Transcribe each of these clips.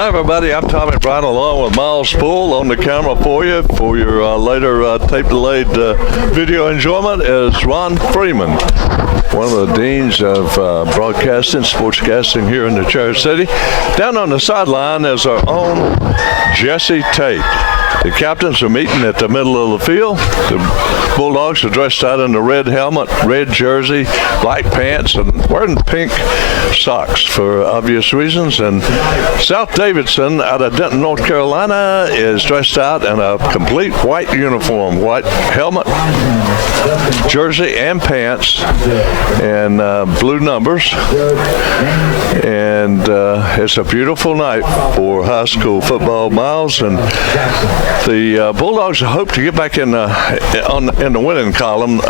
Everybody, I'm Tommy Brown along with Miles Poole on the camera for you. For your later tape-delayed video enjoyment is Ron Freeman, one of the deans of broadcasting, sportscasting here in the Cherry City. Down on the sideline is our own Jesse Tate. The captains are meeting at the middle of the field. The Bulldogs are dressed out in the red helmet, red jersey, black pants, and wearing pink socks for obvious reasons. And South Davidson out of Denton, North Carolina is dressed out in a complete white uniform, white helmet, jersey, and pants, and blue numbers. And it's a beautiful night for high school football, Miles. And the Bulldogs hope to get back in the winning column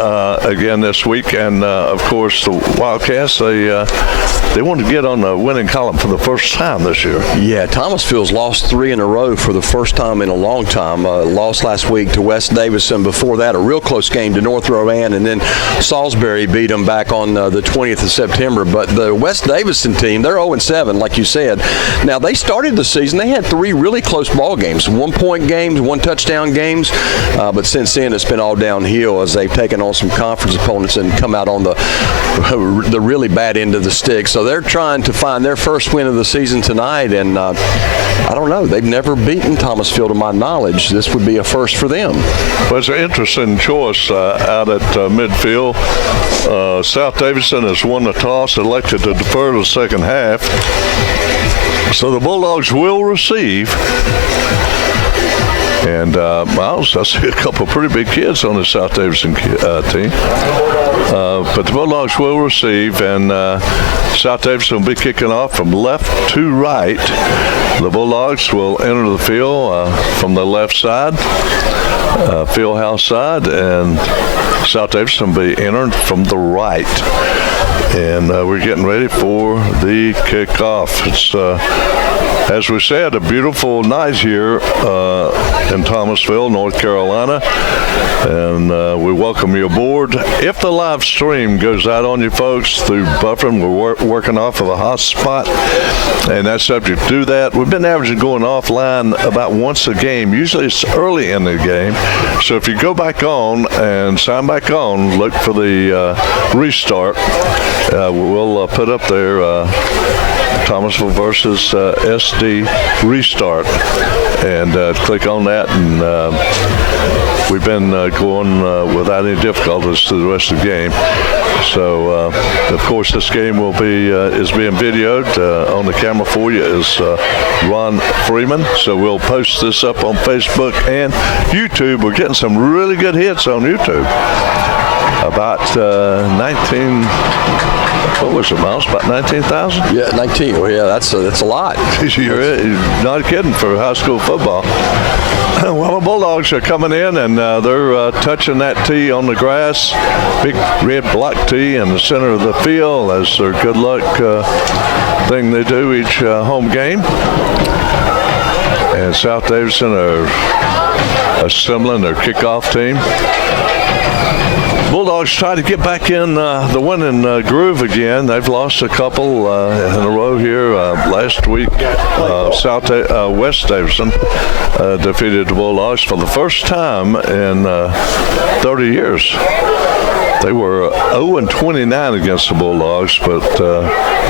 again this week, and of course the Wildcats they want to get on the winning column for the first time this year. Yeah, Thomasville's lost 3 in a row for the first time in a long time. Lost last week to West Davidson. Before that, a real close game to North Rowan, and then Salisbury beat them back on the 20th of September. But the West Davidson team, they're 0-7, like you said. Now, they started the season, they had 3 really close ball games, 1-point games, 1-touchdown games, but since then it's been all downhill as they've taken on some conference opponents and come out on the really bad end of the stick. So they're trying to find their first win of the season tonight, and I don't know, they've never beaten Thomasville to my knowledge. This would be a first for them. Well, it's an interesting choice out at midfield. South Davidson has won the toss, elected to defer to the second half. So the Bulldogs will receive. And Miles, I see a couple of pretty big kids on the South Davidson team. But the Bulldogs will receive, and South Davidson will be kicking off from left to right. The Bulldogs will enter the field from the left side, field house side, and South Davidson will be entering from the right. And we're getting ready for the kickoff. It's, as we said, a beautiful night here in Thomasville, North Carolina. And we welcome you aboard. If the live stream goes out on you folks through buffering, we're working off of a hotspot, and that's subject to that. We've been averaging going offline about once a game. Usually it's early in the game. So if you go back on and sign back on, look for the restart. We'll put up there Thomasville versus SD restart, and click on that, and we've been going without any difficulties through the rest of the game. So of course this game will be is being videoed. On the camera for you is Ron Freeman, so we'll post this up on Facebook and YouTube. We're getting some really good hits on YouTube. About 19, what was it, Miles? About 19,000? Yeah, 19. Well, yeah, that's a lot. You're not kidding for high school football. Well, the Bulldogs are coming in, and they're touching that tee on the grass. Big red block tee in the center of the field as their good luck thing they do each home game. And South Davidson are assembling their kickoff team. Bulldogs try to get back in the winning groove again. They've lost a couple in a row here. Last week, West Davidson defeated the Bulldogs for the first time in 30 years. They were 0-29 against the Bulldogs, but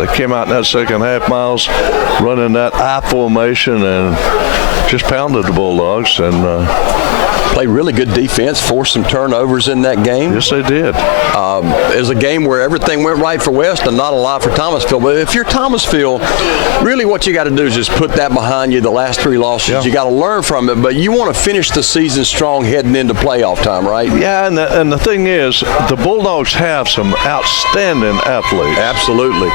they came out in that second half, Miles, running that I formation and just pounded the Bulldogs and played really good defense, forced some turnovers in that game. Yes, they did. It was a game where everything went right for West and not a lot for Thomasville. But if you're Thomasville, really what you got to do is just put that behind you, the last 3 losses. Yeah. You got to learn from it, but you want to finish the season strong heading into playoff time, right? Yeah, and the thing is, the Bulldogs have some outstanding athletes. Absolutely.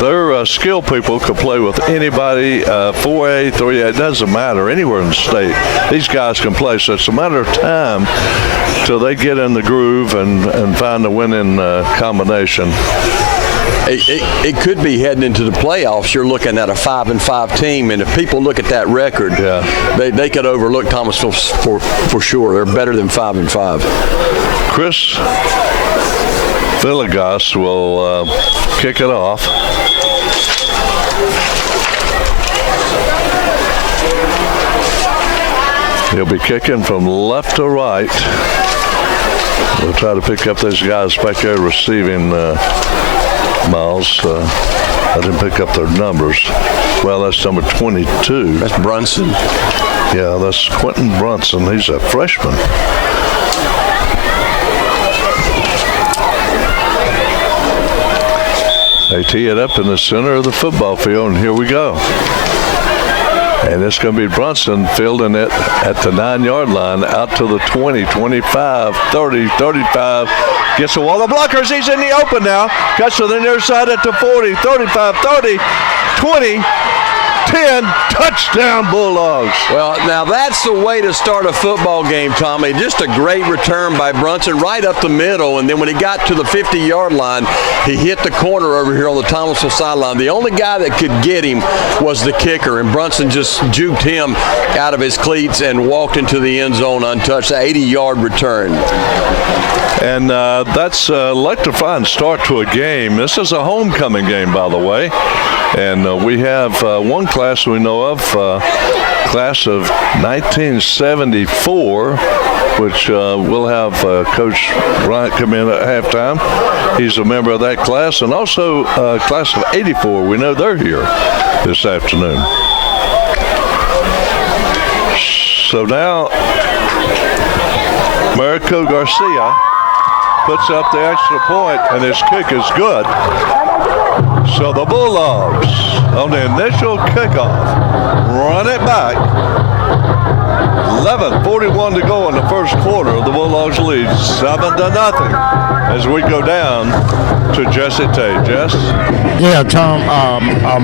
Their skill people could play with anybody, 4A, 3A, it doesn't matter, anywhere in the state. These guys can play, so it's a matter of time till they get in the groove and find the winning combination. It could be heading into the playoffs. You're looking at a 5-5 team, and if people look at that record, they could overlook Thomasville for sure. They're better than 5-5. Chris Villegas will kick it off. He'll be kicking from left to right. We'll try to pick up those guys back there receiving. Miles, I didn't pick up their numbers. Well, that's number 22. That's Brunson. Yeah, that's Quentin Brunson. He's a freshman. They tee it up in the center of the football field, and here we go. And it's going to be Brunson fielding it at the 9-yard line out to the 20, 25, 30, 35. Gets a wall of blockers. He's in the open now. Cuts to the near side at the 40, 35, 30, 20, 10. Touchdown Bulldogs. Well, now that's the way to start a football game, Tommy. Just a great return by Brunson right up the middle. And then when he got to the 50-yard line, he hit the corner over here on the Thomasville sideline. The only guy that could get him was the kicker, and Brunson just juked him out of his cleats and walked into the end zone untouched. An 80-yard return. And that's electrifying start to a game. This is a homecoming game, by the way. And we have one class we know of, class of 1974, which we'll have Coach Bryant come in at halftime. He's a member of that class. And also class of 84. We know they're here this afternoon. So now Marico Garcia puts up the extra point, and his kick is good. So the Bulldogs, on the initial kickoff, run it back. 11:41 to go in the first quarter. The Bulldogs lead 7-0 as we go down to Jesse Tate. Jess? Yeah, Tom,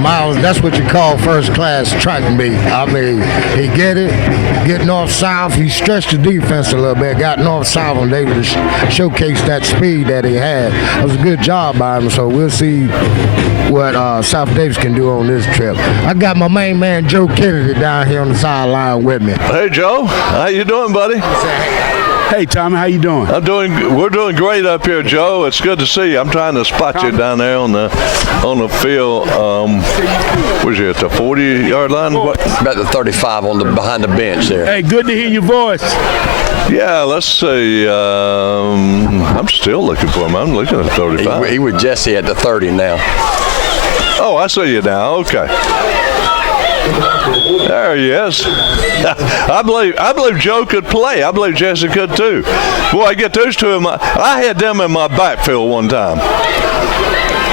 Miles, that's what you call first-class track meet. I mean, he get north-south. He stretched the defense a little bit, got north-south, and able to showcase that speed that he had. It was a good job by him, so we'll see what South Davis can do on this trip. I got my main man, Joe Kennedy, down here on the sideline with me. Hey, Joe. How you doing, buddy? Hey, Tommy, how you doing? We're doing great up here, Joe. It's good to see you. I'm trying to spot you down there on the field. Where's you at the 40-yard line? About the 35 behind the bench there. Hey, good to hear your voice. Yeah, let's see. I'm still looking for him. I'm looking at 35. He with Jesse at the 30 now. Oh, I see you now. Okay. There he is. I believe Joe could play. I believe Jesse could too. Boy, I get those two in I had them in my backfield one time.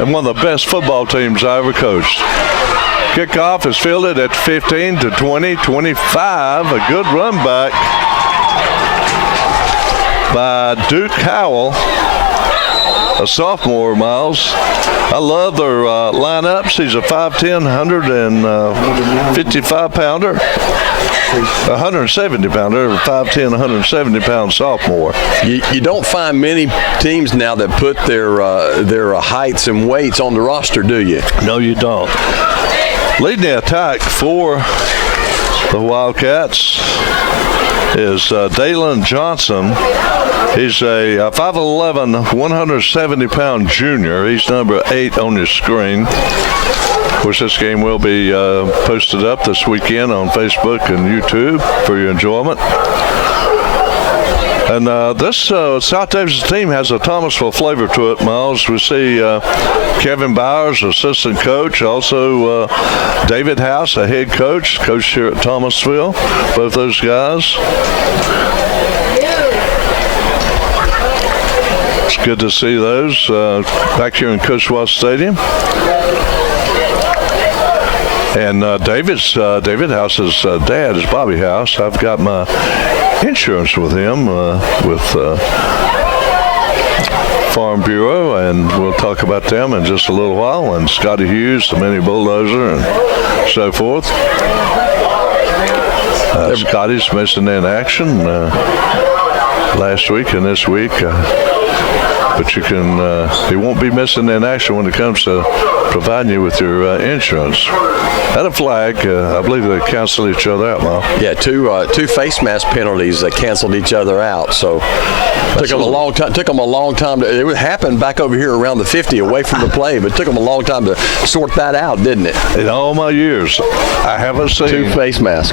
And one of the best football teams I ever coached. Kickoff is fielded at 15 to 20, 25. A good run back by Duke Howell, a sophomore, Miles. I love their lineups. He's a 5'10", 155-pounder, 170-pounder, 5'10", 170-pound sophomore. You don't find many teams now that put their heights and weights on the roster, do you? No, you don't. Leading the attack for the Wildcats is Dalen Johnson. He's a 5'11", 170-pound junior. He's number 8 on your screen. Of course, this game will be posted up this weekend on Facebook and YouTube for your enjoyment. And this South Davidson team has a Thomasville flavor to it, Miles. We see Kevin Bowers, assistant coach, also David House, a head coach here at Thomasville, both those guys. good to see those back here in Coachella Stadium. And David House's dad is Bobby House. I've got my insurance with him with Farm Bureau, and we'll talk about them in just a little while. And Scotty Hughes, the mini bulldozer, and so forth. Scotty's missing in action last week and this week. But you can, he won't be missing in action when it comes to providing you with your insurance. Had a flag. I believe they canceled each other out, Mal. Yeah, two face mask penalties that canceled each other out. So took them a long time. Took them a long time. It happened back over here around the 50, away from the play, but it took them a long time to sort that out, didn't it? In all my years, I haven't seen two face masks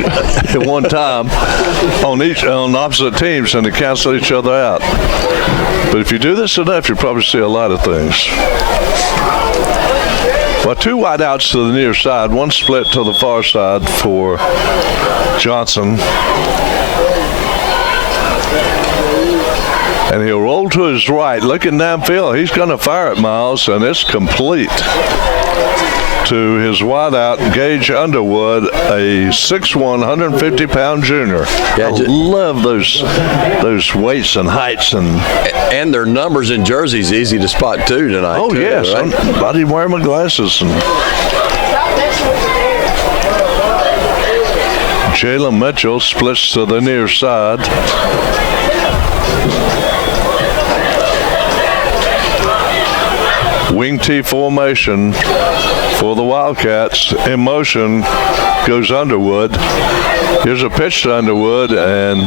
at one time on opposite teams, and they cancel each other out. But if you do this enough, you probably see a lot of things. Well, two wideouts to the near side, one split to the far side for Johnson. And he'll roll to his right, looking downfield. He's going to fire it, Miles, and it's complete to his wideout, Gage Underwood, a 6'1", 150-pound junior. Yeah, I love those weights and heights. And their numbers and jerseys easy to spot, too, tonight. Oh, too, yes. Right? I didn't wear my glasses. Jalen Mitchell splits to the near side. Wing T formation for the Wildcats. In motion goes Underwood. Here's a pitch to Underwood, and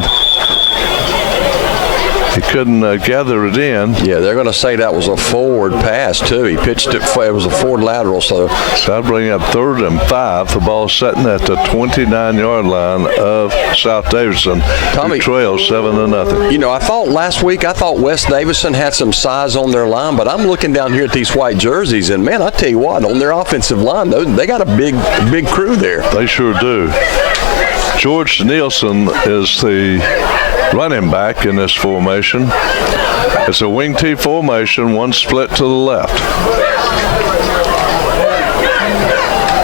he couldn't gather it in. Yeah, they're going to say that was a forward pass, too. He pitched it. It was a forward lateral. So I'll bring up 3rd and 5. The ball sitting at the 29-yard line of South Davidson. Tommy trails 7-0. You know, last week, I thought West Davidson had some size on their line, but I'm looking down here at these white jerseys, and, man, I tell you what, on their offensive line, they got a big crew there. They sure do. George Nielsen is the running back in this formation. It's a wing T formation, one split to the left.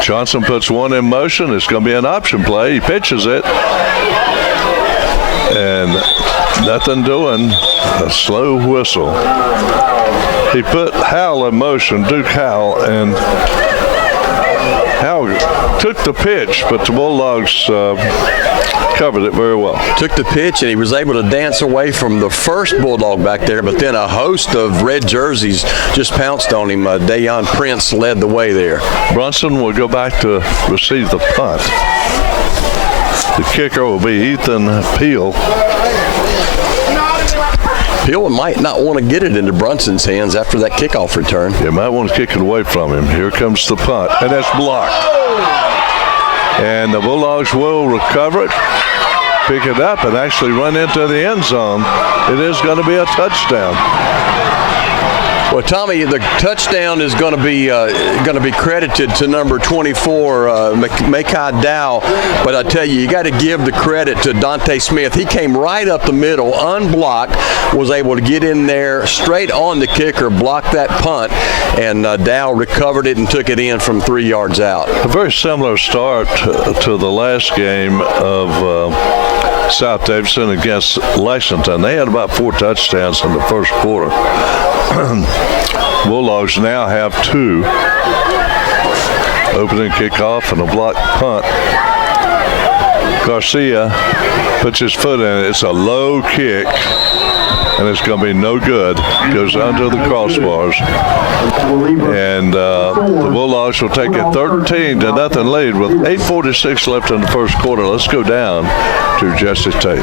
Johnson puts one in motion. It's going to be an option play. He pitches it, and nothing doing. A slow whistle. He put Howell in motion, Duke Howell, and Howell took the pitch, but the Bulldogs covered it very well. Took the pitch, and he was able to dance away from the first Bulldog back there, but then a host of red jerseys just pounced on him. Dayon Prince led the way there. Brunson will go back to receive the punt. The kicker will be Ethan Peel. Peel might not want to get it into Brunson's hands after that kickoff return. You might want to kick it away from him. Here comes the punt, and that's blocked. And the Bulldogs will recover it, pick it up, and actually run into the end zone. It is going to be a touchdown. Well, Tommy, the touchdown is going to be credited to number 24, Makai Dow. But I tell you got to give the credit to Dante Smith. He came right up the middle, unblocked, was able to get in there straight on the kicker, blocked that punt, and Dow recovered it and took it in from 3 yards out. A very similar start to the last game of South Davidson against Lexington. They had about 4 touchdowns in the first quarter. Bulldogs now have 2. Opening kickoff and a blocked punt. Garcia puts his foot in it. It's a low kick, and it's going to be no good. Goes under the crossbars. And the Bulldogs will take a 13-0 lead with 8:46 left in the first quarter. Let's go down to Jesse Tate.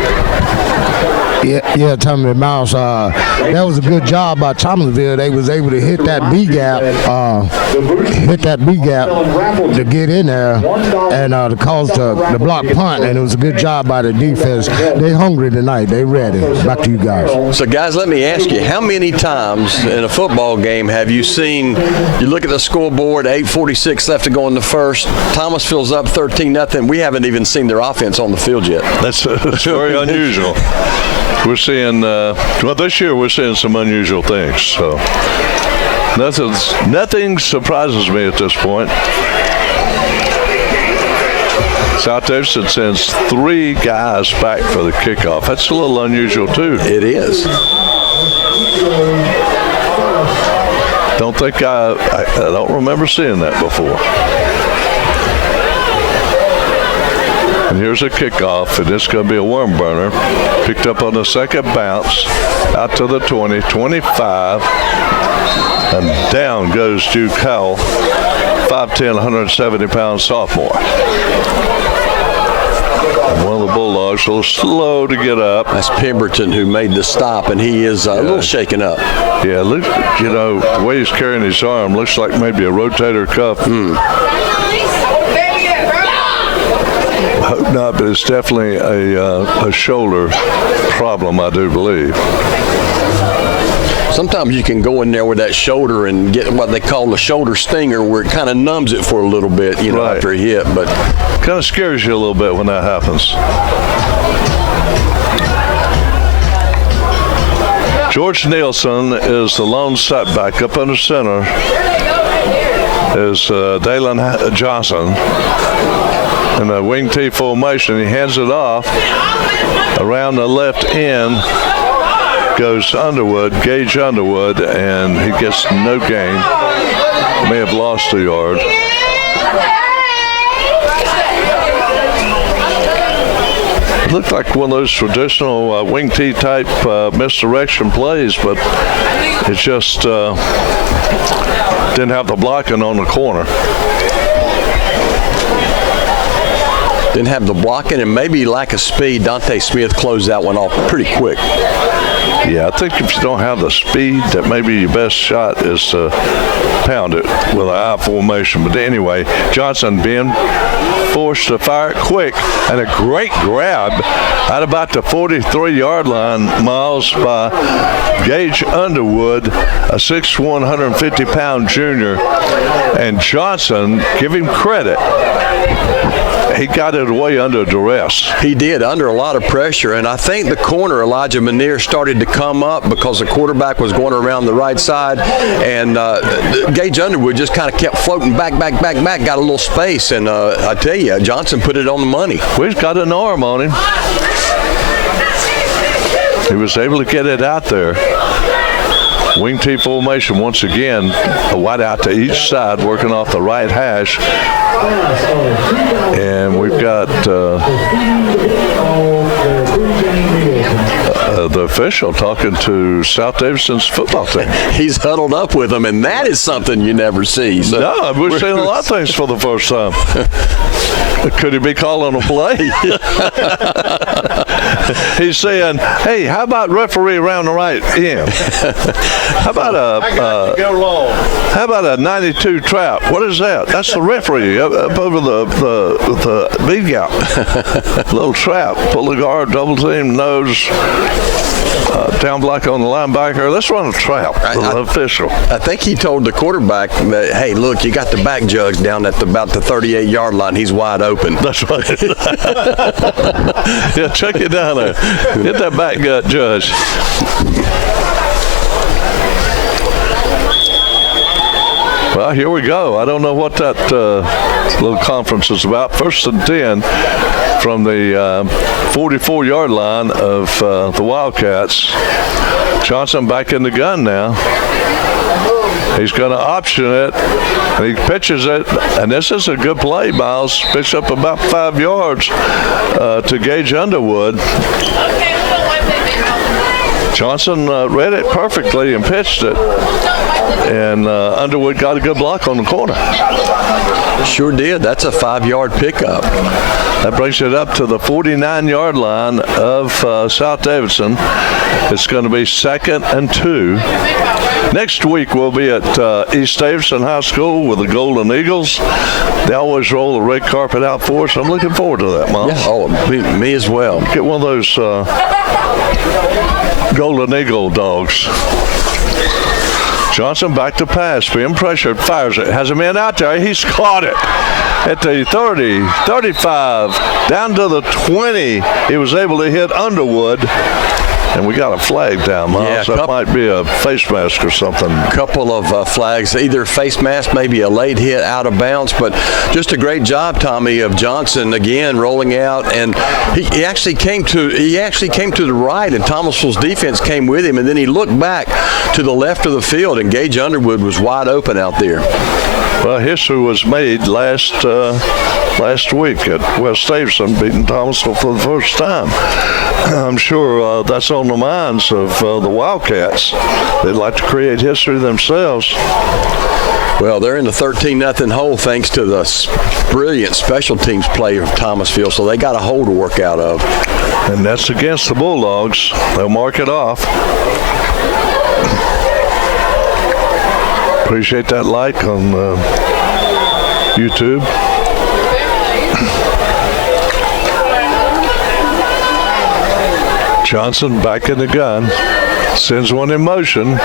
Yeah, Tommy Mouse. That was a good job by Thomasville. They was able to hit that B gap, to get in there and to cause the block punt. And it was a good job by the defense. They hungry tonight. They ready. Back to you guys. So, guys, let me ask you: how many times in a football game have you seen? You look at the scoreboard, 8:46 left to go in the first. Thomasville's up 13-0. We haven't even seen their offense on the field yet. That's very unusual. we're seeing, this year we're seeing some unusual things. So nothing surprises me at this point. South Davidson sends 3 guys back for the kickoff. That's a little unusual, too. It is. I don't remember seeing that before. And here's a kickoff, and it's going to be a worm burner. Picked up on the second bounce, out to the 20, 25, and down goes Duke Howell, 5'10", 170-pound sophomore. And one of the Bulldogs a little slow to get up. That's Pemberton who made the stop, and he is a little shaken up. Yeah, look, the way he's carrying his arm looks like maybe a rotator cuff. I hope not, but it's definitely a shoulder problem, I do believe. Sometimes you can go in there with that shoulder and get what they call the shoulder stinger, where it kind of numbs it for a little bit, Right. after a hit. But kind of scares you a little bit when that happens. George Nielsen is the lone setback. Up under center is Dalen Johnson in a wing T formation. He hands it off around the left end. Goes Underwood, Gage Underwood, and he gets no gain. May have lost a yard. It looked like one of those traditional wing T type misdirection plays, but it just didn't have the blocking on the corner. didn't have the blocking and maybe lack of speed. Dante Smith closed that one off pretty quick. Yeah, I think if you don't have the speed, that maybe your best shot is to pound it with an I formation. But anyway, Johnson being forced to fire it quick, and a great grab at about the 43-yard line, Miles, by Gage Underwood, a 6'1", 150-pound junior. And Johnson, give him credit, he got it away under duress. He did, under a lot of pressure, and I think the corner, Elijah Manier, started to come up because the quarterback was going around the right side, and Gage Underwood just kind of kept floating back, got a little space, and I tell you, Johnson put it on the money. We've got an arm on him. He was able to get it out there. Wing T formation once again, a wide out to each side, working off the right hash. And we've got the official talking to South Davidson's football team. He's huddled up with them, and that is something you never see. So no, we're seeing a lot of things for the first time. Could he be calling a play? He's saying, hey, how about referee around the right end? How about a 92 trap? What is that? That's the referee up over the beat out. Little trap. Pull the guard, double team, nose, down block on the linebacker. Let's run a trap. The official. I think he told the quarterback that, hey, look, you got the back judge down at about the 38-yard line. He's wide open. That's right. Yeah, check it down there. Hit that back gut, Judge. Well, here we go. I don't know what that little conference is about. 1st and 10 from the 44-yard line of the Wildcats. Johnson back in the gun now. He's going to option it, and he pitches it, and this is a good play, Miles. Picks up about 5 yards to Gage Underwood. Johnson read it perfectly and pitched it, and Underwood got a good block on the corner. Sure did. That's a 5-yard pickup. That brings it up to the 49-yard line of South Davidson. It's going to be 2nd and 2. Next week we'll be at East Davidson High School with the Golden Eagles. They always roll the red carpet out for us. I'm looking forward to that, Miles. Yeah, oh, me as well. Get one of those Golden Eagle dogs. Johnson back to pass, being pressured, fires it, has a man out there. He's caught it at the 30, 35, down to the 20. He was able to hit Underwood, And we got a flag down, Miles. Yeah, that might be a face mask or something. Couple of flags, either face mask, maybe a late hit out of bounds, but just a great job, Tommy, of Johnson again rolling out, and he actually came to the right, and Thomasville's defense came with him, and then he looked back to the left of the field, and Gage Underwood was wide open out there. Well, history was made last week at West Davidson, beating Thomasville for the first time. I'm sure that's on the minds of the Wildcats. They'd like to create history themselves. Well, they're in the 13-0 hole thanks to the brilliant special teams play of Thomasville, so they got a hole to work out of. And that's against the Bulldogs. They'll mark it off. Appreciate that like on YouTube. Johnson back in the gun. Sends one in motion.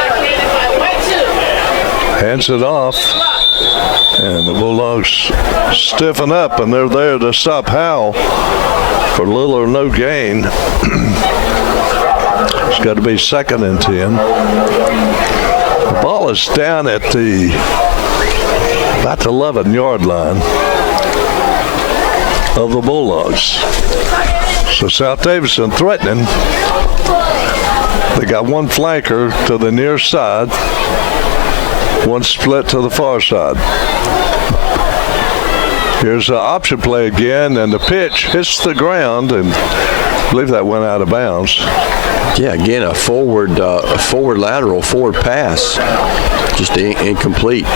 Hands it off. And the Bulldogs stiffen up, and they're there to stop Howell for little or no gain. It's got to be 2nd and 10. The ball is down at about the 11-yard line of the Bulldogs. So South Davidson threatening. They got one flanker to the near side, one split to the far side. Here's an option play again, and the pitch hits the ground, and I believe that went out of bounds. Yeah, again, a forward lateral, forward pass, just incomplete.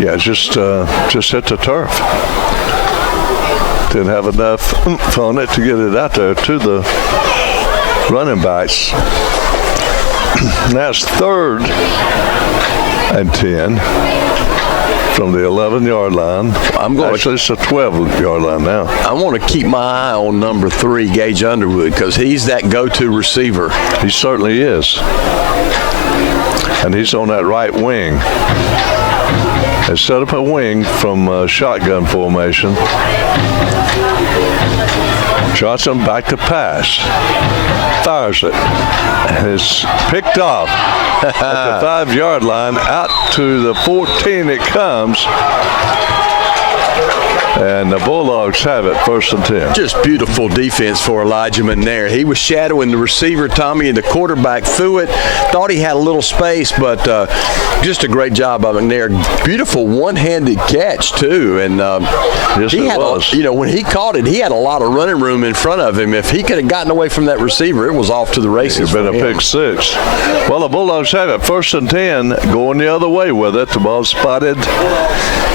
Yeah, just hit the turf. Didn't have enough oomph on it to get it out there to the running backs. Now it's 3rd and 10 from the 11-yard line. Actually, it's the 12-yard line now. I want to keep my eye on number 3, Gage Underwood, because he's that go-to receiver. He certainly is. And he's on that right wing. They set up a wing from shotgun formation. Johnson back to pass. Fires it. It's picked off at the 5-yard line. Out to the 14 it comes. And the Bulldogs have it, 1st and 10. Just beautiful defense for Elijah McNair. He was shadowing the receiver, Tommy, and the quarterback threw it. Thought he had a little space, but just a great job by McNair. Beautiful one-handed catch, too. And yes, he had, when he caught it, he had a lot of running room in front of him. If he could have gotten away from that receiver, it was off to the races. It's been a pick 6. Well, the Bulldogs have it, 1st and 10, going the other way with it. The ball spotted.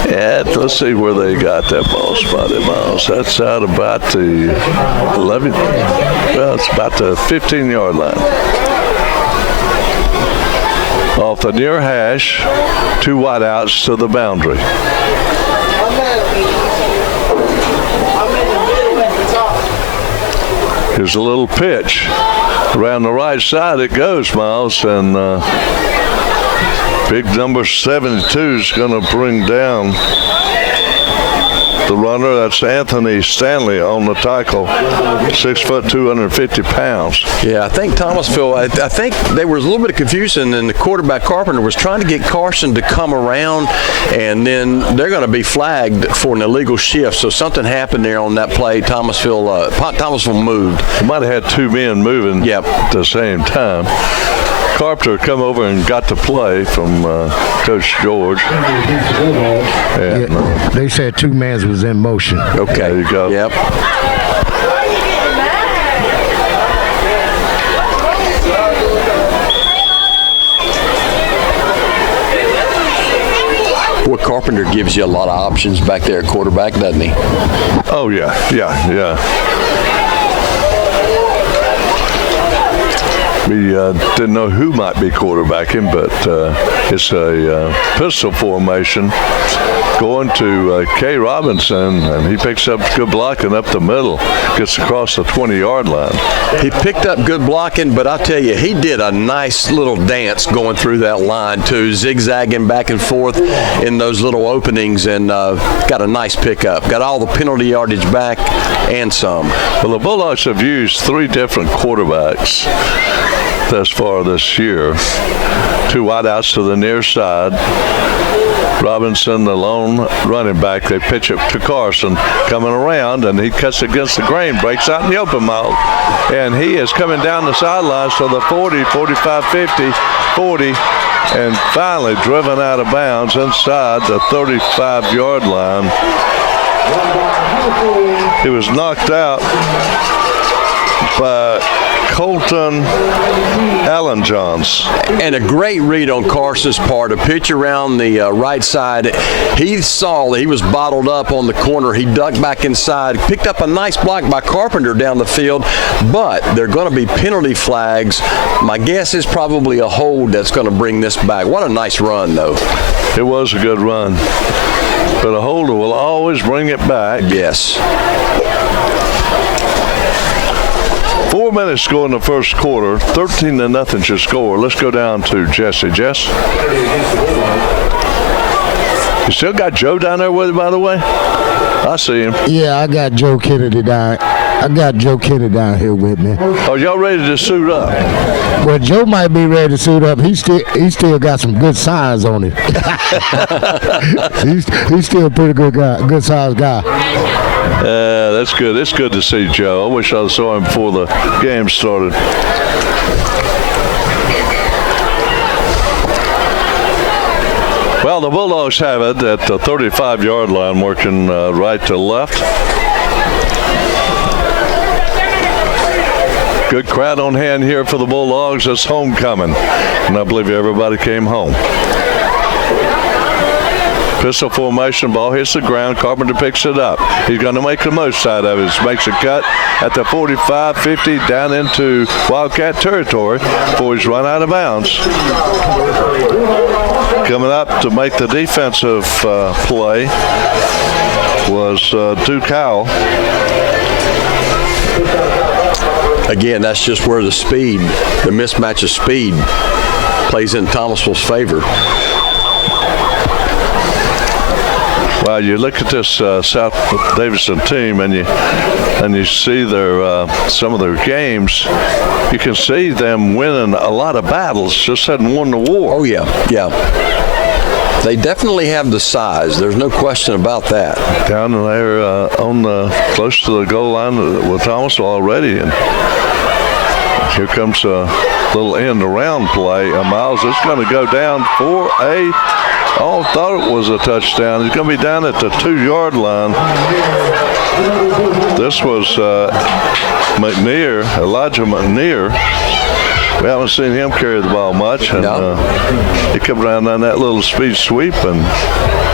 Yeah, let's see where they got that ball spotted, Miles. That's out about the 11. Well, it's about the 15-yard line. Off the near hash, 2 wideouts to the boundary. Here's a little pitch. Around the right side it goes, Miles, and big number 72 is going to bring down the runner. That's Anthony Stanley on the tackle, 6 foot, 250 pounds. Yeah, I think Thomasville, I think there was a little bit of confusion, and the quarterback Carpenter was trying to get Carson to come around, and then they're going to be flagged for an illegal shift. So something happened there on that play. Thomasville moved. He might have had 2 men moving at the same time. Carpenter come over and got the play from Coach George. And, they said 2 men was in motion. Okay. There you go. Yep. Boy, Carpenter gives you a lot of options back there at quarterback, doesn't he? Oh, yeah. We didn't know who might be quarterbacking, but It's a pistol formation going to Kay Robinson, and he picks up good blocking up the middle, gets across the 20-yard line. He picked up good blocking, but I'll tell you, he did a nice little dance going through that line too, zigzagging back and forth in those little openings, and got a nice pickup. Got all the penalty yardage back and some. Well, the Bulldogs have used 3 different quarterbacks thus far this year. 2 wideouts to the near side. Robinson, the lone running back, they pitch it to Carson, coming around, and he cuts against the grain, breaks out in the open mouth, and he is coming down the sidelines to the 40, 45, 50, 40, and finally driven out of bounds inside the 35-yard line. He was knocked out by Colton Allen-Johns. And a great read on Carson's part, a pitch around the right side. He saw that he was bottled up on the corner. He ducked back inside, picked up a nice block by Carpenter down the field, but they're going to be penalty flags. My guess is probably a hold that's going to bring this back. What a nice run, though. It was a good run, but a holder will always bring it back. Yes. 4 minutes to go in the first quarter. 13-0 your score. Let's go down to Jesse. Jess? You still got Joe down there with you, by the way? I see him. Yeah, I got Joe Kennedy down. I got Joe Kennedy down here with me. Are y'all ready to suit up? Well, Joe might be ready to suit up. He still got some good size on him. he's still a pretty good guy, good sized guy. That's good. It's good to see Joe. I wish I saw him before the game started. Well, the Bulldogs have it at the 35-yard line, working right to left. Good crowd on hand here for the Bulldogs. It's homecoming, and I believe everybody came home. Pistol formation, ball hits the ground. Carpenter picks it up. He's going to make the most out of it. Makes a cut at the 45, 50, down into Wildcat territory before he's run out of bounds. Coming up to make the defensive play was Duke Howell. Again, that's just where the speed, the mismatch of speed, plays in Thomasville's favor. Well, you look at this South Davidson team, and you see their some of their games. You can see them winning a lot of battles. Just hadn't won the war. Oh yeah. They definitely have the size. There's no question about that. Down there on the close to the goal line with Thomasville already, and here comes a little end around play. Miles is going to go down for a. Oh, thought it was a touchdown. He's going to be down at the 2-yard line. This was Elijah McNear. We haven't seen him carry the ball much. And he came around on that little speed sweep and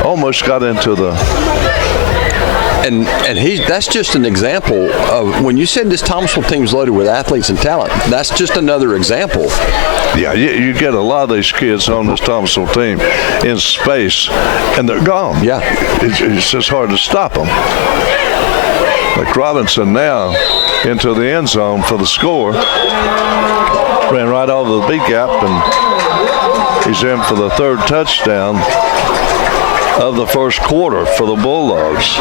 almost got into the... And that's just an example of when you said this Thomasville team's loaded with athletes and talent. That's just another example. Yeah, you get a lot of these kids on this Thomasville team in space, and they're gone. Yeah, it's just hard to stop them. Like Robinson now into the end zone for the score. Ran right over the B gap, and he's in for the 3rd touchdown of the first quarter for the Bulldogs.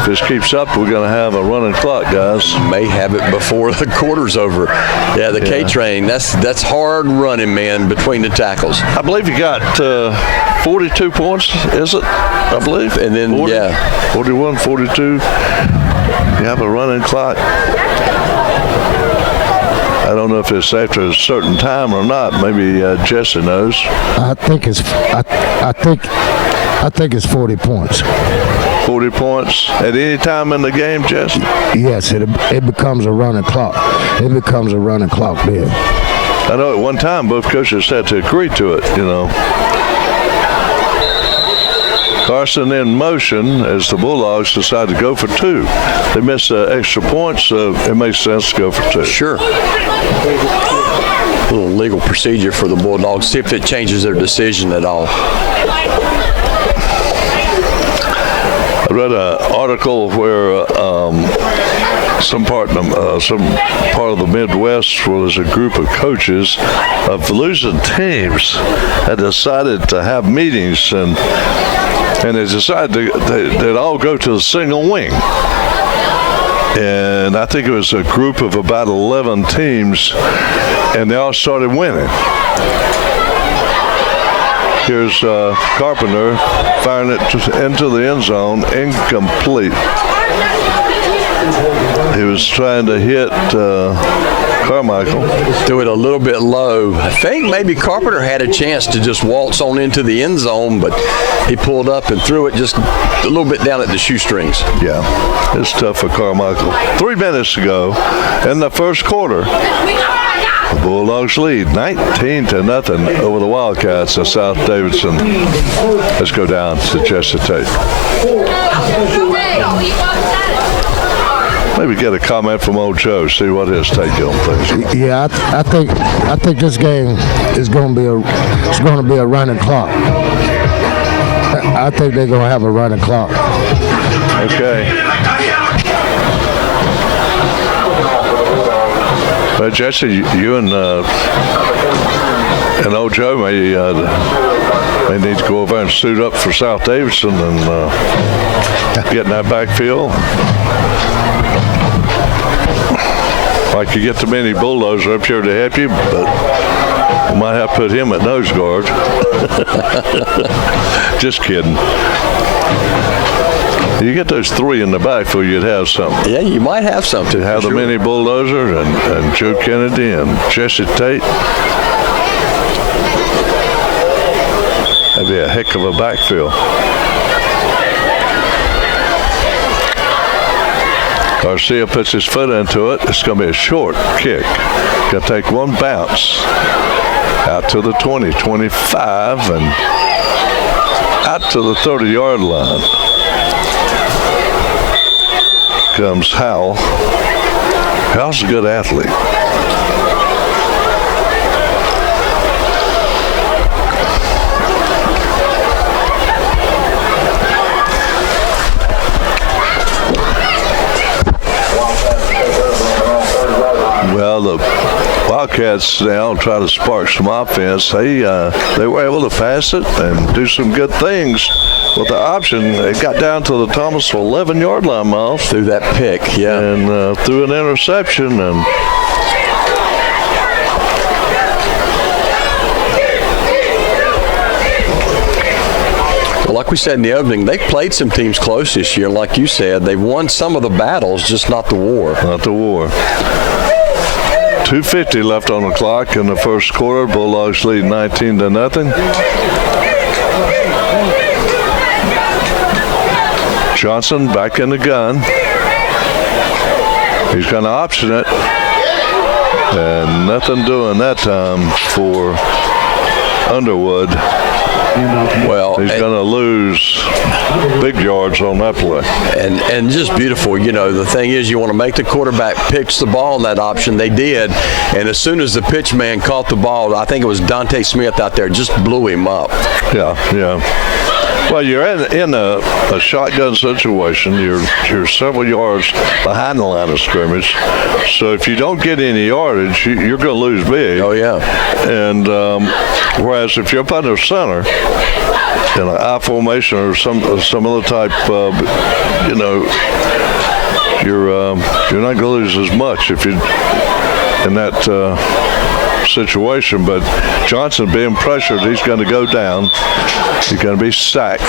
If this keeps up, we're going to have a running clock, guys. May have it before the quarter's over. Yeah, the K-train, that's hard running, man, between the tackles. I believe you got 42 points, is it? I believe. And then, 41, 42. You have a running clock. I don't know if it's after a certain time or not. Maybe Jesse knows. I think it's 40 points. 40 points at any time in the game, Jesse? Yes, it becomes a running clock. It becomes a running clock then. I know at one time both coaches had to agree to it, you know. Carson in motion as the Bulldogs decide to go for 2. They missed extra points, so it makes sense to go for 2. Sure. little legal procedure for the Bulldogs, see if it changes their decision at all. I read an article where some part of the Midwest was a group of coaches of losing teams had decided to have meetings, and they decided they'd all go to a single wing. And I think it was a group of about 11 teams, and they all started winning. Here's Carpenter firing it into the end zone, incomplete. He was trying to hit Carmichael. Threw it a little bit low. I think maybe Carpenter had a chance to just waltz on into the end zone, but he pulled up and threw it just a little bit down at the shoestrings. Yeah, it's tough for Carmichael. 3 minutes to go in the first quarter. The Bulldogs lead 19-0 over the Wildcats of South Davidson. Let's go down to Jesse Tate. Maybe get a comment from old Joe, see what his take on things. Yeah, I think this game is going to be a running clock. I think they're going to have a running clock. Okay. Well, Jesse, you and old Joe may need to go over and suit up for South Davidson and get in that backfield. Like you get the many Bulldozer up here to help you, but we might have to put him at nose guard. Just kidding. You get those 3 in the backfield, you'd have something. Yeah, you might have something. To have the mini Bulldozer and Joe Kennedy and Jesse Tate. That'd be a heck of a backfield. Garcia puts his foot into it. It's going to be a short kick. Got to take one bounce out to the 20, 25, and out to the 30-yard line. Comes Howell. Howell's a good athlete. Well, the Wildcats now try to spark some offense. They were able to pass it and do some good things with the option. It got down to the Thomasville 11-yard line, Miles. Through that pick, yeah. And threw an interception. And well, like we said in the opening, they've played some teams close this year. Like you said, they've won some of the battles, just not the war. Not the war. 2:50 left on the clock in the first quarter. Bulldogs lead 19-0. Johnson back in the gun. He's going to option it. And nothing doing that time for Underwood. Well, he's going to lose big yards on that play. And just beautiful. You know, the thing is, you want to make the quarterback pitch the ball on that option. They did. And as soon as the pitch man caught the ball, I think it was Dante Smith out there, just blew him up. Yeah. Well, you're in a shotgun situation. You're several yards behind the line of scrimmage. So if you don't get any yardage, you're going to lose big. Oh, yeah. And whereas if you're up under center in an I formation or some other type, you're not going to lose as much if you in that situation. But Johnson being pressured, he's going to go down. He's going to be sacked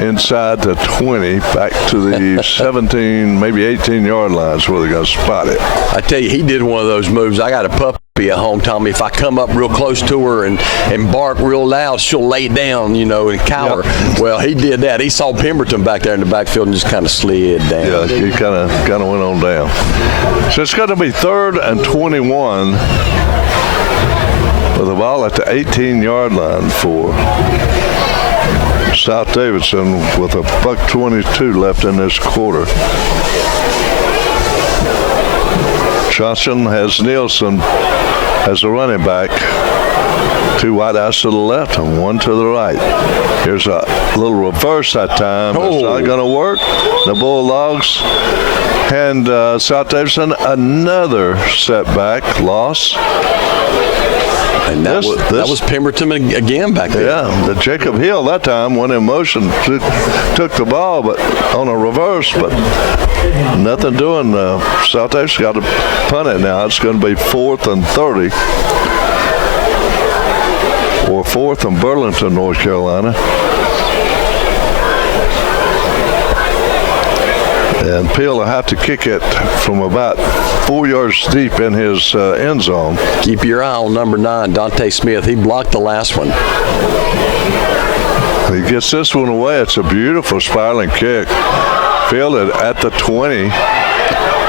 inside the 20, back to the 17, maybe 18-yard lines where they're going to spot it. I tell you, he did one of those moves. I got a puppy at home, Tommy. If I come up real close to her and bark real loud, she'll lay down, and cower. Yep. Well, he did that. He saw Pemberton back there in the backfield and just kind of slid down. Yeah, he kind of went on down. So it's going to be 3rd and 21 with the ball at the 18-yard line for South Davidson with a $1:22 left in this quarter. Johnson has Nielsen as a running back. 2 wideouts to the left and 1 to the right. Here's a little reverse that time. It's not going to work. The Bulldogs and South Davidson another setback loss. And that was Pemberton again back there. Yeah, the Jacob Hill that time went in motion, took the ball, but on a reverse, but nothing doing. South Davidson got to punt it now. It's going to be 4th and 30. Or 4th in Burlington, North Carolina. And Peel will have to kick it from about 4 yards deep in his end zone. Keep your eye on number 9, Dante Smith. He blocked the last one. He gets this one away. It's a beautiful spiraling kick. Fielded at the 20.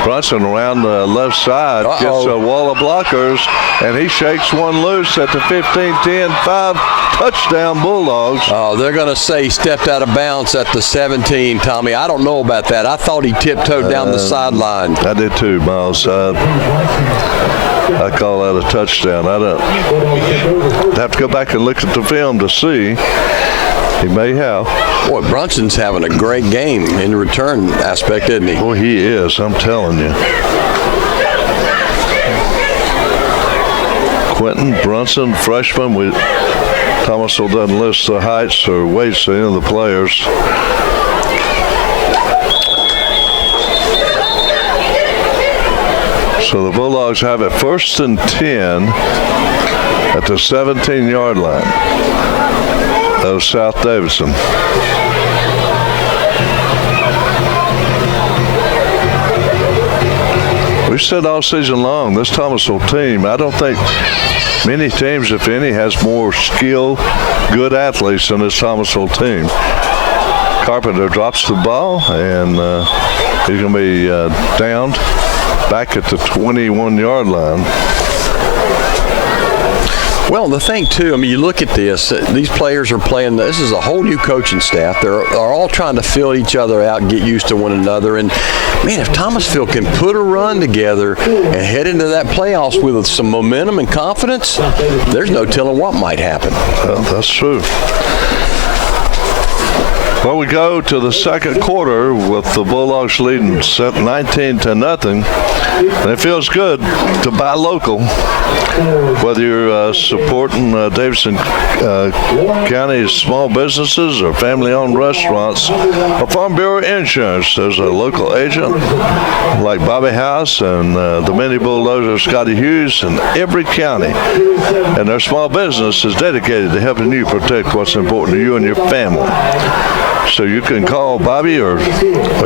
Brunson around the left side gets a wall of blockers, and he shakes one loose at the 15, 10, 5. Touchdown Bulldogs. Oh, they're going to say he stepped out of bounds at the 17, Tommy. I don't know about that. I thought he tiptoed down the sideline. I did too, Miles. I call that a touchdown. I'd have to go back and look at the film to see. He may have. Boy, Brunson's having a great game in the return aspect, isn't he? Boy, he is. I'm telling you. Quentin Brunson, freshman. Thomasville doesn't list the heights or weights of any of the players. So the Bulldogs have it 1st and 10 at the 17-yard line of South Davidson. We've said all season long, this Thomasville team, I don't think many teams, if any, has more skill, good athletes than this Thomasville team. Carpenter drops the ball, and he's going to be downed back at the 21-yard line. Well, the thing, too, I mean, you look at this, these players are playing, this is a whole new coaching staff. They're all trying to fill each other out and get used to one another. And, man, if Thomasville can put a run together and head into that playoffs with some momentum and confidence, there's no telling what might happen. Well, that's true. Well, we go to the second quarter with the Bulldogs leading 19-0. And it feels good to buy local. Whether you're supporting Davidson County's small businesses or family-owned restaurants or Farm Bureau Insurance, there's a local agent like Bobby House and the mini bulldozer Scotty Hughes in every county. And their small business is dedicated to helping you protect what's important to you and your family. So you can call Bobby or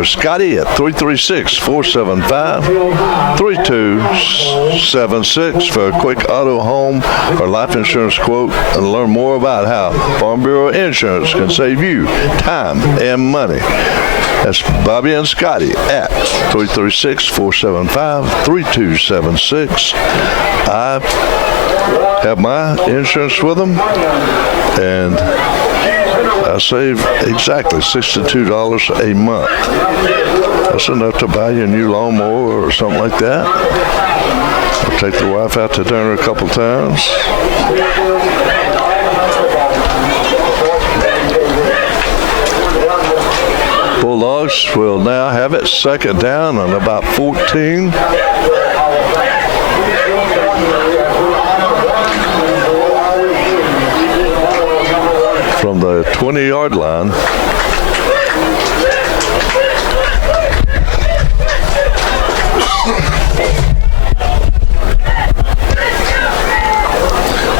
Scotty at 336-475-3276 for a quick auto, home, or life insurance quote and learn more about how Farm Bureau Insurance can save you time and money. That's Bobby and Scotty at 336-475-3276. I have my insurance with them, and I save exactly $62 a month. That's enough to buy you a new lawnmower or something like that. I'll take the wife out to dinner a couple times. Bulldogs will now have it 2nd down on about 14. From the 20-yard line.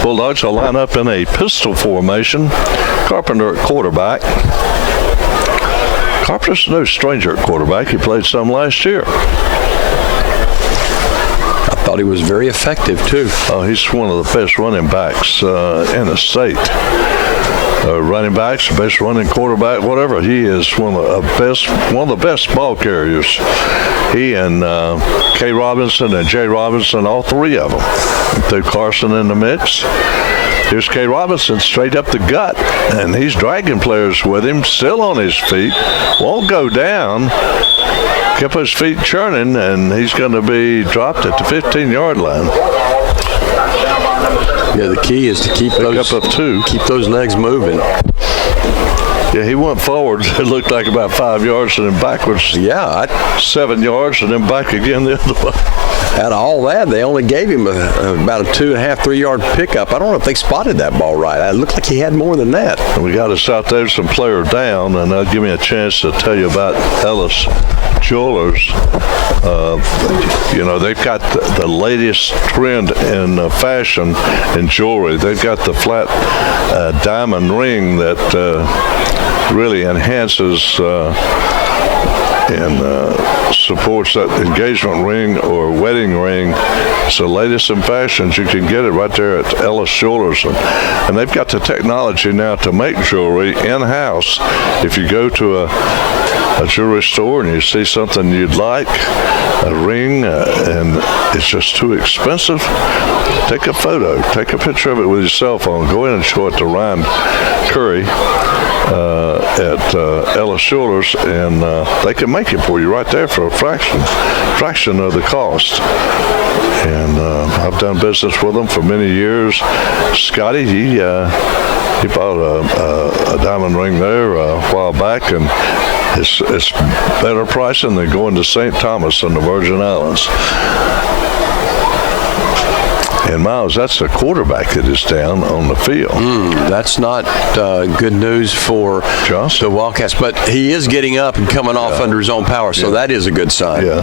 Bulldogs will line up in a pistol formation. Carpenter at quarterback. Carpenter's no stranger at quarterback. He played some last year. I thought he was very effective, too. Oh, he's one of the best running backs in the state. Running backs, best running quarterback, whatever. He is one of the best ball carriers. He and Kay Robinson and Jay Robinson, all three of them. Threw Carson in the mix. Here's Kay Robinson straight up the gut, and he's dragging players with him, still on his feet, won't go down. Kept his feet churning, and he's going to be dropped at the 15-yard line. Yeah, the key is to keep those legs moving. Yeah, he went forward. It looked like about 5 yards, and then backwards. Yeah, 7 yards, and then back again the other way. Out of all that, they only gave him about a 2.5, 3 yard pickup. I don't know if they spotted that ball right. It looked like he had more than that. And we got a South Davidson player down, and that'll give me a chance to tell you about Ellis Jewelers. They've got the latest trend in fashion in jewelry. They've got the flat diamond ring that really enhances and supports that engagement ring or wedding ring. It's the latest in fashions. You can get it right there at Ellis Jewelers. And they've got the technology now to make jewelry in-house. If you go to a jewelry store and you see something you'd like, a ring, and it's just too expensive, take a photo, take a picture of it with your cell phone, go in and show it to Ryan Curry at Ellis Jewelers, and they can make it for you right there for a fraction of the cost. And I've done business with them for many years. Scotty, he bought a diamond ring there a while back, and it's better pricing than going to St. Thomas in the Virgin Islands. And Miles, that's the quarterback that is down on the field. That's not good news for Johnson. The Wildcats, but he is getting up and coming off under his own power, so that is a good sign. Yeah.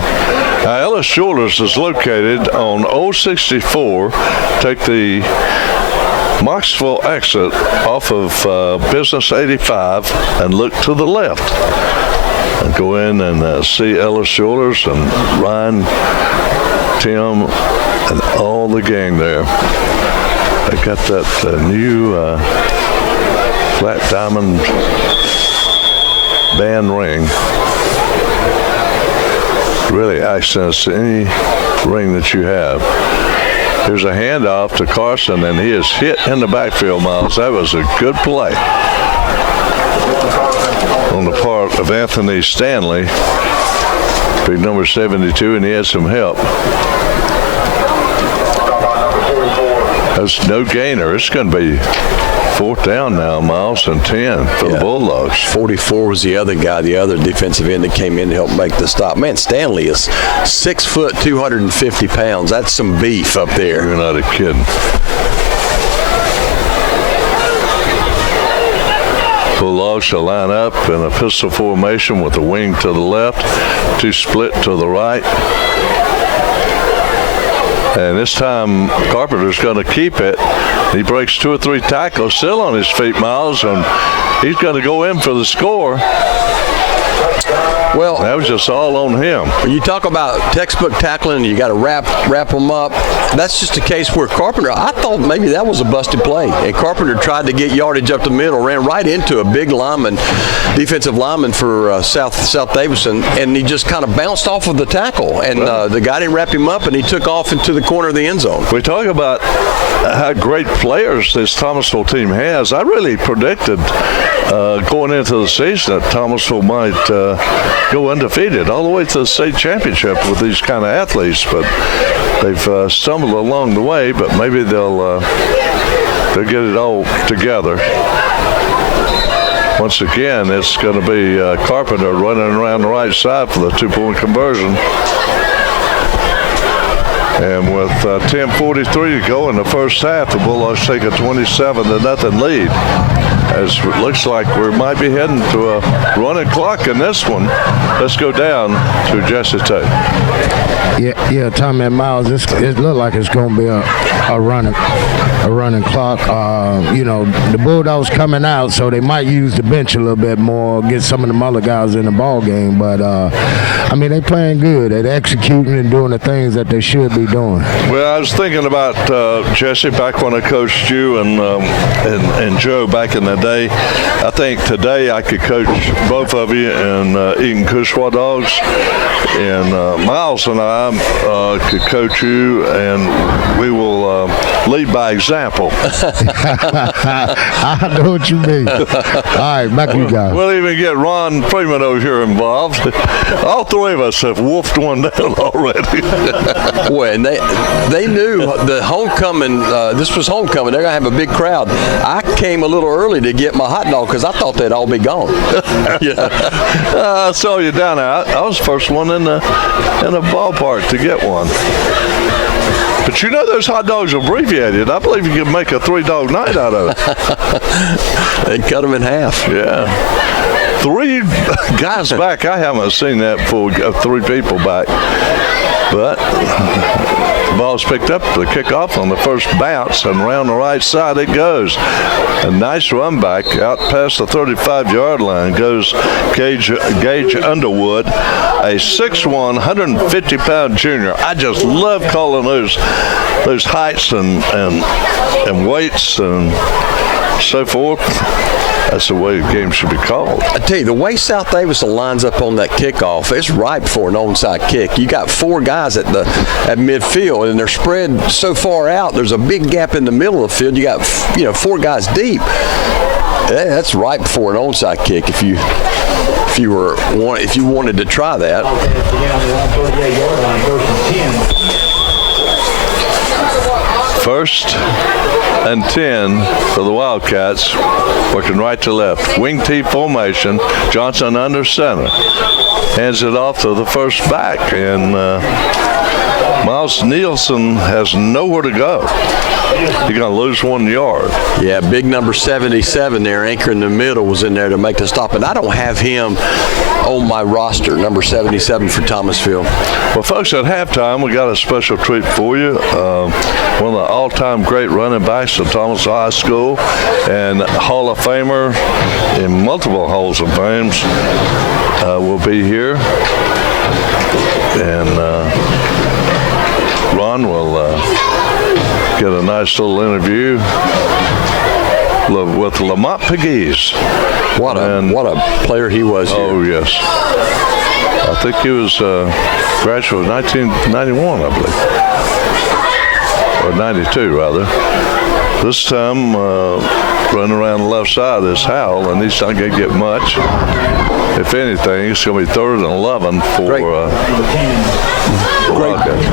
Now, Ellis Jewelers is located on 064. Take the Moxville exit off of Business 85 and look to the left. And go in and see Ellis Jewelers and Ryan, Tim, and all the gang there. They got that new flat diamond band ring. Really accents any ring that you have. Here's a handoff to Carson, and he is hit in the backfield, Miles. That was a good play on the part of Anthony Stanley, big number 72, and he had some help. That's no gainer. It's going to be 4th down now, Miles, and 10 for the Bulldogs. 44 was the other guy, the other defensive end that came in to help make the stop. Man, Stanley is 6 foot, 250 pounds. That's some beef up there. You're not kidding. Bulldogs shall line up in a pistol formation with the wing to the left, 2 split to the right. And this time, Carpenter's going to keep it. He breaks 2 or 3 tackles, still on his feet, Miles, and he's going to go in for the score. Well, that was just all on him. When you talk about textbook tackling, you got to wrap them up. That's just a case where Carpenter, I thought maybe that was a busted play. And Carpenter tried to get yardage up the middle, ran right into a big lineman, defensive lineman for South Davidson, and he just kind of bounced off of the tackle. And the guy didn't wrap him up, and he took off into the corner of the end zone. We talk about how great players this Thomasville team has. I really predicted going into the season that Thomasville might go undefeated all the way to the state championship with these kind of athletes, but they've stumbled along the way. But maybe they'll get it all together. Once again, it's going to be Carpenter running around the right side for the 2-point conversion. And with 10:43 to go in the first half, the Bulldogs take a 27-0 lead. As it looks like we might be heading to a running clock in this one. Let's go down to Jesse Tate. Yeah, Tommy and Miles, it looked like it's going to be a running clock. The Bulldogs coming out, so they might use the bench a little bit more, get some of them other guys in the ball game. But they playing good. They're executing and doing the things that they should be doing. Well, I was thinking about Jesse back when I coached you and Joe back in the day. I think today I could coach both of you in eating Kushwa dogs, and Miles and I could coach you, and we will lead by example. I know what you mean. All right, back to you guys. We'll even get Ron Freeman over here involved. All three of us have wolfed one down already. Well, and they knew the homecoming, this was homecoming, they're going to have a big crowd. I came a little early to get my hot dog because I thought they'd all be gone. I saw you down there. I was the first one in the ballpark to get one. But you know those hot dogs are abbreviated. I believe you can make a 3-dog night out of it. They cut them in half. Yeah. 3 guys back. I haven't seen that before. 3 people back. But the ball's picked up the kickoff on the first bounce, and around the right side it goes. A nice run back out past the 35-yard line goes Gage Underwood, a 6'1", 150-pound junior. I just love calling those heights and weights and so forth. That's the way the game should be called. I tell you, the way South Davidson lines up on that kickoff, it's ripe for an onside kick. You got 4 guys at midfield, and they're spread so far out. There's a big gap in the middle of the field. You got 4 guys deep. That's ripe for an onside kick if you wanted to try that. First and 10 for the Wildcats, working right to left. Wing T formation, Johnson under center. Hands it off to the first back, and Miles Nielsen has nowhere to go. You're going to lose 1 yard. Yeah, big number 77 there, anchor in the middle, was in there to make the stop. And I don't have him on my roster, number 77 for Thomasville. Well, folks, at halftime, we got a special treat for you. One of the all-time great running backs of Thomasville High School and Hall of Famer in multiple Halls of Fames will be here. And Ron will get a nice little interview with Lamont Pegues. What a player he was here. Oh, yes. I think he was graduate of 1991, I believe. Or 92, rather. This time, running around the left side is Howell, and he's not going to get much. If anything, it's going to be 3rd and 11 for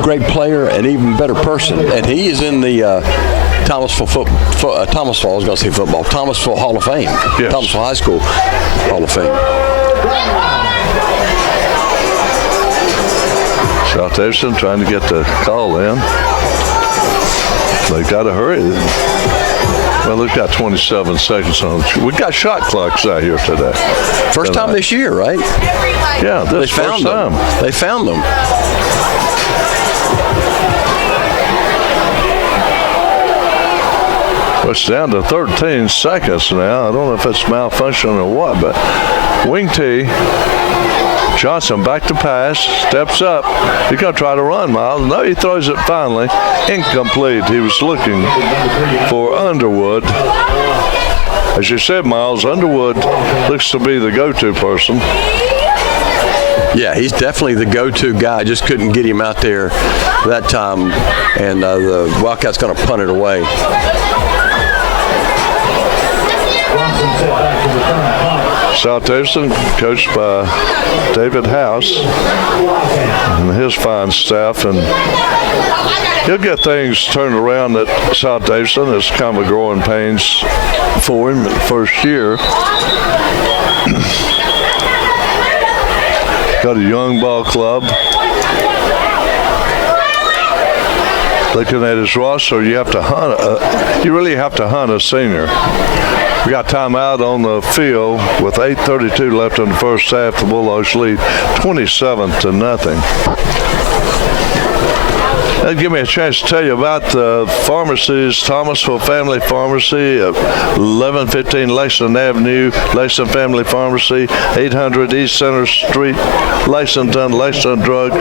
Great player and even better person. And he is in the Thomasville Hall of Fame. Yes. Thomasville High School Hall of Fame. South Davidson trying to get the call in. They got to hurry. Well, they've got 27 seconds on it. We got shot clocks out here today. First time this year, right? Yeah, this first time. They found them. Well, it's down to 13 seconds now. I don't know if it's malfunction or what, but wing T. Johnson back to pass, steps up. He's going to try to run, Miles. No, he throws it finally. Incomplete. He was looking for Underwood. As you said, Miles, Underwood looks to be the go-to person. Yeah, he's definitely the go-to guy. Just couldn't get him out there that time, and the Wildcats going to punt it away. South Davidson, coached by David House and his fine staff, and he'll get things turned around at South Davidson. It's kind of a growing pains for him in the first year. Got a young ball club. Looking at his roster, you have to hunt. You really have to hunt a senior. We got timeout on the field with 8:32 left in the first half. The Bulldogs lead 27-0. That'd give me a chance to tell you about the pharmacies. Thomasville Family Pharmacy at 1115 Lexington Avenue, Lexington Family Pharmacy, 800 East Center Street, Lexington, Lexington Drug,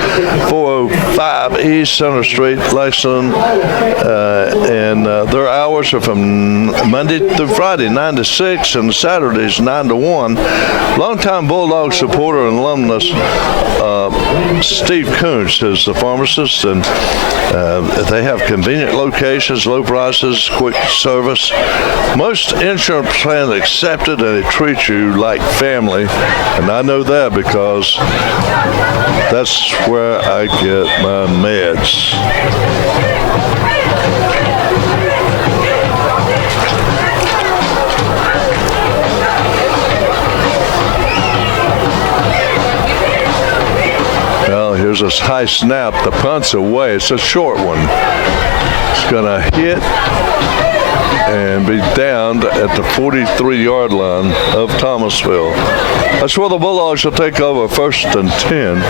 405 East Center Street, Lexington, and their hours are from Monday through Friday, 9 to 6, and Saturdays, 9 to 1. Longtime Bulldog supporter and alumnus Steve Kuntz is the pharmacist, and They have convenient locations, low prices, quick service. Most insurance plans accepted, and they treat you like family. And I know that because that's where I get my meds. Here's a high snap. The punt's away. It's a short one. It's going to hit and be downed at the 43-yard line of Thomasville. That's where the Bulldogs will take over, 1st and 10.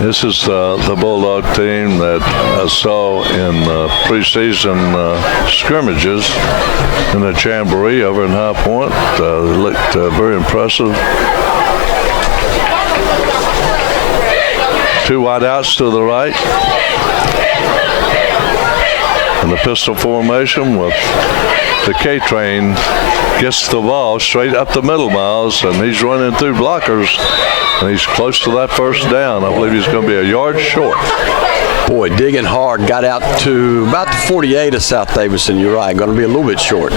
This is the Bulldog team that I saw in preseason scrimmages in the Jamboree over in High Point. They looked very impressive. 2 wideouts to the right. And the pistol formation with the K-Train gets the ball straight up the middle, Miles, and he's running through blockers. And he's close to that first down. I believe he's going to be a yard short. Boy, digging hard. Got out to about the 48 of South Davidson. You're right. Going to be a little bit short.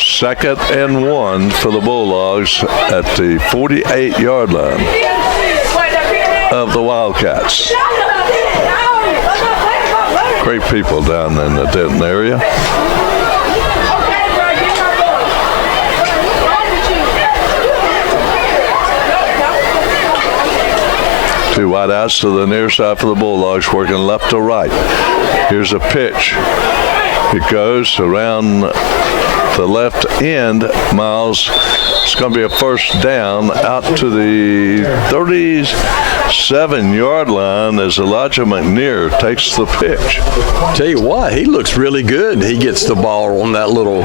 Second and 1 for the Bulldogs at the 48-yard line of the Wildcats. Great people down in the Denton area. 2 wideouts to the near side for the Bulldogs, working left to right. Here's a pitch. It goes around the left end, Miles. It's going to be a first down out to the 37-yard line as Elijah McNear takes the pitch. Tell you what, he looks really good. He gets the ball on that little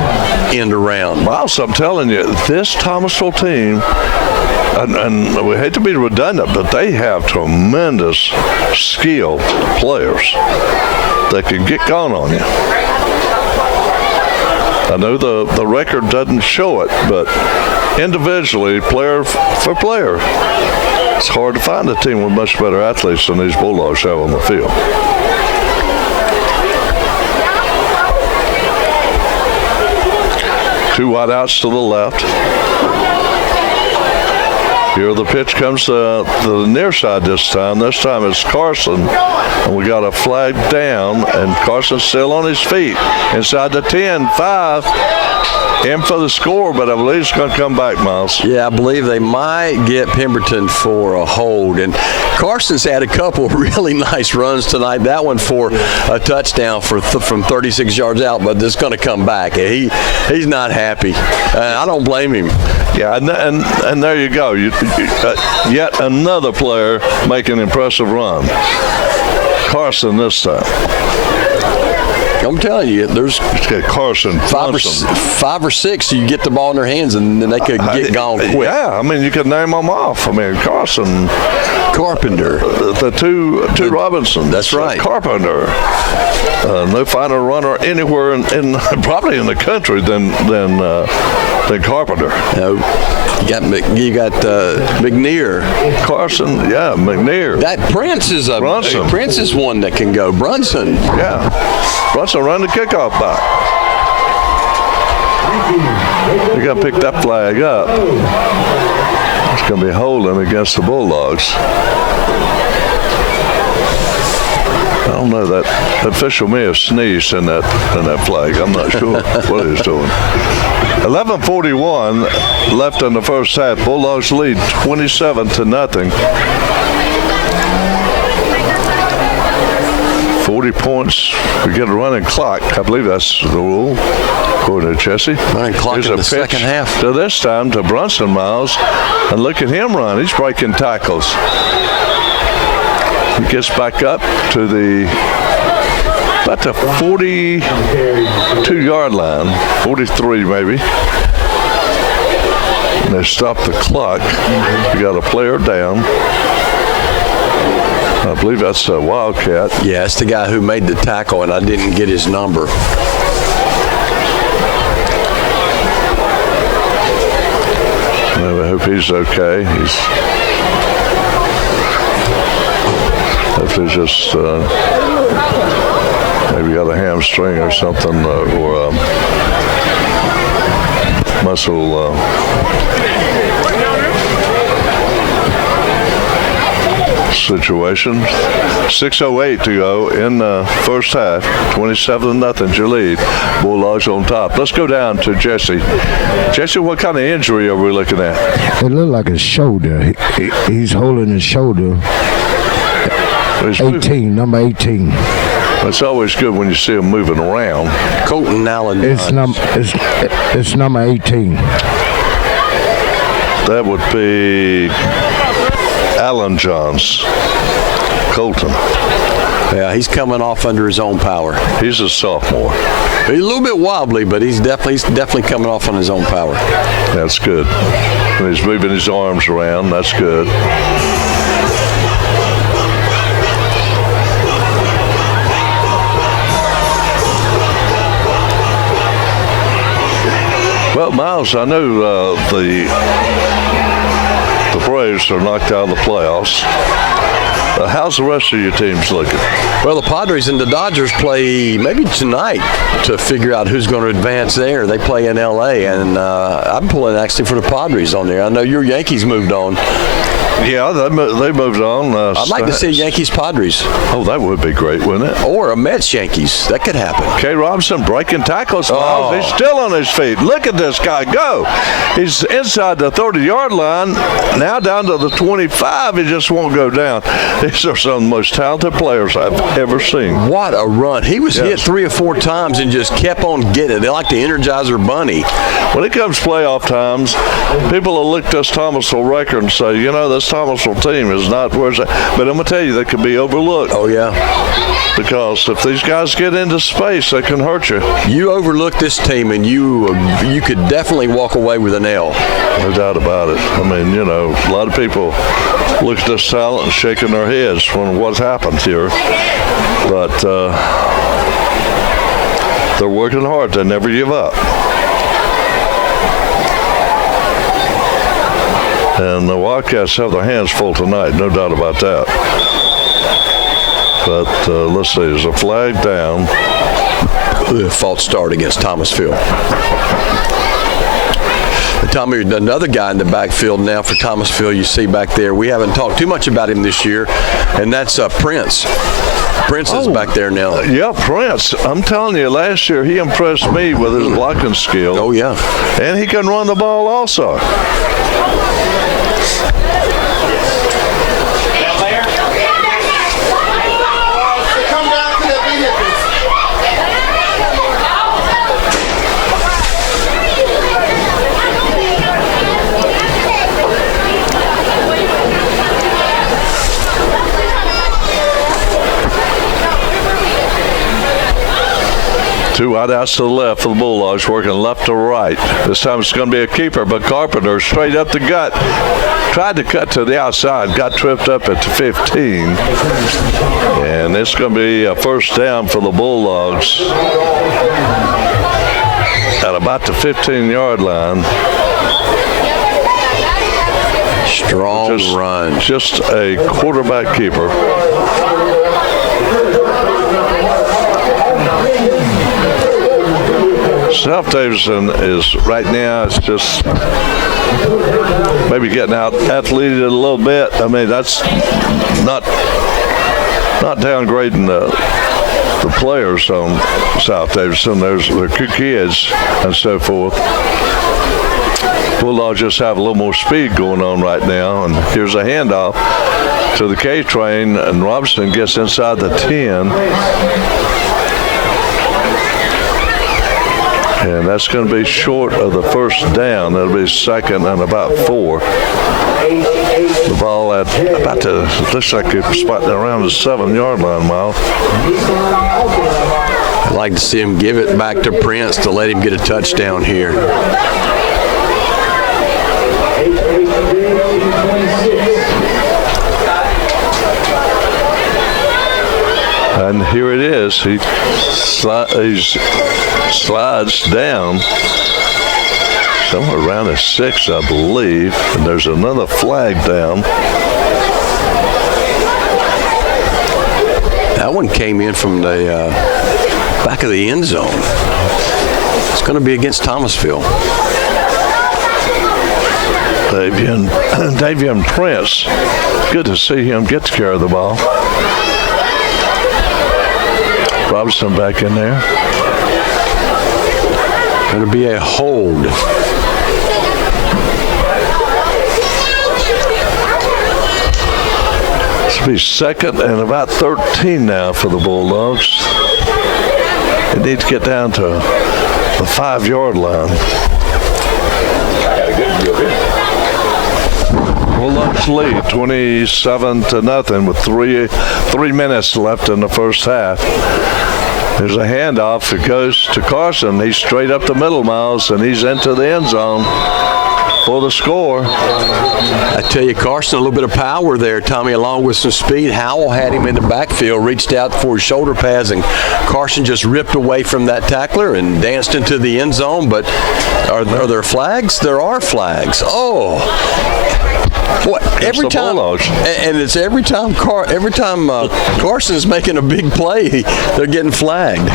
end around. Miles, I'm telling you, this Thomasville team, and we hate to be redundant, but they have tremendous skilled players that can get going on you. I know the record doesn't show it, but individually, player for player, it's hard to find a team with much better athletes than these Bulldogs have on the field. Two wideouts to the left. Here the pitch comes to the near side this time. This time it's Carson. And we got a flag down, and Carson's still on his feet. Inside the 10, 5. In for the score, but I believe it's going to come back, Miles. Yeah, I believe they might get Pemberton for a hold. And Carson's had a couple really nice runs tonight. That one for a touchdown from 36 yards out, but it's going to come back. He's not happy. I don't blame him. Yeah, and there you go. Yet another player making an impressive run. Carson this time. I'm telling you, there's Carson, five or six. You get the ball in their hands, and then they could get gone quick. Yeah, I mean, you could name them off. I mean, Carson, Carpenter, the two Robinsons. That's right. Carpenter. No finer runner anywhere in probably in the country than Carpenter. No, you got McNear, Carson. Yeah, McNear. That Prince is Brunson. Prince is one that can go. Brunson. Yeah, Brunson run the kickoff back. You got to pick that flag up. It's going to be holding against the Bulldogs. I don't know, that official may have sneezed in that flag. I'm not sure what he's doing. 11:41 left in the first half. Bulldogs lead 27-0. 40 points. We get a running clock. I believe that's the rule, according to Jesse. Running clock in the second half. So this time to Brunson, Miles. And look at him run. He's breaking tackles. He gets back up to the about the 42-yard line, 43 maybe. And they stopped the clock. We got a player down. I believe that's a Wildcat. Yeah, it's the guy who made the tackle, and I didn't get his number. I hope he's okay. If he's just maybe got a hamstring or something, or muscle. Situation. 6:08 to go in the first half. 27-0 your lead. Bulldogs on top. Let's go down to Jesse. Jesse, what kind of injury are we looking at? It looked like his shoulder. He's holding his shoulder. 18, number 18. It's always good when you see him moving around. Colton Allen. It's number 18. That would be Alan Johns. Colton. Yeah, he's coming off under his own power. He's a sophomore. He's a little bit wobbly, but he's definitely coming off on his own power. That's good. And he's moving his arms around. That's good. Well, Miles, I know the Braves are knocked out of the playoffs. How's the rest of your teams looking? Well, the Padres and the Dodgers play maybe tonight to figure out who's going to advance there. They play in L.A., and I'm pulling actually for the Padres on there. I know your Yankees moved on. Yeah, they moved on. I'd like to see Yankees-Padres. Oh, that would be great, wouldn't it? Or a Mets-Yankees. That could happen. K. Robinson breaking tackles. Oh. He's still on his feet. Look at this guy go. He's inside the 30-yard line. Now down to the 25. He just won't go down. These are some of the most talented players I've ever seen. What a run. He was hit 3 or 4 times and just kept on getting it. They're like the Energizer Bunny. When it comes playoff times, people will look at this Thomasville record and say, you know, this Thomasville team is not where's that. But I'm going to tell you, they could be overlooked. Oh, yeah. Because if these guys get into space, they can hurt you. You overlook this team, and you could definitely walk away with an L. No doubt about it. I mean, you know, a lot of people look at this talent and shaking their heads from what's happened here. But they're working hard. They never give up. And the Wildcats have their hands full tonight, no doubt about that. But let's see, there's a flag down. False start against Thomasville. Tommy, another guy in the backfield now for Thomasville you see back there. We haven't talked too much about him this year, and that's Prince. Prince is back there now. Yeah, Prince. I'm telling you, last year he impressed me with his blocking skill. Oh, yeah. And he can run the ball also. Two wideouts to the left for the Bulldogs, working left to right. This time it's going to be a keeper, but Carpenter straight up the gut. Tried to cut to the outside, got tripped up at the 15. And it's going to be a first down for the Bulldogs at about the 15-yard line. Strong run. Just a quarterback keeper. South Davidson is right now, it's just maybe getting out athleted a little bit. I mean, that's not downgrading the players on South Davidson. There's the good kids and so forth. Bulldogs just have a little more speed going on right now. And here's a handoff to the K train, and Robinson gets inside the 10. And that's going to be short of the first down. That'll be second and about 4. The ball at about looks like it's spotting around the 7-yard line, Miles. I'd like to see him give it back to Prince to let him get a touchdown here. And here it is. He slides down somewhere around a 6, I believe. And there's another flag down. That one came in from the back of the end zone. It's going to be against Thomasville. Davian Prince. Good to see him get to carry the ball. Robinson back in there. Going to be a hold. This will be 2nd and about 13 now for the Bulldogs. They need to get down to the 5-yard line. Bulldogs lead 27-0 with three minutes left in the first half. There's a handoff. It goes to Carson. He's straight up the middle, Miles, and he's into the end zone for the score. I tell you, Carson, a little bit of power there, Tommy, along with some speed. Howell had him in the backfield, reached out for his shoulder pads, and Carson just ripped away from that tackler and danced into the end zone. But are there flags? There are flags. Oh. Boy, every time, and it's every time Carson's making a big play, they're getting flagged.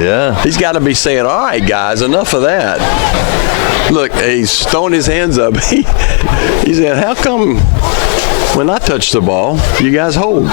Yeah. He's got to be saying, all right, guys, enough of that. Look, he's throwing his hands up. He said, how come when I touch the ball, you guys hold?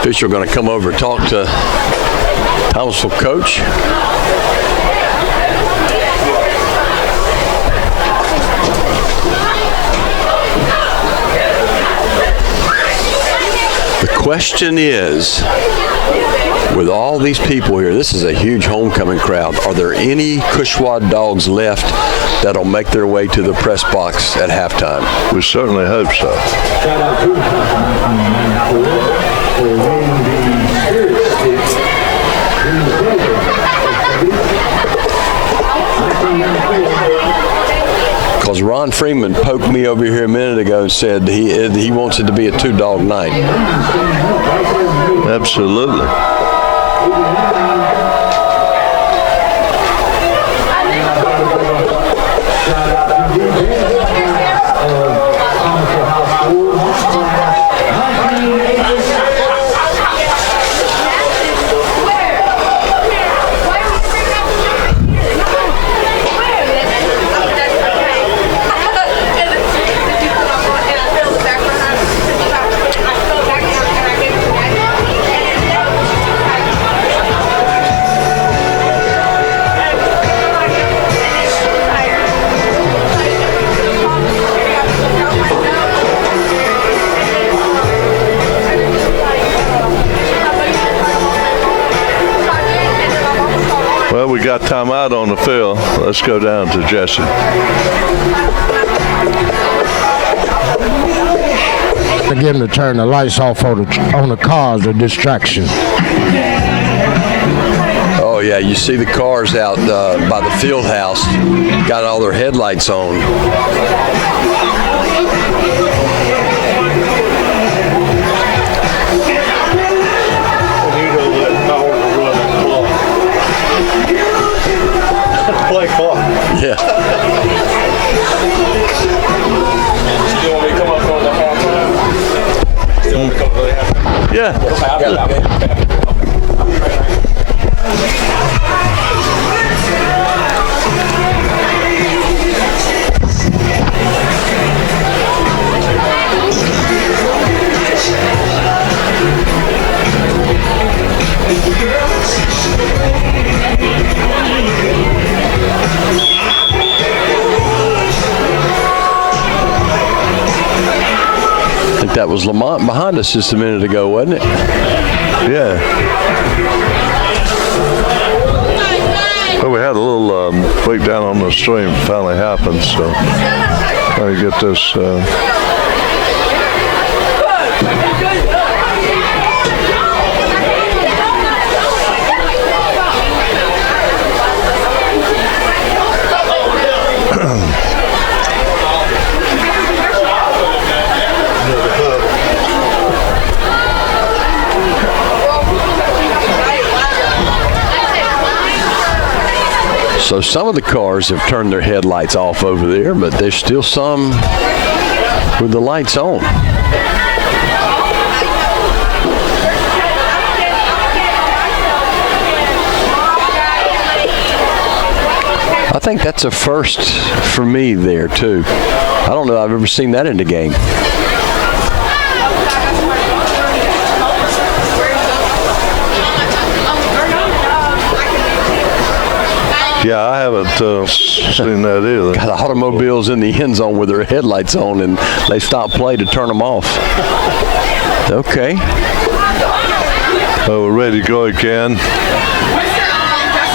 Official going to come over and talk to Thomasville coach. The question is, with all these people here, this is a huge homecoming crowd. Are there any Cushwa dogs left that'll make their way to the press box at halftime? We certainly hope so. Because Ron Freeman poked me over here a minute ago and said he wants it to be a 2-dog night. Absolutely. Well, we got timeout on the field. Let's go down to Jesse. To get him to turn the lights off on the cars, a distraction. Oh, yeah, you see the cars out by the field house, got all their headlights on. Play clock. Yeah. You want me to come up for the halftime? You want me to come for the halftime? Yeah. that was Lamont behind us just a minute ago, wasn't it? Yeah. Well, we had a little breakdown on the stream. Finally happened, so trying to get this. So some of the cars have turned their headlights off over there, but there's still some with the lights on. I think that's a first for me there, too. I don't know I've ever seen that in the game. Yeah, I haven't seen that either. Got automobiles in the end zone with their headlights on, and they stop play to turn them off. Okay. Oh, we're ready to go again.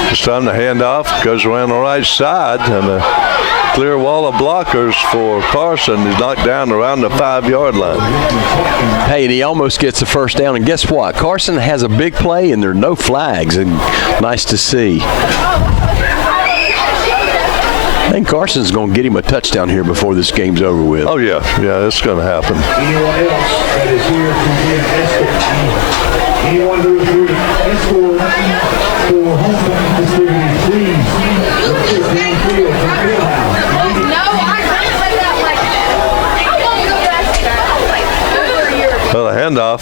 It's time to hand off. Goes around the right side, and a clear wall of blockers for Carson. He's knocked down around the 5-yard line. Hey, and he almost gets the first down. And guess what? Carson has a big play, and there are no flags. And nice to see. I think Carson's going to get him a touchdown here before this game's over with. Oh, yeah. Yeah, it's going to happen. Anyone else that is here from the anyone who is here escort for homecoming distributed, please let's get downfield from Fieldhouse. Well, the handoff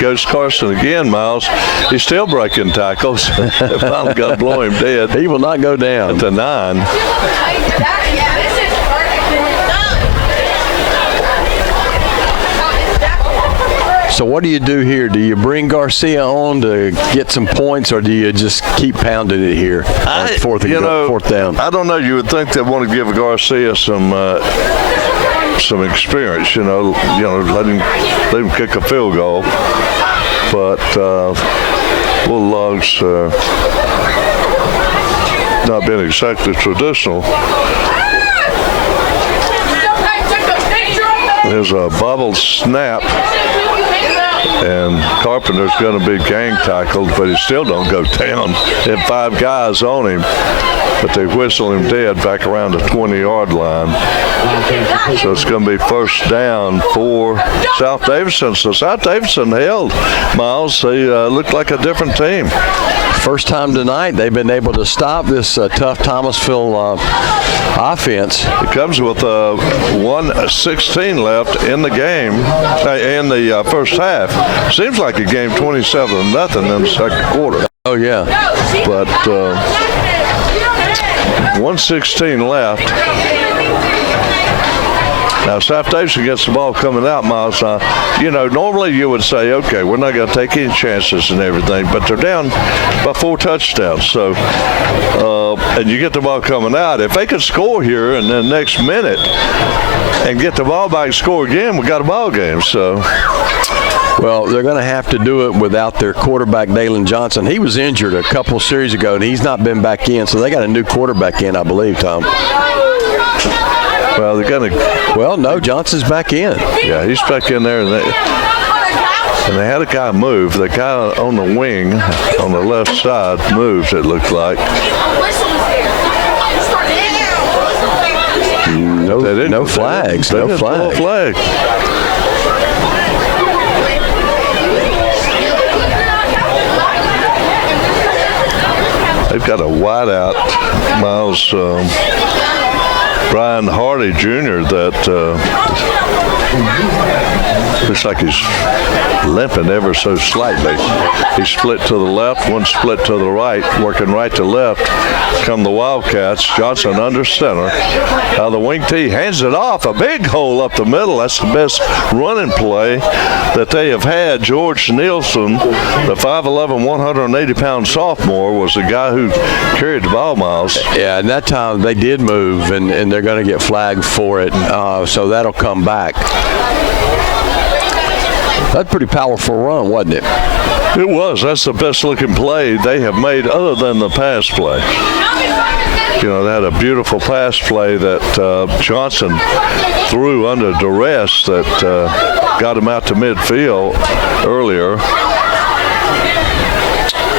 goes Carson again, Miles. He's still breaking tackles. Finally got to blow him dead. He will not go down. At the 9. So what do you do here? Do you bring Garcia on to get some points, or do you just keep pounding it here on fourth down? I don't know. You would think they want to give Garcia some experience. Let him kick a field goal. But Bulldogs not been exactly traditional. There's a bobbled snap. And Carpenter's going to be gang tackled, but he still don't go down. They have 5 guys on him, but they whistle him dead back around the 20-yard line. So it's going to be first down for South Davidson. So South Davidson held, Miles. They looked like a different team. First time tonight they've been able to stop this tough Thomasville offense. It comes with 1:16 left in the game, in the first half. Seems like a game 27-0 in the second quarter. Oh, yeah. But 1:16 left. Now, South Davidson gets the ball coming out, Miles. Normally you would say, okay, we're not going to take any chances and everything, but they're down by 4 touchdowns. So, and you get the ball coming out. If they could score here in the next minute and get the ball back and score again, we got a ball game. So. Well, they're going to have to do it without their quarterback, Dalen Johnson. He was injured a couple series ago, and he's not been back in, so they got a new quarterback in, I believe, Tom. Well, they're going to. Well, no, Johnson's back in. Yeah, he's back in there, and they had a guy move. The guy on the wing on the left side moves, it looked like. No flags. No flag. They've got a wideout, Miles. Brian Hardy Jr. that looks like he's limping ever so slightly. He's split to the left, one split to the right, working right to left. Come the Wildcats. Johnson under center. Now the wing tee hands it off. A big hole up the middle. That's the best running play that they have had. George Nielsen, the 5'11", 180-pound sophomore, was the guy who carried the ball, Miles. Yeah, and that time they did move, and they're going to get flagged for it, so that'll come back. That's a pretty powerful run, wasn't it? It was. That's the best looking play they have made other than the pass play. You know, they had a beautiful pass play that Johnson threw under duress that got him out to midfield earlier.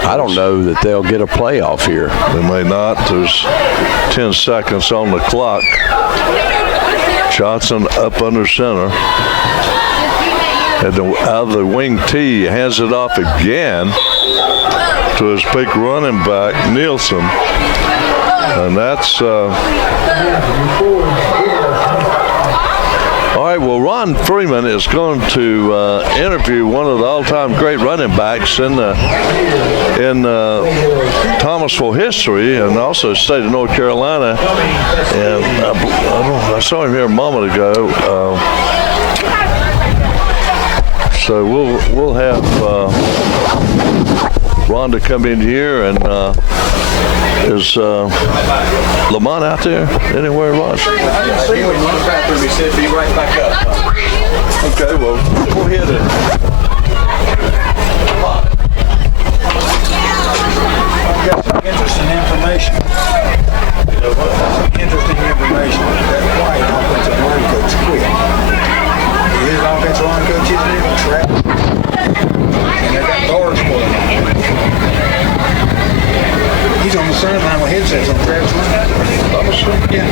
I don't know that they'll get a playoff here. They may not. There's 10 seconds on the clock. Johnson up under center. Out of the wing tee, hands it off again to his big running back, Nielsen. And that's all right. Well, Ron Freeman is going to interview one of the all-time great running backs in Thomasville history, and also state of North Carolina. And I saw him here a moment ago. So we'll have Ron to come in here, and is Lamont out there anywhere, Ron? I didn't see him in the bathroom. He said, "Be right back up." Okay, well, go ahead and. I've got some interesting information. That White offensive line coach quit. He is an offensive line coach, isn't he? And they got guards for him. He's on the sideline with headsets on. Travis Lynn. Yeah.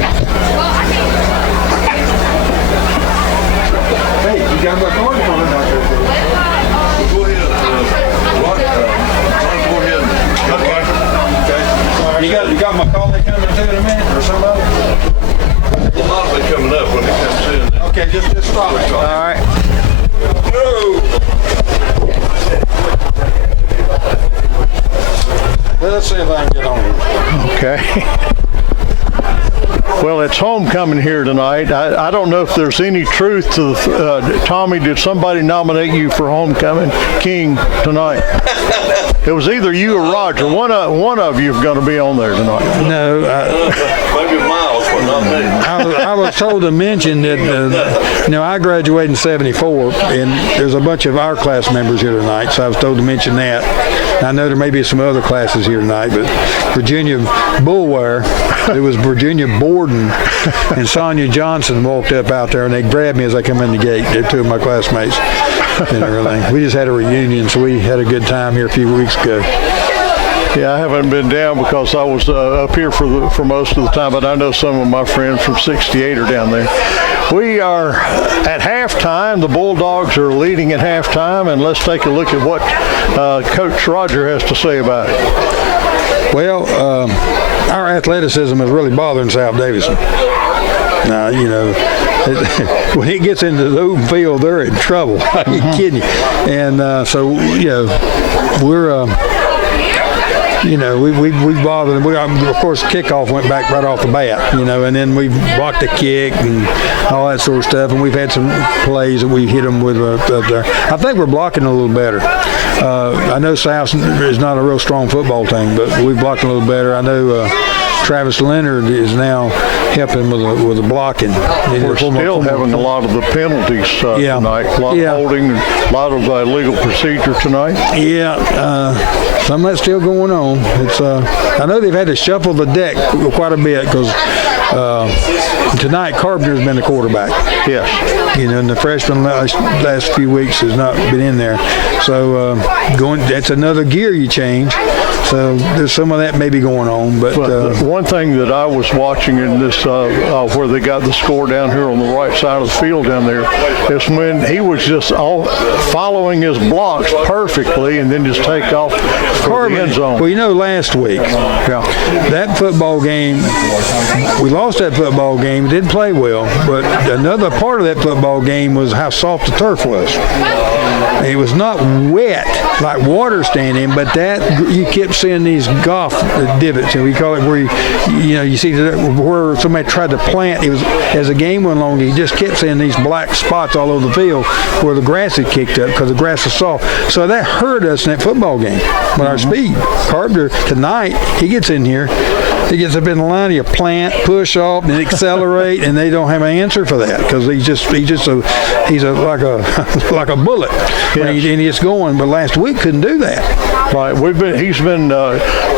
Hey, you got my card for him out there. Go ahead, Okay. You got my call they coming to in a minute or somebody? A lot of it coming up when it comes in. Okay, just stop it. All right. Well, let's see if I can get on here. Okay. Well, it's homecoming here tonight. I don't know if there's any truth to Tommy, did somebody nominate you for homecoming king tonight? It was either you or Roger. One of you is going to be on there tonight. No, Maybe Miles, but not me. I was told to mention that, I graduated in 74, and there's a bunch of our class members here tonight, so I was told to mention that. I know there may be some other classes here tonight, but Virginia Bullware, it was Virginia Borden and Sonia Johnson walked up out there, and they grabbed me as I come in the gate. They're two of my classmates and everything. We just had a reunion, so we had a good time here a few weeks ago. Yeah, I haven't been down because I was up here for most of the time, but I know some of my friends from 68 are down there. We are at halftime. The Bulldogs are leading at halftime, and let's take a look at what Coach Roger has to say about it. Well, our athleticism is really bothering South Davidson. When it gets into the open field, they're in trouble. Are you kidding? And we're we bothered them. Of course, kickoff went back right off the bat, and then we blocked the kick and all that sort of stuff. And we've had some plays that we hit them with up there. I think we're blocking a little better. I know South is not a real strong football team, but we've blocked a little better. I know Travis Leonard is now helping with the blocking. We're still having a lot of the penalties tonight. A lot of holding, a lot of illegal procedure tonight. Yeah, some of that's still going on. It's I know they've had to shuffle the deck quite a bit because tonight Carpenter's been the quarterback. Yes. And the freshman last few weeks has not been in there. So that's another gear you change. So there's some of that maybe going on. But one thing that I was watching in this, where they got the score down here on the right side of the field down there, is when he was just following his blocks perfectly and then just take off for the end zone. Well, last week, that football game, we lost that football game, didn't play well, but another part of that football game was how soft the turf was. It was not wet like water standing, but that you kept seeing these golf divots, and we call it where you see where somebody tried to plant. It was as the game went along, you just kept seeing these black spots all over the field where the grass had kicked up because the grass was soft. So that hurt us in that football game with our speed. Carpenter tonight, he gets in here. he gets up in the line, he'll plant, push off, and accelerate, and they don't have an answer for that because he's like a bullet when he gets going. But last week couldn't do that. Right, he's been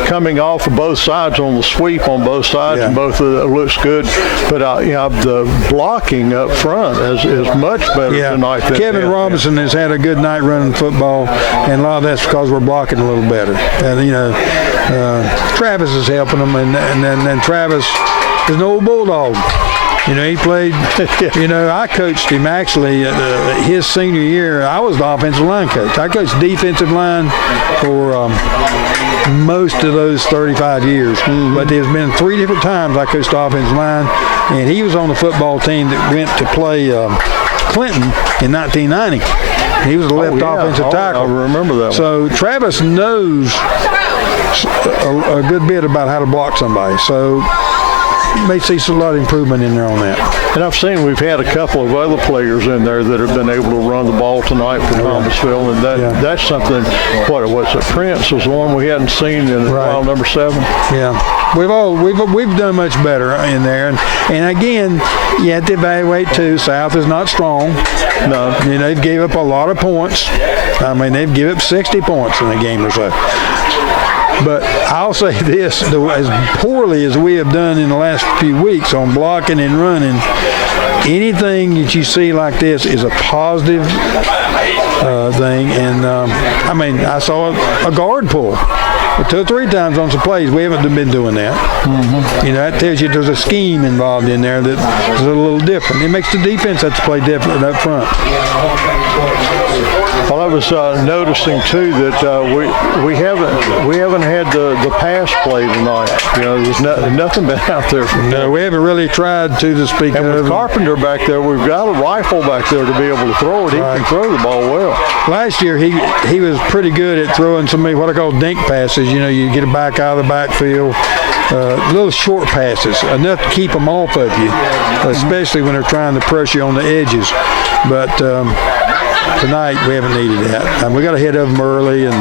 coming off of both sides on the sweep on both sides, and both looks good. But the blocking up front is much better tonight. Than Kevin Robinson has had a good night running football, and a lot of that's because we're blocking a little better. And Travis is helping them, and then Travis is an old bulldog. He played, I coached him actually his senior year. I was the offensive line coach. I coached defensive line for most of those 35 years. But there's been 3 different times I coached offensive line, and he was on the football team that went to play Clinton in 1990. He was the left offensive tackle. I remember that one. So Travis knows a good bit about how to block somebody. So you may see a lot of improvement in there on that. And I've seen we've had a couple of other players in there that have been able to run the ball tonight for Thomasville, and that's something. What was it? Prince was the one we hadn't seen in a while, number 7. Yeah, we've done much better in there, and again, you have to evaluate too. South is not strong. No, they've gave up a lot of points. I mean, they've given up 60 points in a game or so. But I'll say this, as poorly as we have done in the last few weeks on blocking and running, anything that you see like this is a positive thing. And, I saw a guard pull 2 or 3 times on some plays. We haven't been doing that. Mm-hmm. That tells you there's a scheme involved in there that is a little different. It makes the defense have to play different up front. Well, I was noticing too that we haven't had the pass play tonight. There's nothing been out there. No, we haven't really tried to speak of. And with Carpenter back there, we've got a rifle back there to be able to throw it. He can throw the ball well. Last year, he was pretty good at throwing some what I call dink passes. You get it back out of the backfield. Little short passes, enough to keep them off of you, especially when they're trying to pressure you on the edges. But tonight we haven't needed that. We got ahead of them early, and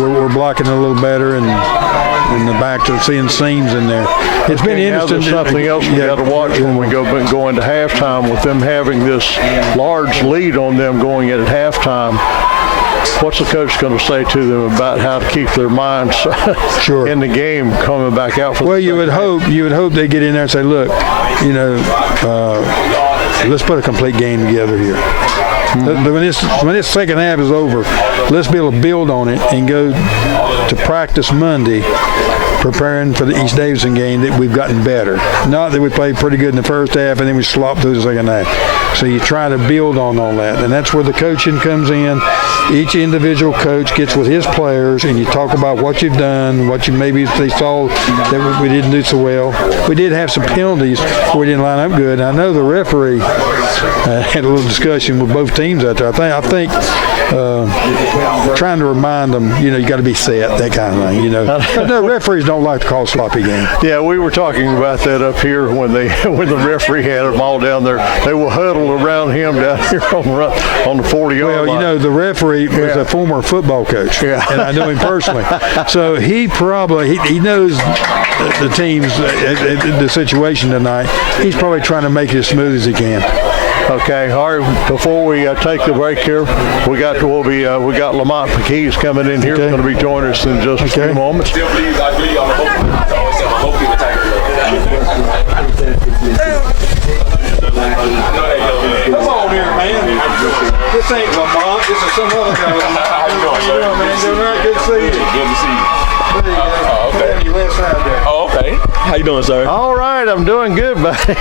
we're blocking a little better, and in the back to seeing seams in there. It's been interesting. There's something else we got to watch when we go into halftime with them having this large lead on them going at halftime. What's the coach going to say to them about how to keep their minds in the game coming back out for? Well, you would hope they get in there and say, look, let's put a complete game together here. Mm-hmm. When this second half is over, let's be able to build on it and go to practice Monday, preparing for the East Davidson game that we've gotten better. Not that we played pretty good in the first half and then we slopped through the second half. So you try to build on all that, and that's where the coaching comes in. Each individual coach gets with his players, and you talk about what you've done, what you maybe they saw that we didn't do so well. We did have some penalties where we didn't line up good. And I know the referee had a little discussion with both teams out there. I think trying to remind them, you got to be set, that kind of thing. No, referees don't like to call sloppy games. Yeah, we were talking about that up here when the referee had them all down there. They will huddle around him down here on the 40-yard line. Well, the referee was a former football coach, and I know him personally. So he probably he knows the team's the situation tonight. He's probably trying to make it as smooth as he can. Okay, all right. Before we take the break here, we got Lamont McKee's coming in here. He's going to be joining us in just a few moments. Come on here, man. This ain't Lamont. This is some other guy. How you doing, sir? Man, doing all right. Good to see you. Good to see you. Oh, okay. You left side there. Oh, okay. How you doing, sir? All right, I'm doing good, buddy.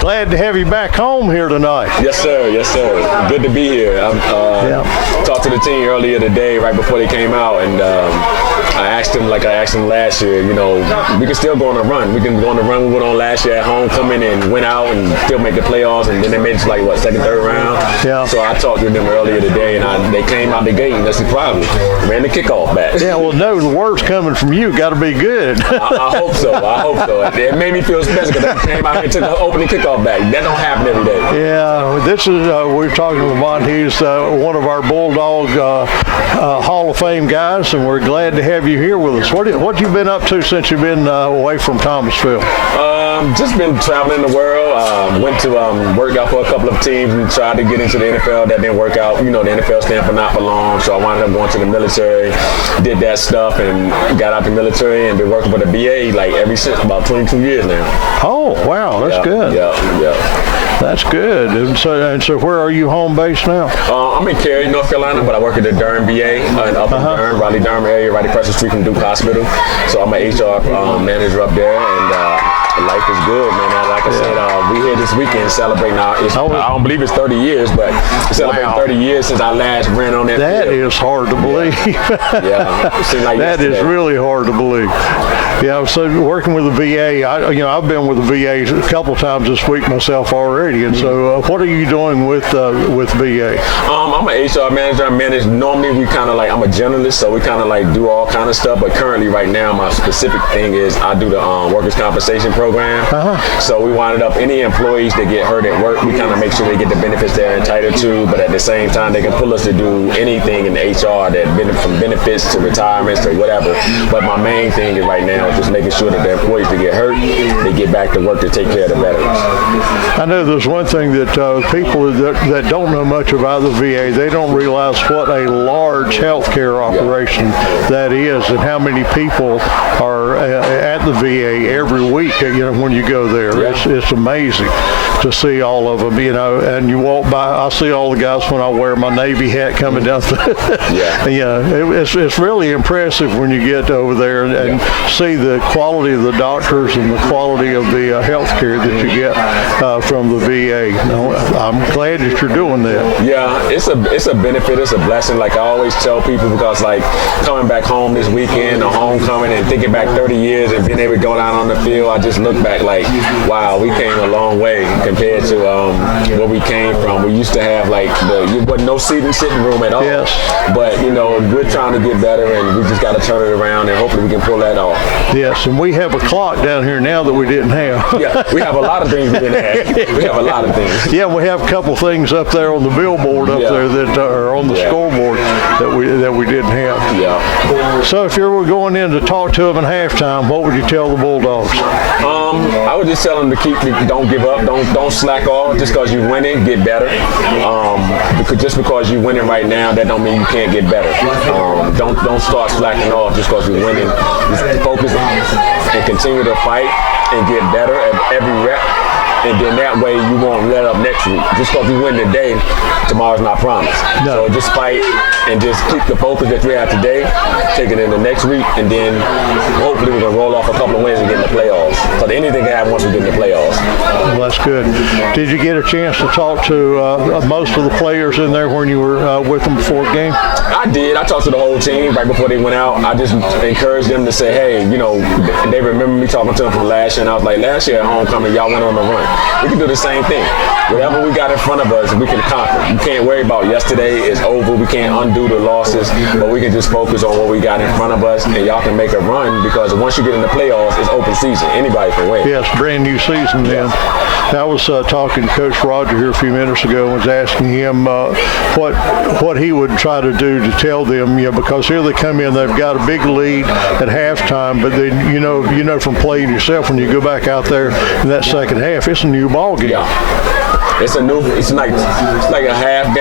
Glad to have you back home here tonight. Yes, sir. Yes, sir. Good to be here. I talked to the team earlier today, right before they came out, and I asked them, like I asked them last year, we can still go on a run. We can go on the run we went on last year at homecoming and went out and still make the playoffs, and then they made it to second, third round. Yeah. So I talked to them earlier today, and they came out the gate, and that's the problem. Ran the kickoff back. Yeah, well, no, the word's coming from you. Got to be good. I hope so. It made me feel special because I came out here and took the opening kickoff back. That don't happen every day. Yeah, this is, we're talking to Lamont. He's one of our Bulldog Hall of Fame guys, and we're glad to have you you here with us. What you been up to since you've been away from Thomasville? Just been traveling the world. Went to work out for a couple of teams and tried to get into the NFL. That didn't work out. You know, the NFL stand for not for long, so I wound up going to the military, did that stuff, and got out the military and been working for the VA like ever since, about 22 years now. Oh, wow, that's good. Yeah. That's good. And so where are you home base now? I'm in Cary, North Carolina, but I work at the Durham VA in Durham, Raleigh-Durham area, right across the street from Duke Hospital. So I'm an HR manager up there, and life is good, man. Like I said, we here this weekend celebrating I don't believe it's 30 years, but celebrating 30 years since I last ran on that field. Is hard to believe. Yeah. It seems like that is really hard to believe. Yeah, so working with the VA, I've been with the VA a couple times this week myself already. And so what are you doing with VA? I'm an HR manager. I manage, normally we kind of like, I'm a generalist, so we kind of like do all kind of stuff. But currently right now, my specific thing is I do the workers' compensation program. So we winded up any employees that get hurt at work, we kind of make sure they get the benefits they're entitled to, but at the same time they can pull us to do anything in the HR that from benefits to retirements to whatever. But my main thing is right now is just making sure that the employees that get hurt, they get back to work to take care of the veterans. I know there's one thing that people that don't know much about the VA, they don't realize what a large healthcare operation that is, and how many people are at the VA every week. When you go there, it's amazing to see all of them. And you walk by, I see all the guys when I wear my Navy hat coming down. It's really impressive when you get over there and see the quality of the doctors and the quality of the health care that you get from the VA. I'm glad that you're doing that. Yeah, it's a benefit, it's a blessing. Like I always tell people, because like coming back home this weekend, or homecoming, and thinking back 30 years and being able to go down on the field, I just look back like, wow, we came a long way compared to where we came from. We used to have like you wasn't no sitting room at all. Yes. But we're trying to get better, and we just got to turn it around, and hopefully we can pull that off. Yes, and we have a clock down here now that we didn't have. Yeah, we have a lot of things we didn't have. We have a lot of things. Yeah, we have a couple things up there on the billboard up there that are on the scoreboard that we didn't have. Yeah. So if you were going in to talk to them in halftime, what would you tell the Bulldogs? I would just tell them to don't give up, don't slack off. Just because you're winning, get better. Just because you're winning right now, that don't mean you can't get better. Don't start slacking off just because you're winning. Just focus and continue to fight and get better at every rep. And then that way you won't let up next week. Just because you win today, tomorrow's not promised. No. So just fight and just keep the focus that you have today, take it into next week, and then hopefully we're going to roll off a couple of wins and get in the playoffs. Because anything can happen once we get in the playoffs. Well, that's good. Did you get a chance to talk to most of the players in there when you were with them before the game? I did. I talked to the whole team right before they went out. I just encouraged them to say, hey, they remember me talking to them from last year, and I was like, last year at homecoming, y'all went on a run. We can do the same thing. Whatever we got in front of us, we can conquer. You can't worry about yesterday. It's over. We can't undo the losses, but we can just focus on what we got in front of us, and y'all can make a run, because once you get in the playoffs, it's open season. Anybody can win. Yes, brand new season then. I was talking to Coach Roger here a few minutes ago and was asking him what he would try to do to tell them, because here they come in, they've got a big lead at halftime, but then you know from playing yourself, when you go back out there in that second half, it's a new ball game. Yeah. It's like a halftime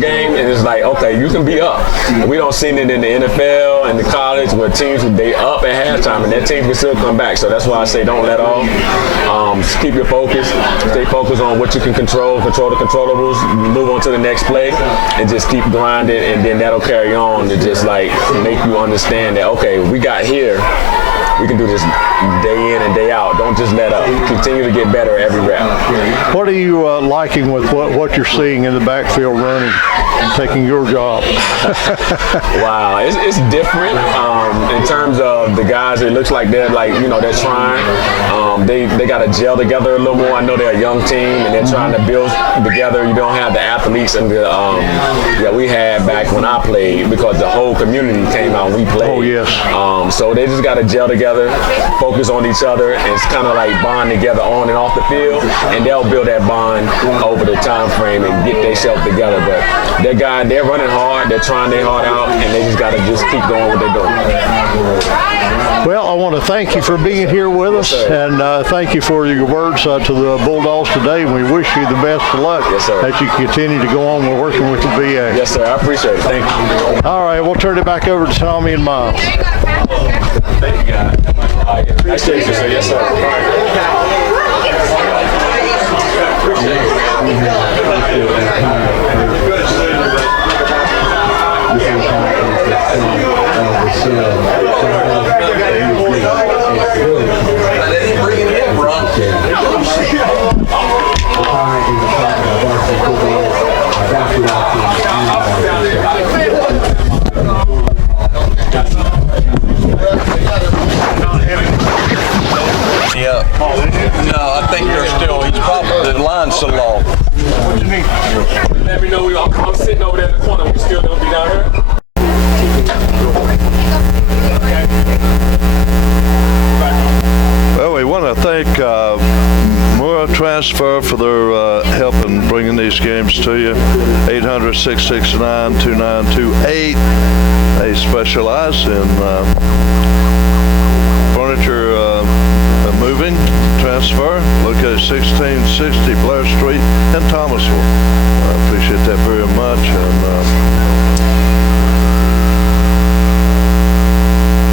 game, and it's like, okay, you can be up. We don't see it in the NFL and the college where teams, they up at halftime, and that team can still come back. So that's why I say don't let off. Just keep your focus. Stay focused on what you can control the controllables, move on to the next play, and just keep grinding, and then that'll carry on to just like make you understand that, okay, we got here. We can do this day in and day out. Don't just let up. Continue to get better every rep. What are you liking with what you're seeing in the backfield running and taking your job? Wow, it's different in terms of the guys. It looks like they're they're trying. They got to gel together a little more. I know they're a young team and they're trying to build together. You don't have the athletes and the that we had back when I played, because the whole community came out and we played. Oh yes. So they just got to gel together together, focus on each other, and it's kind of like bond together on and off the field, and they'll build that bond over the time frame and get themselves together. But they're running hard, they're trying their heart out, and they just got to just keep doing what they're doing. Well, I want to thank you for being here with us, and thank you for your words to the Bulldogs today. We wish you the best of luck as you continue to go on with working with the VA. Yes, sir. I appreciate it. Thank you. All right, we'll turn it back over to Tommy and Miles. Thank you, guys. Nice to meet you, sir. Yes, sir. Yeah. No, I think they're still. He's probably the line's so long. What you need? Let me know. I'm sitting over there in the corner. We still gonna be down here. Well, we want to thank Mura Transfer for their help in bringing these games to you. 800-669-2928. They specialize in furniture moving, transfer, located 1660 Blair Street in Thomasville. I appreciate that very much. And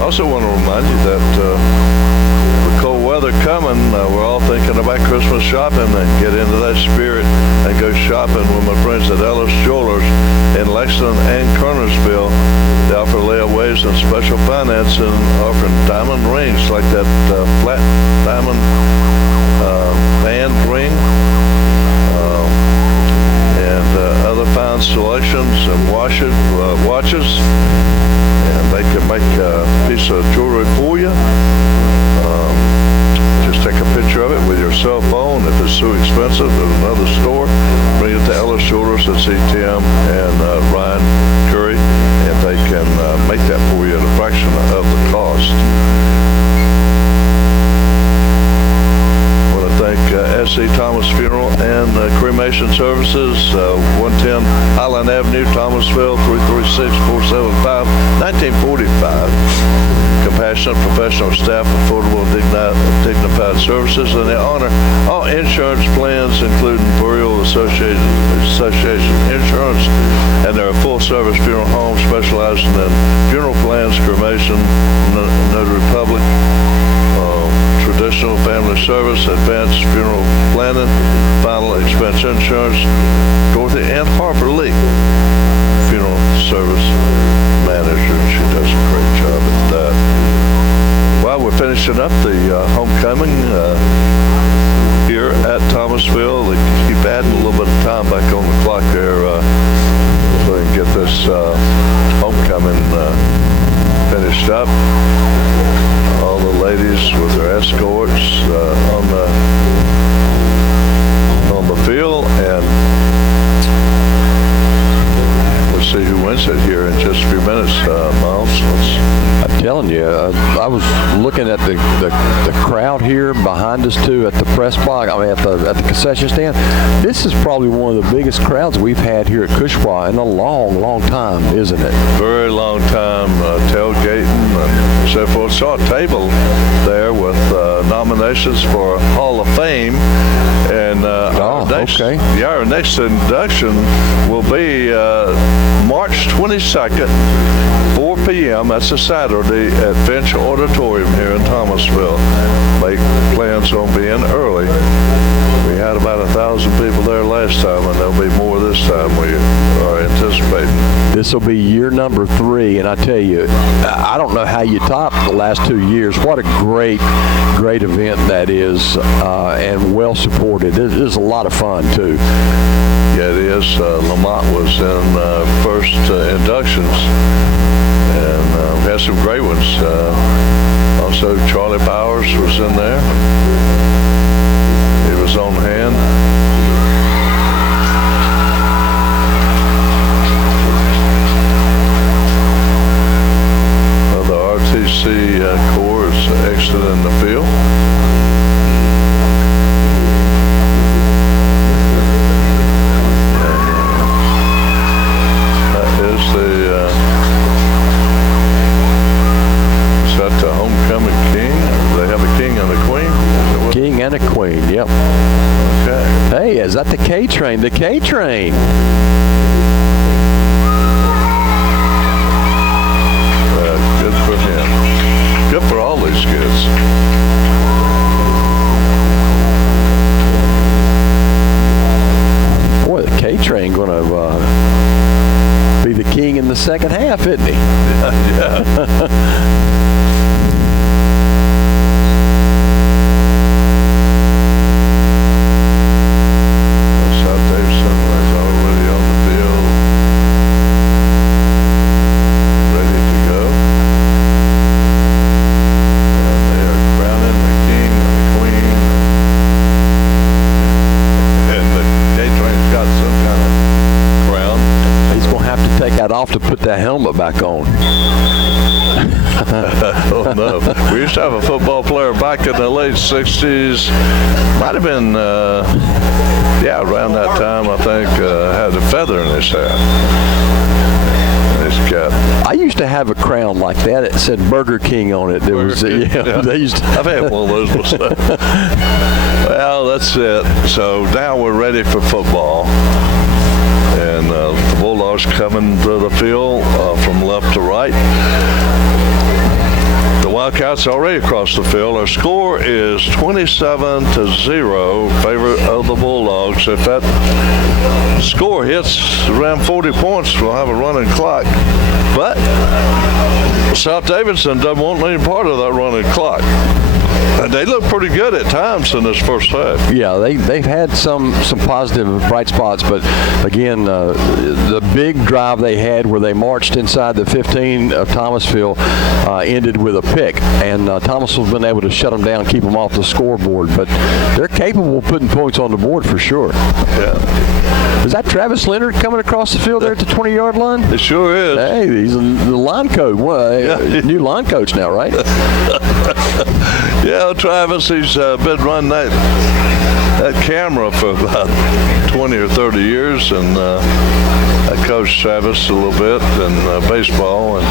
I also want to remind you that with cold weather coming, we're all thinking about Christmas shopping, and get into that spirit and go shopping with my friends at Ellis Jewelers in Lexington and Kernersville. They offer layaways and special financing, offering diamond rings like that flat diamond band ring, and other fine selections and watches, and they can make a piece of jewelry for you. Just take a picture of it with your cell phone. If it's too expensive at another store, bring it to Ellis Jewelers and see Tim and Ryan Curry, and they can make that for you at a fraction of the cost. I want to thank S.C. Thomas Funeral and Cremation Services, 110 Highland Avenue, Thomasville, 336-475-1945. Compassionate professional staff, affordable and dignified services, and they honor all insurance plans, including Burial Association Insurance, and they're a full-service funeral home specializing in funeral plans, cremation, notary public, traditional family service, advanced funeral planning, final expense insurance. Dorothy Ann Harper Lee, funeral service manager. She does a great job at that. While we're finishing up the homecoming here at Thomasville, they keep adding a little bit of time back on the clock there so we can get this homecoming finished up. All the ladies with their escorts on the field, and we'll see who wins it here in just a few minutes. Miles, I'm telling you, I was looking at the crowd here behind us too at the press box. I mean, at the concession stand. This is probably one of the biggest crowds we've had here at Cushwa in a long, long time, isn't it? very long time tailgating and so forth. Saw a table there with nominations for Hall of Fame, and our next induction will be March 22nd, 4 p.m. That's a Saturday at Finch Auditorium here in Thomasville. Make plans on being early. We had about 1,000 people there last time, and there'll be more this time. We are anticipating. This will be year number 3, and I tell you, I don't know how you top the last 2 years. What a great event that is, and well supported. It is a lot of fun too. Yeah, it is. Lamont was in first inductions, and we had some great ones. Also, Charlie Bowers was in there. He was on hand. The RTC Corps is Davidson in the field. That is is that the homecoming king? They have a king and a queen? King and a queen, yep. Okay. Hey, is that the K train? The K train. Good for him. Good for all these kids. Boy, the K train going to be the king in the second half, isn't he? Yeah. South Davidson is already on the field, ready to go. And they are crowning the king and the queen. And the K-Train's got some kind of crown. He's going to have to take that off to put that helmet back on. Oh no. We used to have a football player back in the late 60s. Might have been, around that time, I think, had a feather in his hat. And his cap. I used to have a crown like that. It said Burger King on it. There was, Yeah. They used to. I've had one of those myself. Well, that's it. So now we're ready for football. And the Bulldogs coming to the field from left to right. The Wildcats already across the field. Our score is 27-0, favor of the Bulldogs. If that score hits around 40 points, we'll have a running clock. But South Davidson doesn't want any part of that running clock. They look pretty good at times in this first half. Yeah, they've had some positive bright spots, but again, the big drive they had where they marched inside the 15 of Thomasville ended with a pick, and Thomasville's been able to shut them down, keep them off the scoreboard. But they're capable of putting points on the board for sure. Yeah. Is that Travis Leonard coming across the field there at the 20-yard line? It sure is. Hey, he's the line coach. New line coach now, right? Yeah, Travis, he's been running that camera for about 20 or 30 years, and I coached Travis a little bit in baseball, and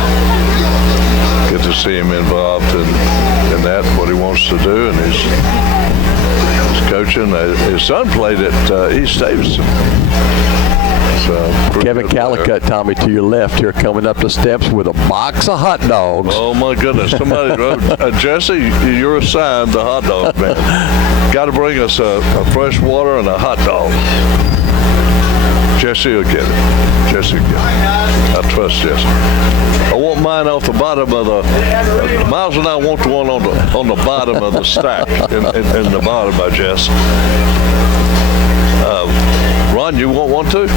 get to see him involved in that, what he wants to do, and he's coaching. His son played at East Davidson. So, Kevin Calicut, Tommy, to your left here, coming up the steps with a box of hot dogs. Oh my goodness! Somebody wrote, Jesse, you're assigned the hot dog man. Got to bring us a fresh water and a hot dog. Jesse will get it. Jesse will get it. I trust Jesse. I want mine off the bottom of the. Miles and I want the one on the bottom of the stack in the bottom by Jesse. Ron, you want one too?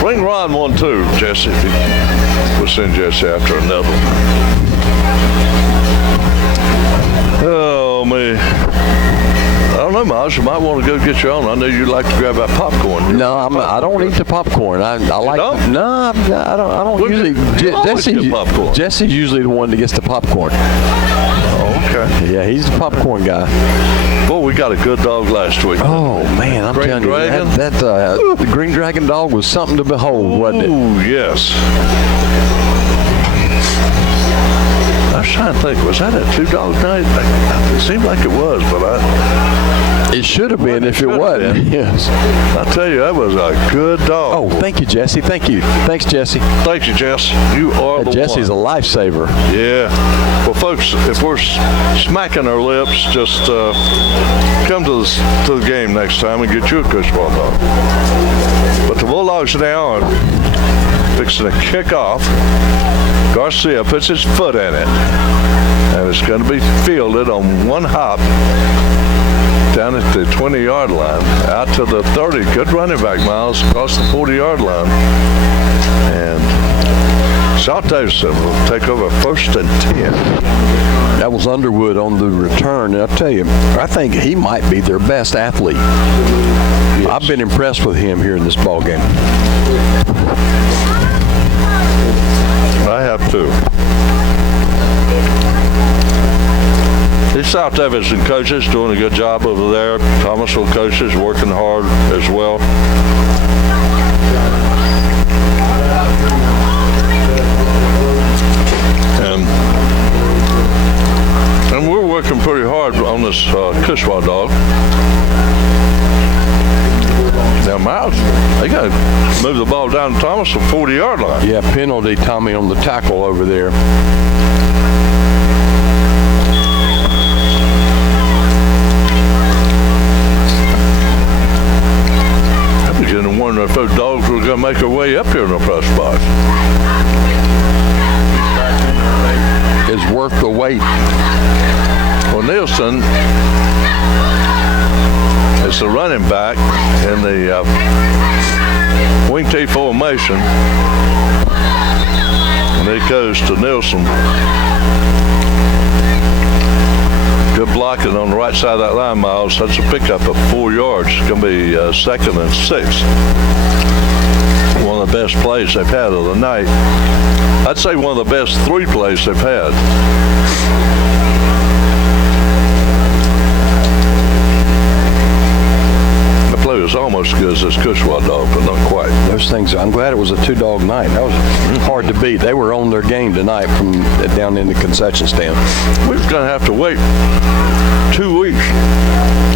Bring Ron one too, Jesse. We'll send Jesse after another one. Oh, me. I don't know, Miles. You might want to go get your own. I know you like to grab that popcorn. No, I don't eat the popcorn. I like. don't? No, I don't Well, usually. you always get popcorn. Jesse's usually the one that gets the popcorn. Oh, okay. Yeah, he's the popcorn guy. Boy, we got a good dog last week. Oh man, I'm Green telling Dragon? you, the Green Dragon dog was something to behold, wasn't it? Ooh, yes. I was trying to think, was that a two-dog night? It seemed like it was, but It should have been if it wasn't. Yes. I tell you, that was a good dog. Oh, thank you, Jesse. Thank you. Thanks, Jesse. Thank you, Jess. You are the Jesse's one. a lifesaver. Yeah. Well, folks, if we're smacking our lips, just come to the game next time and get you a Cushball dog. But the Bulldogs now are fixing to kick off. Garcia puts his foot in it, and it's going to be fielded on one hop down at the 20-yard line, out to the 30. Good running back, Miles, across the 40-yard line. And South Davidson will take over 1st and 10. That was Underwood on the return, and I'll tell you, I think he might be their best athlete. Yes. I've been impressed with him here in this ball game. I have too. South Davidson coaches doing a good job over there. Thomasville coaches working hard as well. And we're working pretty hard on this Kushwa dog. Now, Miles, they got to move the ball down to Thomasville 40-yard line. Yeah, penalty, Tommy, on the tackle over there. I'm beginning to wonder if those dogs were going to make their way up here in the press box. Is worth the wait. Well, Nielsen is the running back in the wing T formation. And it goes to Nielsen. Good blocking on the right side of that line, Miles. That's a pickup of 4 yards. It's going to be 2nd and 6. One of the best plays they've had of the night. I'd say one of the best 3 plays they've had. The play was almost as good as this Kushwa dog, but not quite. Those things, I'm glad it was a 2-dog night. That was hard to beat. They were on their game tonight from down in the concession stand. We're going to have to wait 2 weeks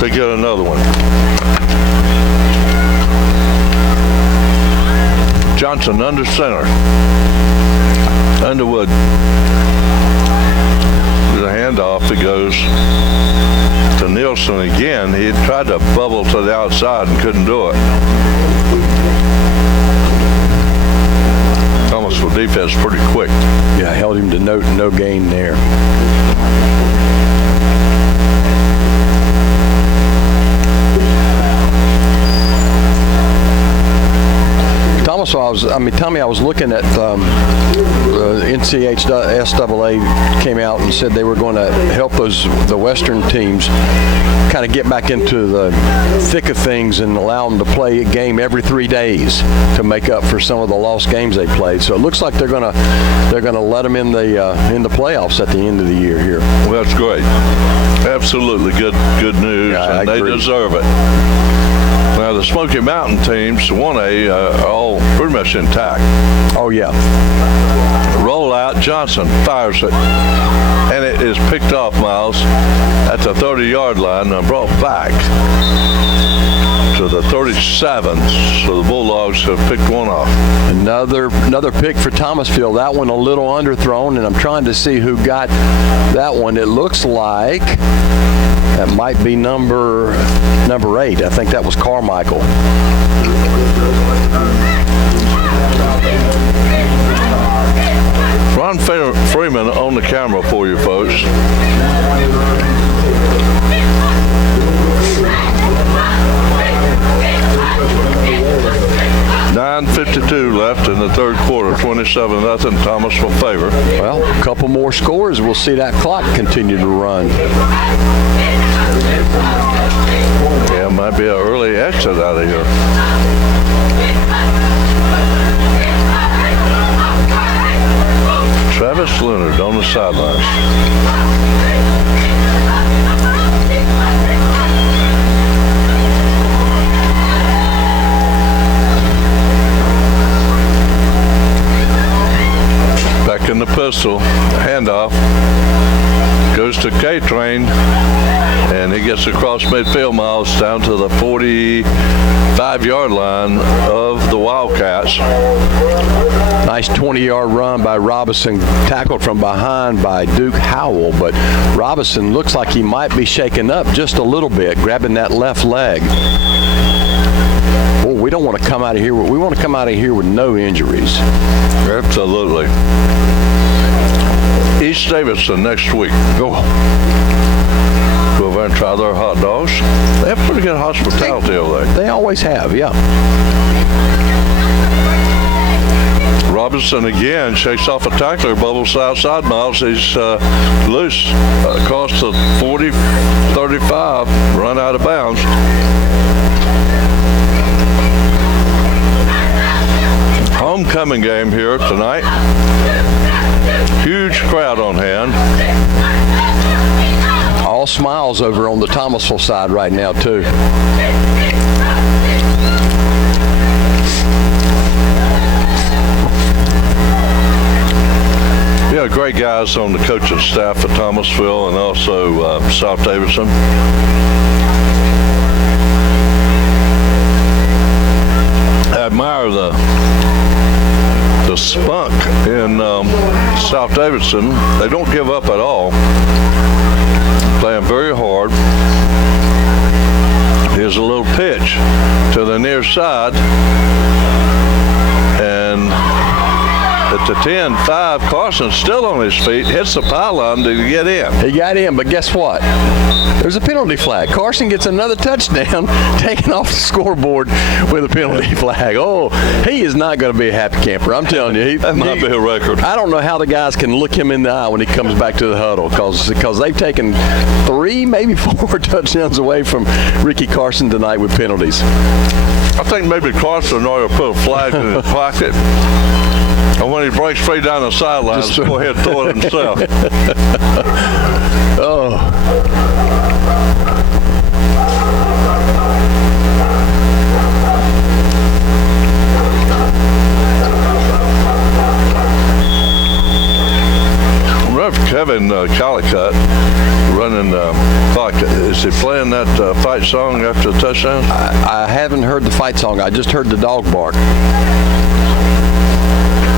to get another one. Johnson under center. Underwood. With a handoff, it goes to Nielsen again. He had tried to bubble to the outside and couldn't do it. Thomasville defense pretty quick. Yeah, held him to no gain there. Tommy, I was looking at NCHSAA came out and said they were going to help the Western teams kind of get back into the thick of things and allow them to play a game every 3 days to make up for some of the lost games they played. So it looks like they're gonna let them in the playoffs at the end of the year here. Well, that's great. Absolutely good news, Yeah, and they deserve it. Now, the Smoky Mountain teams, 1A, are all pretty much intact. Oh, yeah. Roll out, Johnson fires it, and it is picked off, Miles, at the 30-yard line and brought back to the 37. So the Bulldogs have picked one off. Another pick for Thomasville. That one a little underthrown, and I'm trying to see who got that one. It looks like that might be number 8. I think that was Carmichael. Ron Freeman on the camera for you folks. .52 left in the third quarter, 27-0, Thomasville favor. Well, a couple more scores. We'll see that clock continue to run. Yeah, might be an early exit out of here. Travis Leonard on the sidelines. Back in the pistol, handoff, goes to K-Train, and he gets across midfield, Miles, down to the 45-yard line of the Wildcats. Nice 20-yard run by Robinson, tackled from behind by Duke Howell, but Robinson looks like he might be shaken up just a little bit, grabbing that left leg. Well, we don't want to come out of here. We want to come out of here with no injuries. Absolutely. East Davidson next week. Go over and try their hot dogs. They have pretty good hospitality over there. They always have, yeah. Robinson again shakes off a tackler, bubbles outside, Miles. He's loose across the 40, 35, run out of bounds. Homecoming game here tonight. Huge crowd on hand. All all smiles over on the Thomasville side right now, too. Yeah, great guys on the coaching staff at Thomasville and also South Davidson. I admire the spunk in South Davidson. They don't give up at all. Playing very hard. Here's a little pitch to the near side. And at the 10-5, Carson's still on his feet, hits the pylon to get in. He got in, but guess what? There's a penalty flag. Carson gets another touchdown taken off the scoreboard with a penalty flag. Oh, he is not going to be a happy camper. I'm telling you. That might be a record. I don't know how the guys can look him in the eye when he comes back to the huddle because they've taken 3, maybe 4 touchdowns away from Ricky Carson tonight with penalties. I think maybe Carson ought to put a flag in his pocket. And when he breaks straight down the sidelines, just go ahead and throw it himself. Oh. Kevin Collicutt running the clock. Is he playing that fight song after the touchdown? I haven't heard the fight song. I just heard the dog bark.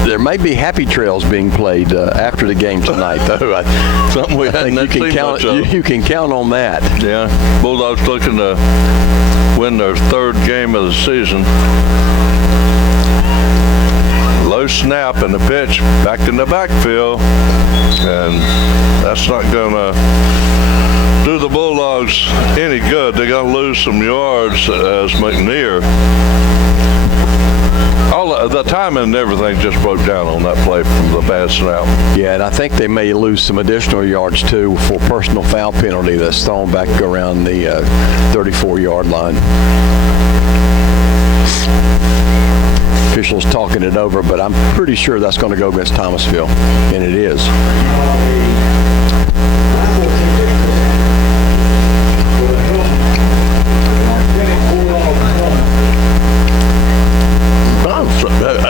There may be happy trails being played after the game tonight, though. I think you can count on that. Yeah, Bulldogs looking to win their 3rd game of the season. Low snap and the pitch back in the backfield, and that's not going to do the Bulldogs any good. They're going to lose some yards as McNear. All the timing and everything just broke down on that play from the bad snap. Yeah, and I think they may lose some additional yards too for personal foul penalty that's thrown back around the 34-yard line. Officials talking it over, but I'm pretty sure that's going to go against Thomasville, and it is.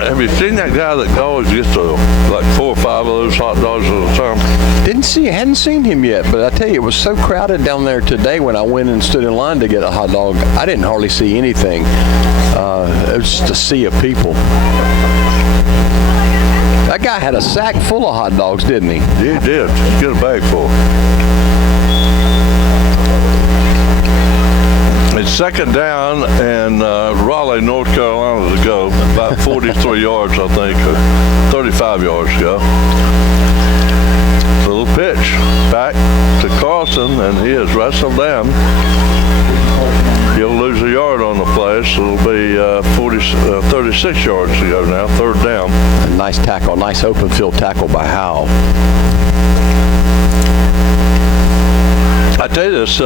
Have you seen that guy that always gets like 4 or 5 of those hot dogs at a time? Hadn't seen him yet, but I tell you, it was so crowded down there today when I went and stood in line to get a hot dog. I didn't hardly see anything. It was just a sea of people. That guy had a sack full of hot dogs, didn't he? He did. Get a bag full. It's 2nd down and Raleigh, North Carolina to go. About 43 yards, I think, or 35 yards to go. Little pitch back to Carson, and he is wrestled down. He'll lose a yard on the play, so it'll be 36 yards to go now, 3rd down. A nice tackle, nice open field tackle by Howell. I tell you this,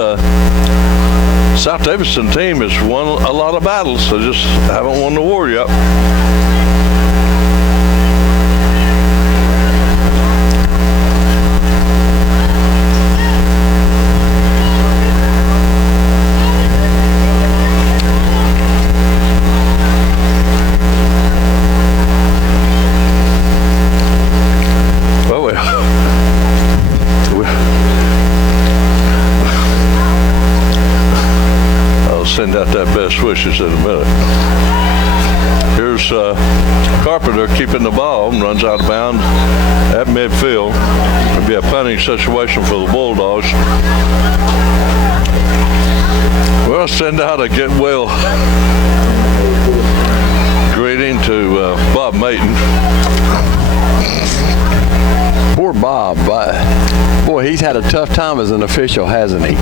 South Davidson team has won a lot of battles. They just haven't won the war yet. Send out that best wishes in a minute. Here's Carpenter keeping the ball, runs out of bounds at midfield. It'll be a punting situation for the Bulldogs. We'll send out a get well greeting to Bob Mayton. Poor Bob. Boy, he's had a tough time as an official, hasn't he?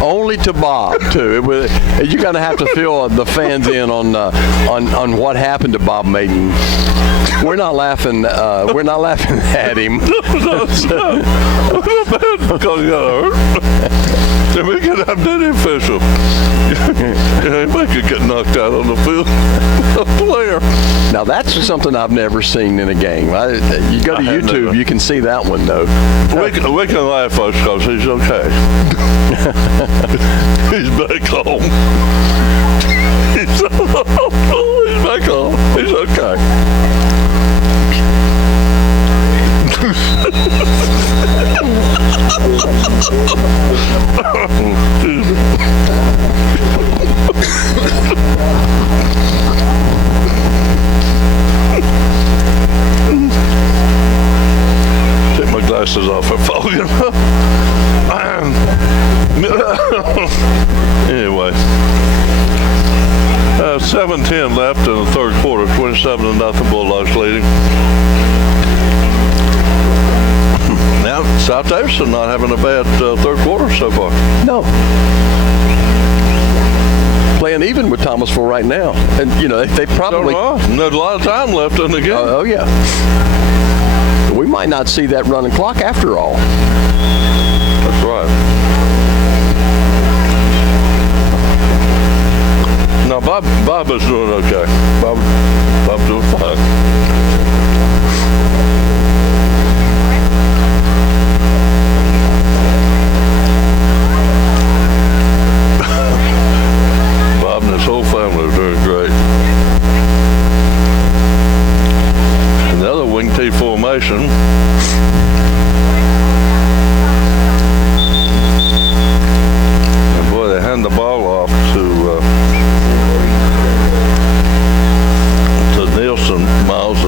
Only to Bob, too. You're going to have to fill the fans in on what happened to Bob Mayton. We're not laughing. We're not laughing at him. No, because he got hurt. And we could have any official. Anybody could get knocked out on the field. A player. Now that's something I've never seen in a game. You go to YouTube, you can see that one though. We can laugh, folks, because he's okay. He's back home. He's back home. He's okay. Take my glasses off at fogging. Anyway, 7:10 left in the third quarter, 27-0 Bulldogs leading. Now, South Davidson not having a bad third quarter so far. No. Playing even with Thomasville right now. And, you know, they probably... There's a lot of time left in the game. Oh, yeah. We might not see that running clock after all. That's right. Now, Bob is doing okay. Bob's doing fine. Bob and his whole family are doing great. Another wing T formation. And boy, they hand the ball off to Nielsen, Miles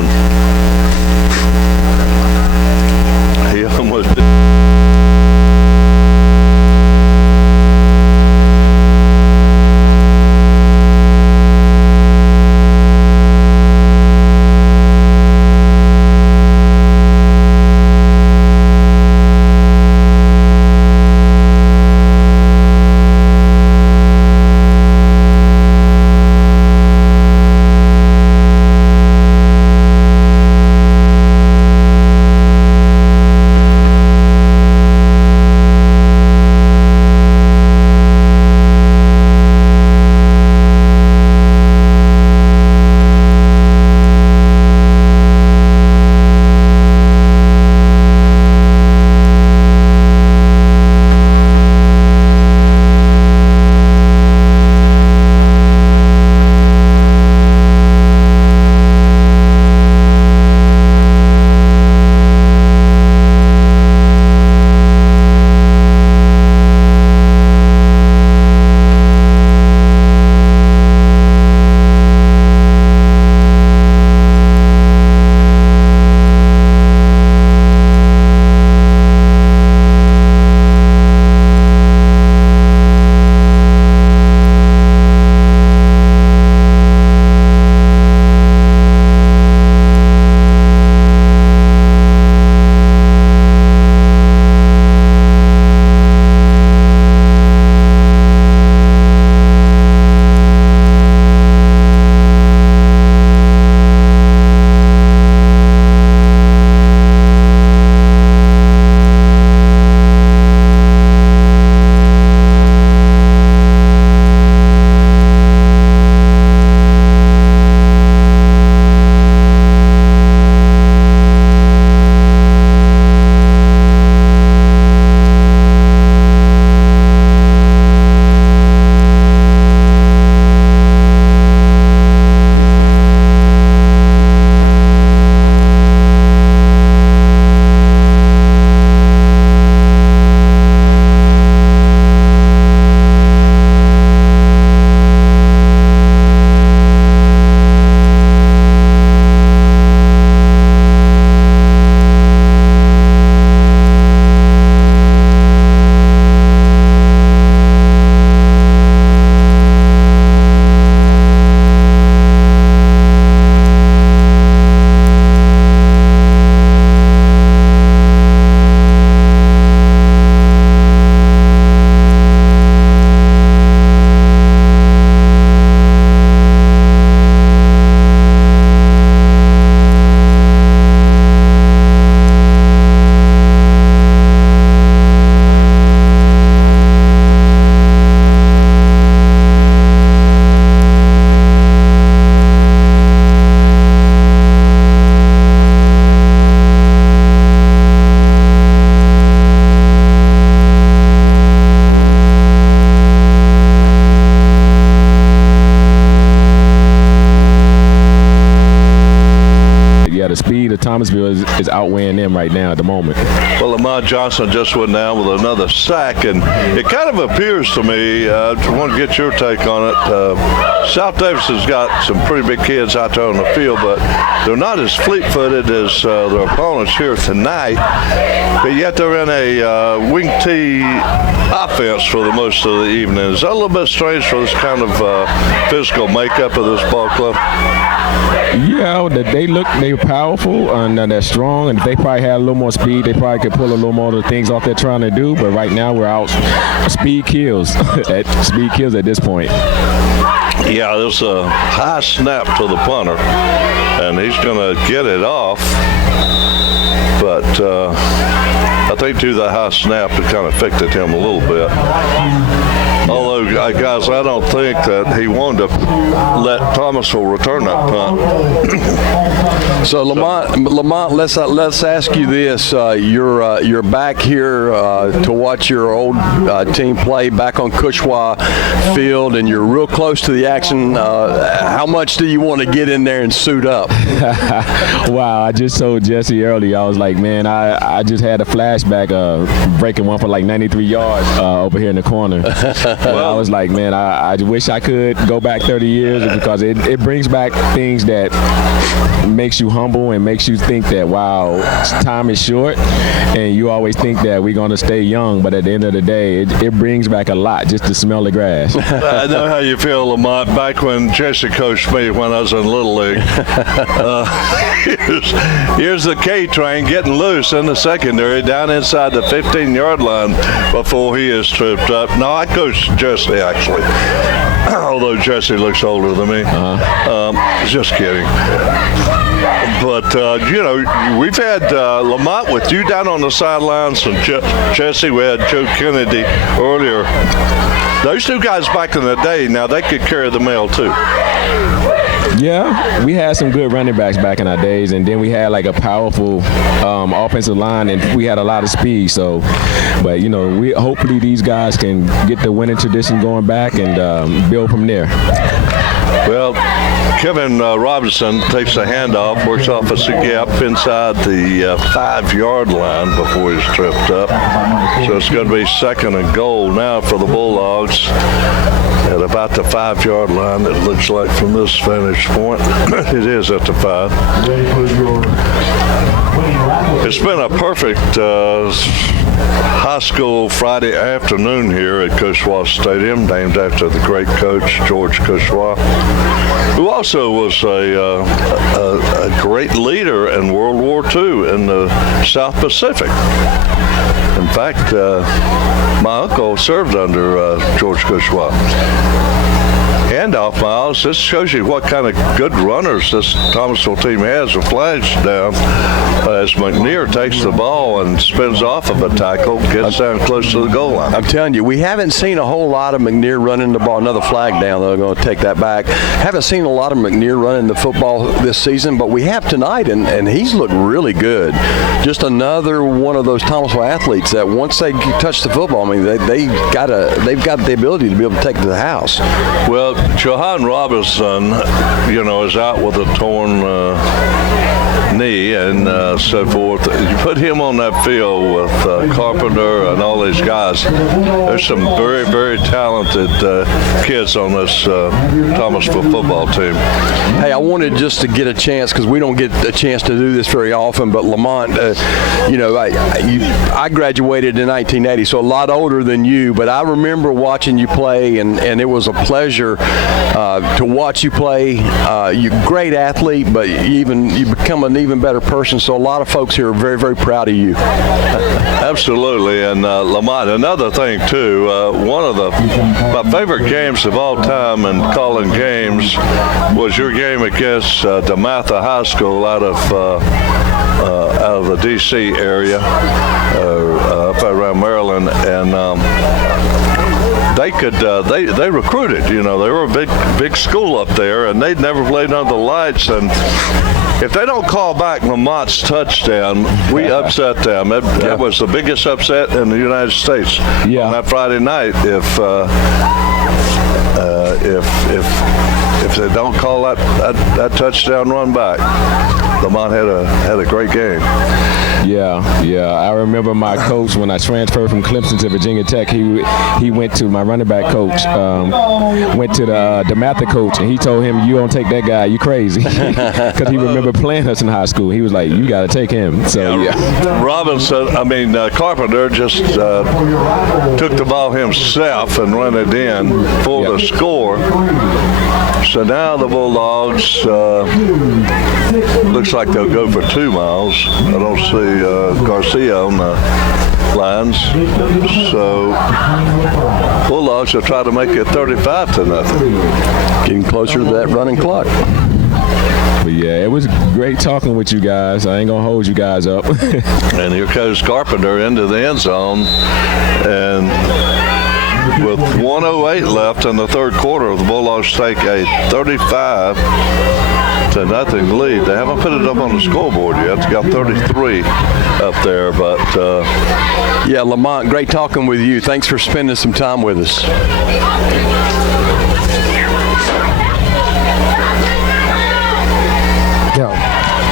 Thomasville is outweighing them right now at the moment. Well, Lamont Johnson just went down with another sack, and it kind of appears to me, I want to get your take on it, South Davidson's got some pretty big kids out there on the field, but they're not as fleet-footed as their opponents here tonight, but yet they're in a wing T offense for the most of the evening. Is that a little bit strange for this kind of physical makeup of this ball club? Yeah, they're powerful and they're strong, and if they probably had a little more speed, they probably could pull a little more of the things off they're trying to do, but right now we're out. Speed kills. Speed kills at this point. Yeah, there's a high snap to the punter, and he's going to get it off, but I think to the high snap it kind of affected him a little bit. Although, guys, I don't think that he wanted to let Thomasville return that punt. So Lamont, let's ask you this: you're back here to watch your old team play back on Cushwa Field, and you're real close to the action. How much do you want to get in there and suit up? Wow, I just told Jesse earlier. I was like, man, I just had a flashback breaking one for like 93 yards over here in the corner. Well, I was like, man, I wish I could go back 30 years because it brings back things that makes you humble and makes you think that, wow, time is short, and you always think that we're going to stay young, but at the end of the day, it brings back a lot just to smell the grass. I know how you feel, Lamont. Back when Jesse coached me when I was in Little League, here's the K train getting loose in the secondary down inside the 15-yard line before he is tripped up. No, I coached Jesse, actually, although Jesse looks older than me. Just kidding. But, we've had Lamont with you down on the sidelines, and Jesse, we had Joe Kennedy earlier. Those two guys back in the day, now they could carry the mail too. Yeah, we had some good running backs back in our days, and then we had like a powerful offensive line, and we had a lot of speed. So, but we hopefully these guys can get the winning tradition going back and build from there. Well, Kevin Robinson takes a handoff, works off a gap inside the 5-yard line before he's tripped up. So it's going to be 2nd and goal now for the Bulldogs at about the 5-yard line, it looks like from this vantage point. It is at the 5. It's been a perfect high school Friday afternoon here at Cushwa Stadium, named after the great coach George Cushwa, who also was a great leader in World War II in the South Pacific. In fact, my uncle served under George Cushwa. Handoff, Miles. This shows you what kind of good runners this Thomasville team has. A flash down as McNear takes the ball and spins off of a tackle, gets down close to the goal line. I'm telling you, we haven't seen a whole lot of McNear running the ball. Another flag down, they're going to take that back. Haven't seen a lot of McNear running the football this season, but we have tonight, and he's looked really good. Just another one of those Thomasville athletes that once they touch the football, I mean, they've got the ability to be able to take it to the house. Well, Johan Robinson, is out with a torn knee and so forth. You put him on that field with Carpenter and all these guys. There's some very, very talented kids on this Thomasville football team. Hey, I wanted just to get a chance, because we don't get a chance to do this very often, but Lamont, I graduated in 1980, so a lot older than you, but I remember watching you play, and it was a pleasure to watch you play. You're a great athlete, but you become an even better person, so a lot of folks here are very, very proud of you. Absolutely, and Lamont, another thing too, one of my favorite games of all time in calling games was your game against DeMatha High School out of the D.C. area, up around Maryland, and they recruited. They were a big school up there, and they'd never played under the lights. And if they don't call back Lamont's touchdown, we upset them. That was the biggest upset in the United States on that Friday night. If they don't call that touchdown run back. Lamont had a great game. Yeah. I remember my coach when I transferred from Clemson to Virginia Tech. He went to my running back coach, went to the DeMatha coach, and he told him, "You don't take that guy, you crazy," because he remembered playing us in high school. He was like, "You got to take him." So Carpenter just took the ball himself and run it in for the score. So now the Bulldogs looks like they'll go for 2 miles. I don't see Garcia on the lines. So Bulldogs will try to make it 35-0. Getting closer to that running clock. But yeah, it was great talking with you guys. I ain't gonna hold you guys up. And here goes Carpenter into the end zone, and with 1:08 left in the third quarter, the Bulldogs take a 35-0 lead. They haven't put it up on the scoreboard yet. They got 33 up there, but yeah, Lamont, great talking with you. Thanks for spending some time with us.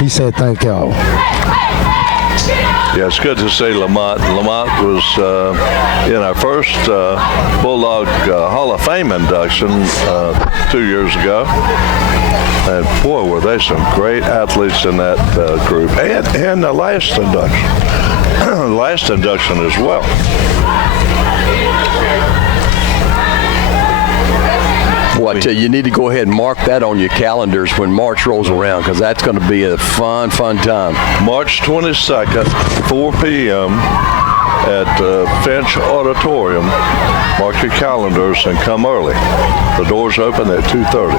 He said thank y'all. Yeah, it's good to see Lamont. Lamont was in our first Bulldog Hall of Fame induction 2 years ago. And boy, were they some great athletes in that group. And the last induction as well. Well, I tell you need to go ahead and mark that on your calendars when March rolls around, because that's going to be a fun time. March 22nd, 4 p.m. at Finch Auditorium. Mark your calendars and come early. The doors open at 2:30.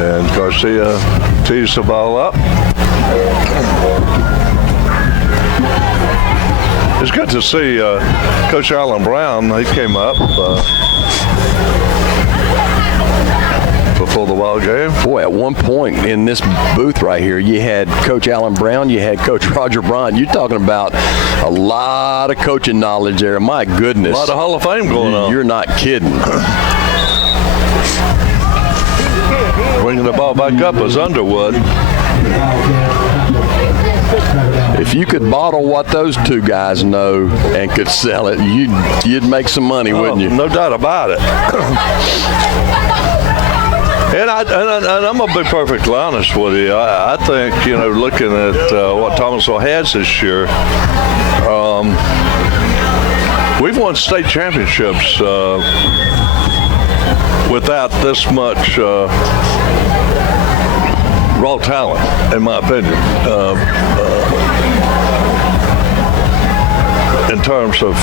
And Garcia tees the ball up. It's good to see Coach Alan Brown. He came up before the ball game. Boy, at one point in this booth right here, you had Coach Alan Brown, you had Coach Roger Bryant. You're talking about a lot of coaching knowledge there. My goodness. A lot of Hall of Fame going on. You're not kidding. Bringing the ball back up was Underwood. If you could bottle what those two guys know and could sell it, you'd make some money, wouldn't you? No doubt about it. And I'm going to be perfectly honest with you. I think, looking at what Thomasville has this year, we've won state championships without this much raw talent, in my opinion. In terms of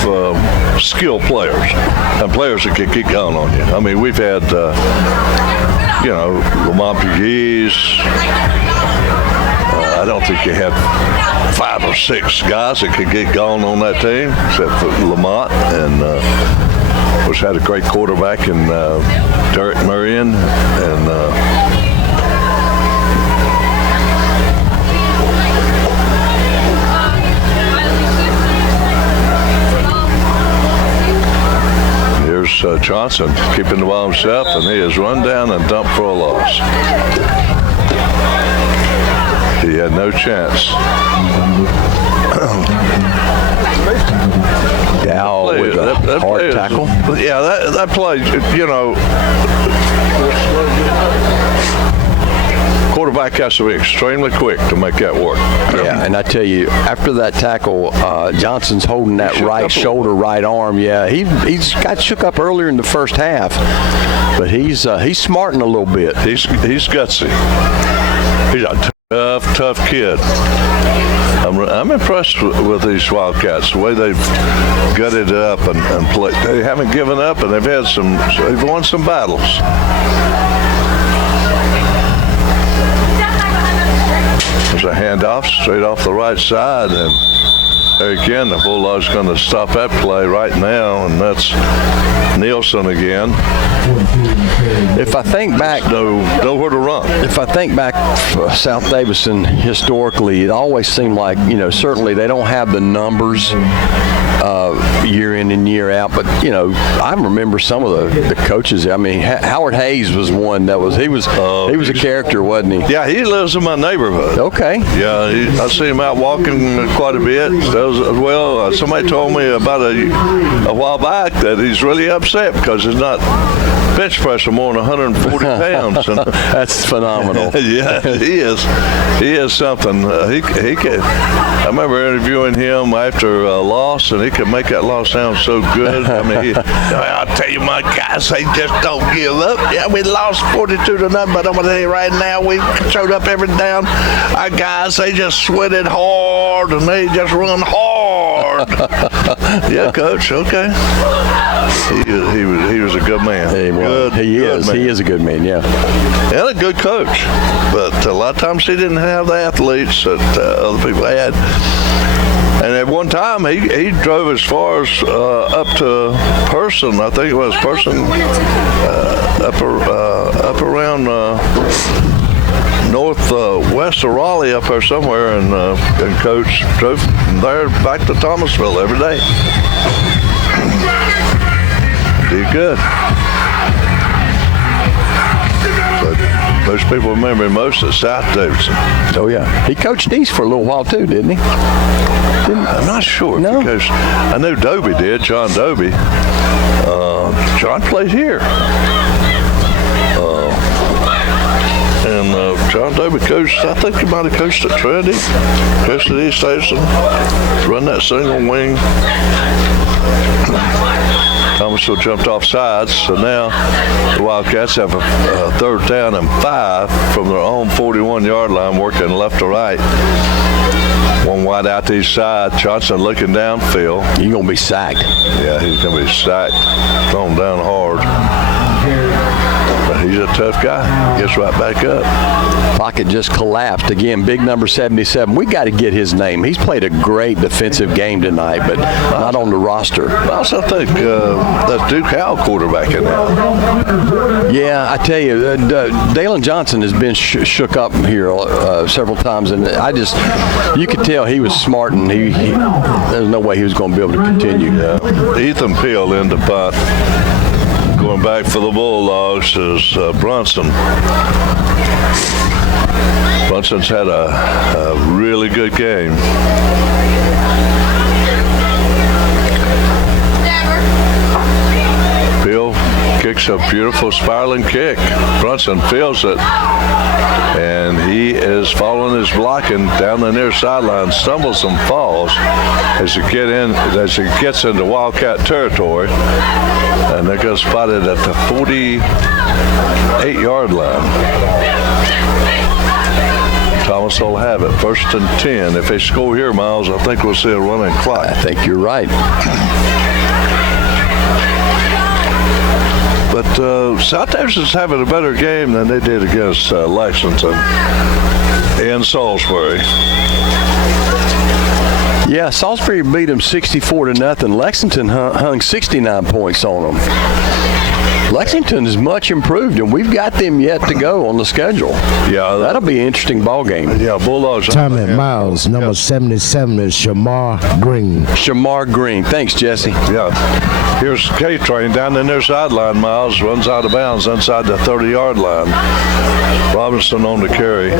skilled players and players that can keep going on you. I mean, we've had, Lamont Pugliese. I don't think you had 5 or 6 guys that could get going on that team, except for Lamont. And which had a great quarterback in Derek Marion. And Johnson keeping the ball himself, and he is run down and dumped for a loss. He had no chance. Dow with a hard tackle. Yeah, that play, quarterback has to be extremely quick to make that work. Yeah, and I tell you, after that tackle, Johnson's holding that right shoulder, right arm. Yeah, he's got shook up earlier in the first half, but he's smarting a little bit. He's gutsy. He's a tough kid. I'm impressed with these Wildcats, the way they've gutted it up and played. They haven't given up, and they've won some battles. There's a handoff straight off the right side, and Again, the Bulldogs going to stop that play right now, and that's Nielsen again. If I think back, nowhere to run. If I think back, South Davidson historically, it always seemed like, certainly they don't have the numbers year in and year out, but I remember some of the coaches. I mean, Howard Hayes was one that was he was a character, wasn't he? Yeah, he lives in my neighborhood. Okay. Yeah, I see him out walking quite a bit. Somebody told me about a while back that he's really upset because he's not bench pressing more than 140 pounds. That's phenomenal. Yeah, he is. He is something. He can. I remember interviewing him after a loss, and he could make that loss sound so good. I mean, I'll tell you, my guys, they just don't give up. Yeah, we lost 42-0, but I'm going to tell you right now, we showed up every down. Our guys, they just sweated hard, and they just run hard. Yeah, Coach. Okay. He was a good man. He is a good man, yeah. And a good coach. But a lot of times he didn't have the athletes that other people had. And at one time, he drove as far as up to Person. I think it was Person, up around northwest of Raleigh, up there somewhere, and Coach drove from there back to Thomasville every day. Did good. But most people remember him most at South Davidson. Oh, yeah. He coached East for a little while, too, didn't he? I'm not sure. No. Because I know Dobie did, John Dobie. John played here. John Dobie coached, I think he might have coached at Trinity, coached at East Davidson, run that single wing. Thomasville jumped off sides, so now the Wildcats have a 3rd down and 5 from their own 41-yard line, working left to right. One wide out to each side. Johnson looking downfield. You're going to be sacked. Yeah, he's going to be sacked, thrown down hard. But he's a tough guy. Gets right back up. Pocket just collapsed. Again, big number 77. We got to get his name. He's played a great defensive game tonight, but not on the roster. I also think that's Duke Howell quarterback in there. Yeah, I tell you, Dalen Johnson has been shook up here several times, and you could tell he was smart, and there's no way he was going to be able to continue. Ethan Peel in the punt. Going back for the Bulldogs is Brunson. Brunson's had a really good game. Peel kicks a beautiful spiraling kick. Brunson feels it, and he is following his blocking down the near sideline, stumbles and falls as he gets into Wildcat territory, and they go spotted at the 48-yard line. Thomas will have it, 1st and 10. If they score here, Miles, I think we'll see a running clock. I think you're right. But South Davidson's having a better game than they did against Lexington and Salisbury. Yeah, Salisbury beat them 64-0. Lexington hung 69 points on them. Lexington is much improved, and we've got them yet to go on the schedule. Yeah, that'll be an interesting ball game. Yeah, Bulldogs. Time at Miles, number 77 is Shamar Green. Shamar Green. Thanks, Jesse. Yeah. Here's K-Train down in their sideline. Miles runs out of bounds inside the 30-yard line. Robinson on the carry.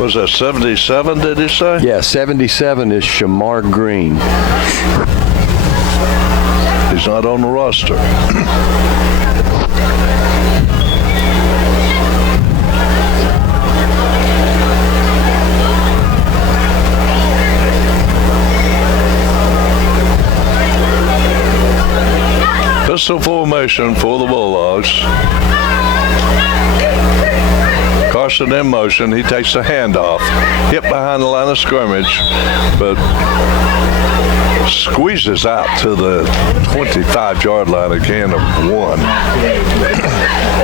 Was that 77, did he say? Yeah, 77 is Shamar Green. He's not on the roster. Pistol formation for the Bulldogs. Carson in motion. He takes the handoff, hit behind the line of scrimmage, but squeezes out to the 25-yard line again of 1.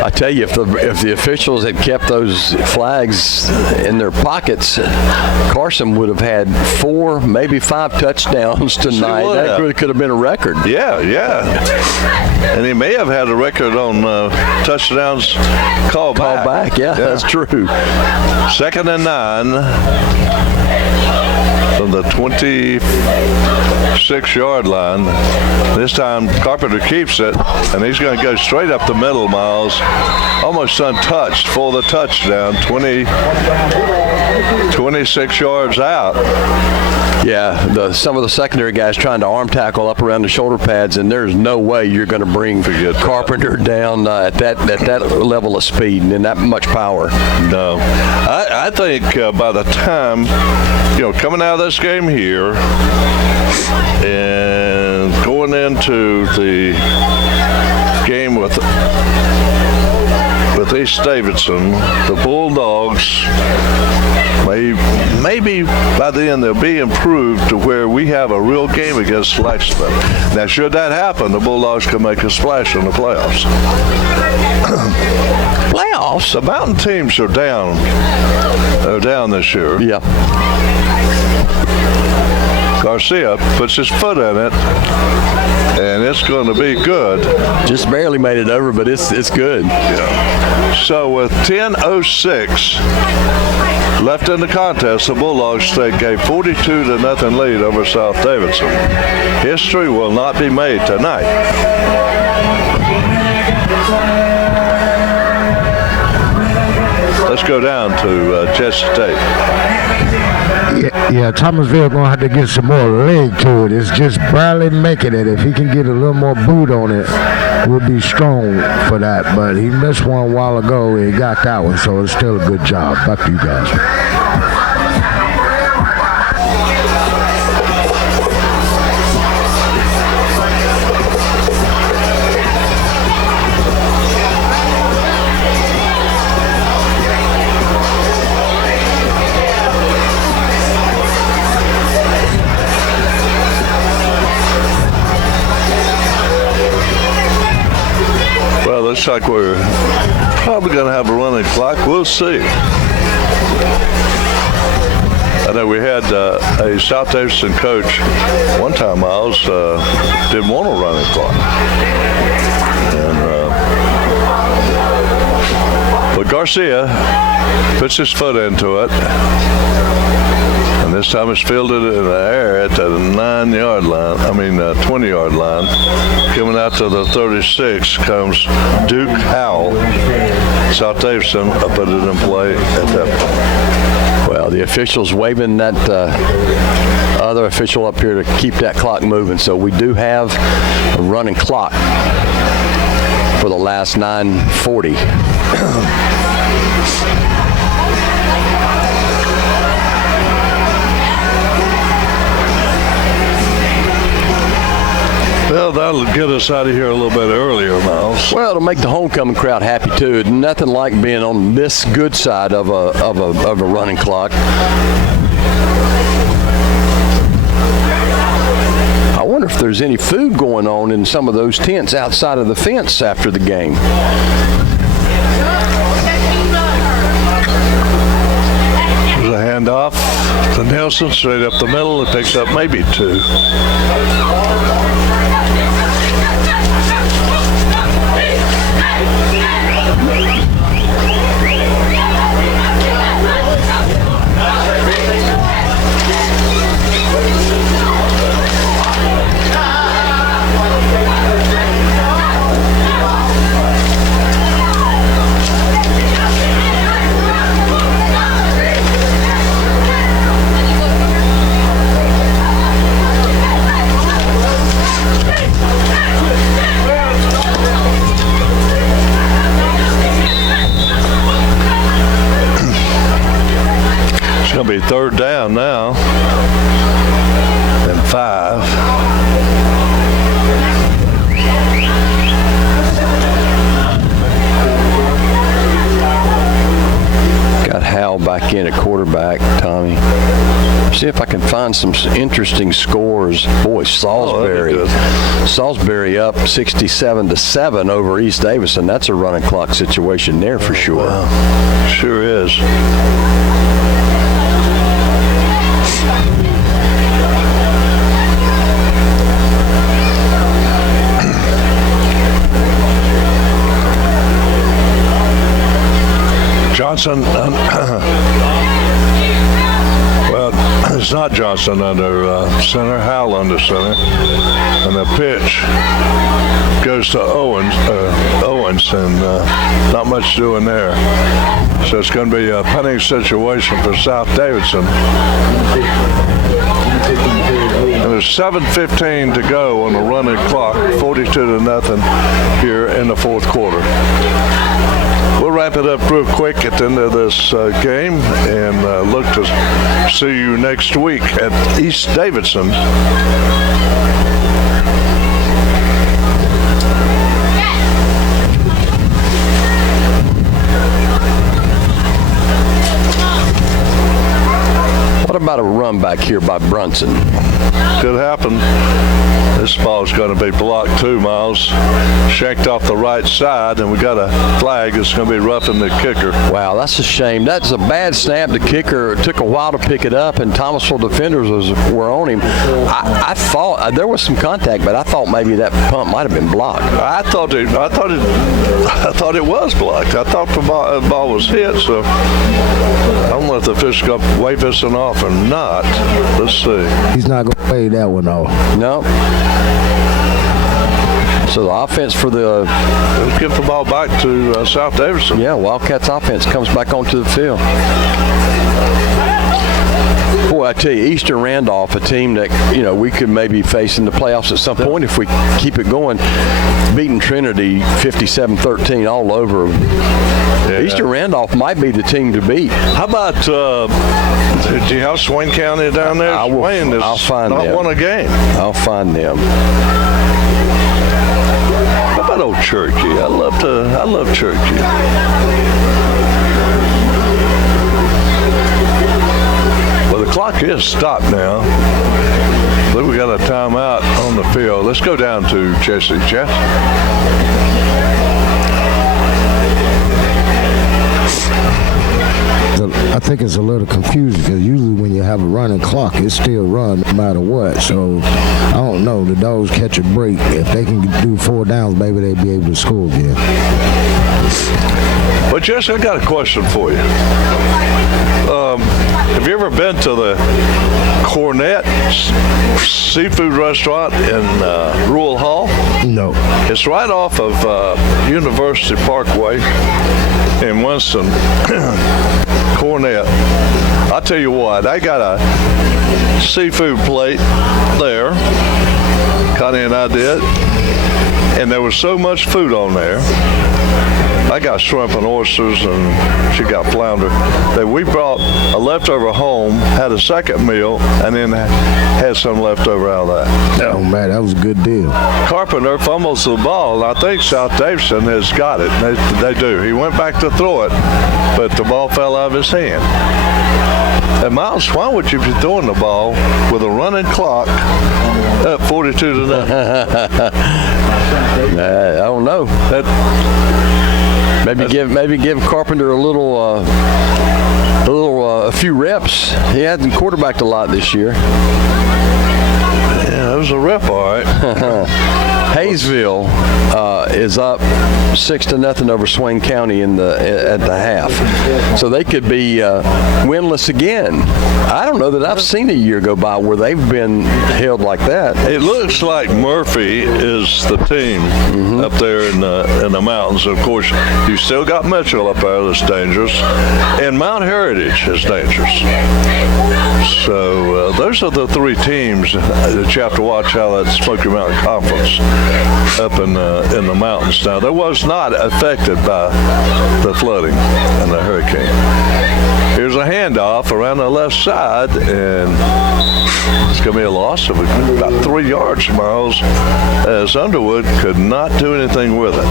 I tell you, if the officials had kept those flags in their pockets, Carson would have had 4, maybe 5 touchdowns tonight. That could have been a record. Yeah. And he may have had a record on touchdowns called back. Yeah, that's true. 2nd and 9 from the 26-yard line. This time Carpenter keeps it, and he's going to go straight up the middle, Miles. Almost untouched for the touchdown. 26 yards out. Yeah, some of the secondary guys trying to arm tackle up around the shoulder pads, and there's no way you're going to bring Carpenter down at that level of speed and that much power. No. I think by the time, coming out of this game here and going into the game with East Davidson, the Bulldogs, maybe by then they'll be improved to where we have a real game against Lexington. Now, should that happen, the Bulldogs can make a splash in the playoffs. Playoffs? The Mountain teams are down. They're down this year. Yeah. Garcia puts his foot in it, and it's going to be good. Just barely made it over, but it's good. Yeah. So with 10:06 left in the contest, the Bulldogs take a 42-0 lead over South Davidson. History will not be made tonight. Let's go down to Jesse Tate. Yeah, Thomasville going to have to get some more leg to it. It's just barely making it. If he can get a little more boot on it, we'll be strong for that. But he missed one a while ago. He got that one, so it's still a good job. Back to you guys. Looks like we're probably going to have a running clock. We'll see. I know we had a South Davidson coach one time, Miles, didn't want a running clock. But Garcia puts his foot into it. And this time it's fielded in the air at the 20-yard line. Coming out to the 36 comes Duke Howell. South Davidson put it in play at that point. Well, the officials waving that other official up here to keep that clock moving. So we do have a running clock for the last 9:40. Well, that'll get us out of here a little bit earlier, Miles. Well, it'll make the homecoming crowd happy too. Nothing like being on this good side of a running clock. I wonder if there's any food going on in some of those tents outside of the fence after the game. There's a handoff to Nelson, straight up the middle. It picks up maybe 2. It's going to be 3rd down now and 5. Mile back in at quarterback, Tommy. See if I can find some interesting scores. Boy, Salisbury. Salisbury up 67-7 over East Davidson. That's a running clock situation there for sure. Wow. Sure is. Johnson, well, it's not Johnson under center, Howell under center, and the pitch goes to Owens, and not much doing there. So it's going to be a punting situation for South Davidson. And there's 7:15 to go on the running clock, 42-0 here in the fourth quarter. We'll wrap it up real quick at the end of this game and look to see you next week at East Davidson. What about a run back here by Brunson? Could happen. This ball's going to be blocked too, Miles. Shanked off the right side, and we got a flag. It's going to be roughing the kicker. Wow, that's a shame. That's a bad snap. The kicker took a while to pick it up, and Thomasville defenders were on him. I thought there was some contact, but I thought maybe that punt might have been blocked. I thought it was blocked. I thought the ball was hit, so I don't know if the official got to wave this one off or not. Let's see. He's not going to wave that one off. No. So the offense for the... Let's give the ball back to South Davidson. Yeah, Wildcats offense comes back onto the field. Boy, I tell you, Eastern Randolph, a team that, we could maybe face in the playoffs at some point if we keep it going, beating Trinity 57-13 all over. Yeah. Eastern Randolph might be the team to beat. How about, do you have Swain County down there? I'll find them. Not won a game. I'll find them. How about old Cherokee? I love Cherokee. Well, the clock is stopped now. I believe we got a timeout on the field. Let's go down to Jesse. Jeff? I think it's a little confusing because usually when you have a running clock, it still runs no matter what. So I don't know. The Dogs catch a break. If they can do 4 downs, maybe they'll be able to score again. But Jesse, I got a question for you. Have you ever been to the Cornet Seafood Restaurant in Rural Hall? No. It's right off of University Parkway in Winston. Cornet. I'll tell you what, I got a seafood plate there. Connie and I did. And there was so much food on there. I got shrimp and oysters, and she got flounder. That we brought a leftover home, had a second meal, and then had some leftover out of that. Oh man, that was a good deal. Carpenter fumbles the ball, and I think South Davidson has got it. They do. He went back to throw it, but the ball fell out of his hand. And Miles, why would you be throwing the ball with a running clock up 42-0? I don't know. Maybe give Carpenter a few reps. He hasn't quarterbacked a lot this year. Yeah, it was a rep, all right. Hayesville is up 6-0 over Swain County at the half, so they could be winless again. I don't know that I've seen a year go by where they've been held like that. It looks like Murphy is the team up there in the mountains. Of course, you still got Mitchell up there that's dangerous, and Mount Heritage is dangerous. So those are the 3 teams that you have to watch how that Smoky Mountain Conference up in the mountains. Now, there was not affected by the flooding and the hurricane. Here's a handoff around the left side, and it's going to be a loss of about 3 yards, Miles, as Underwood could not do anything with it.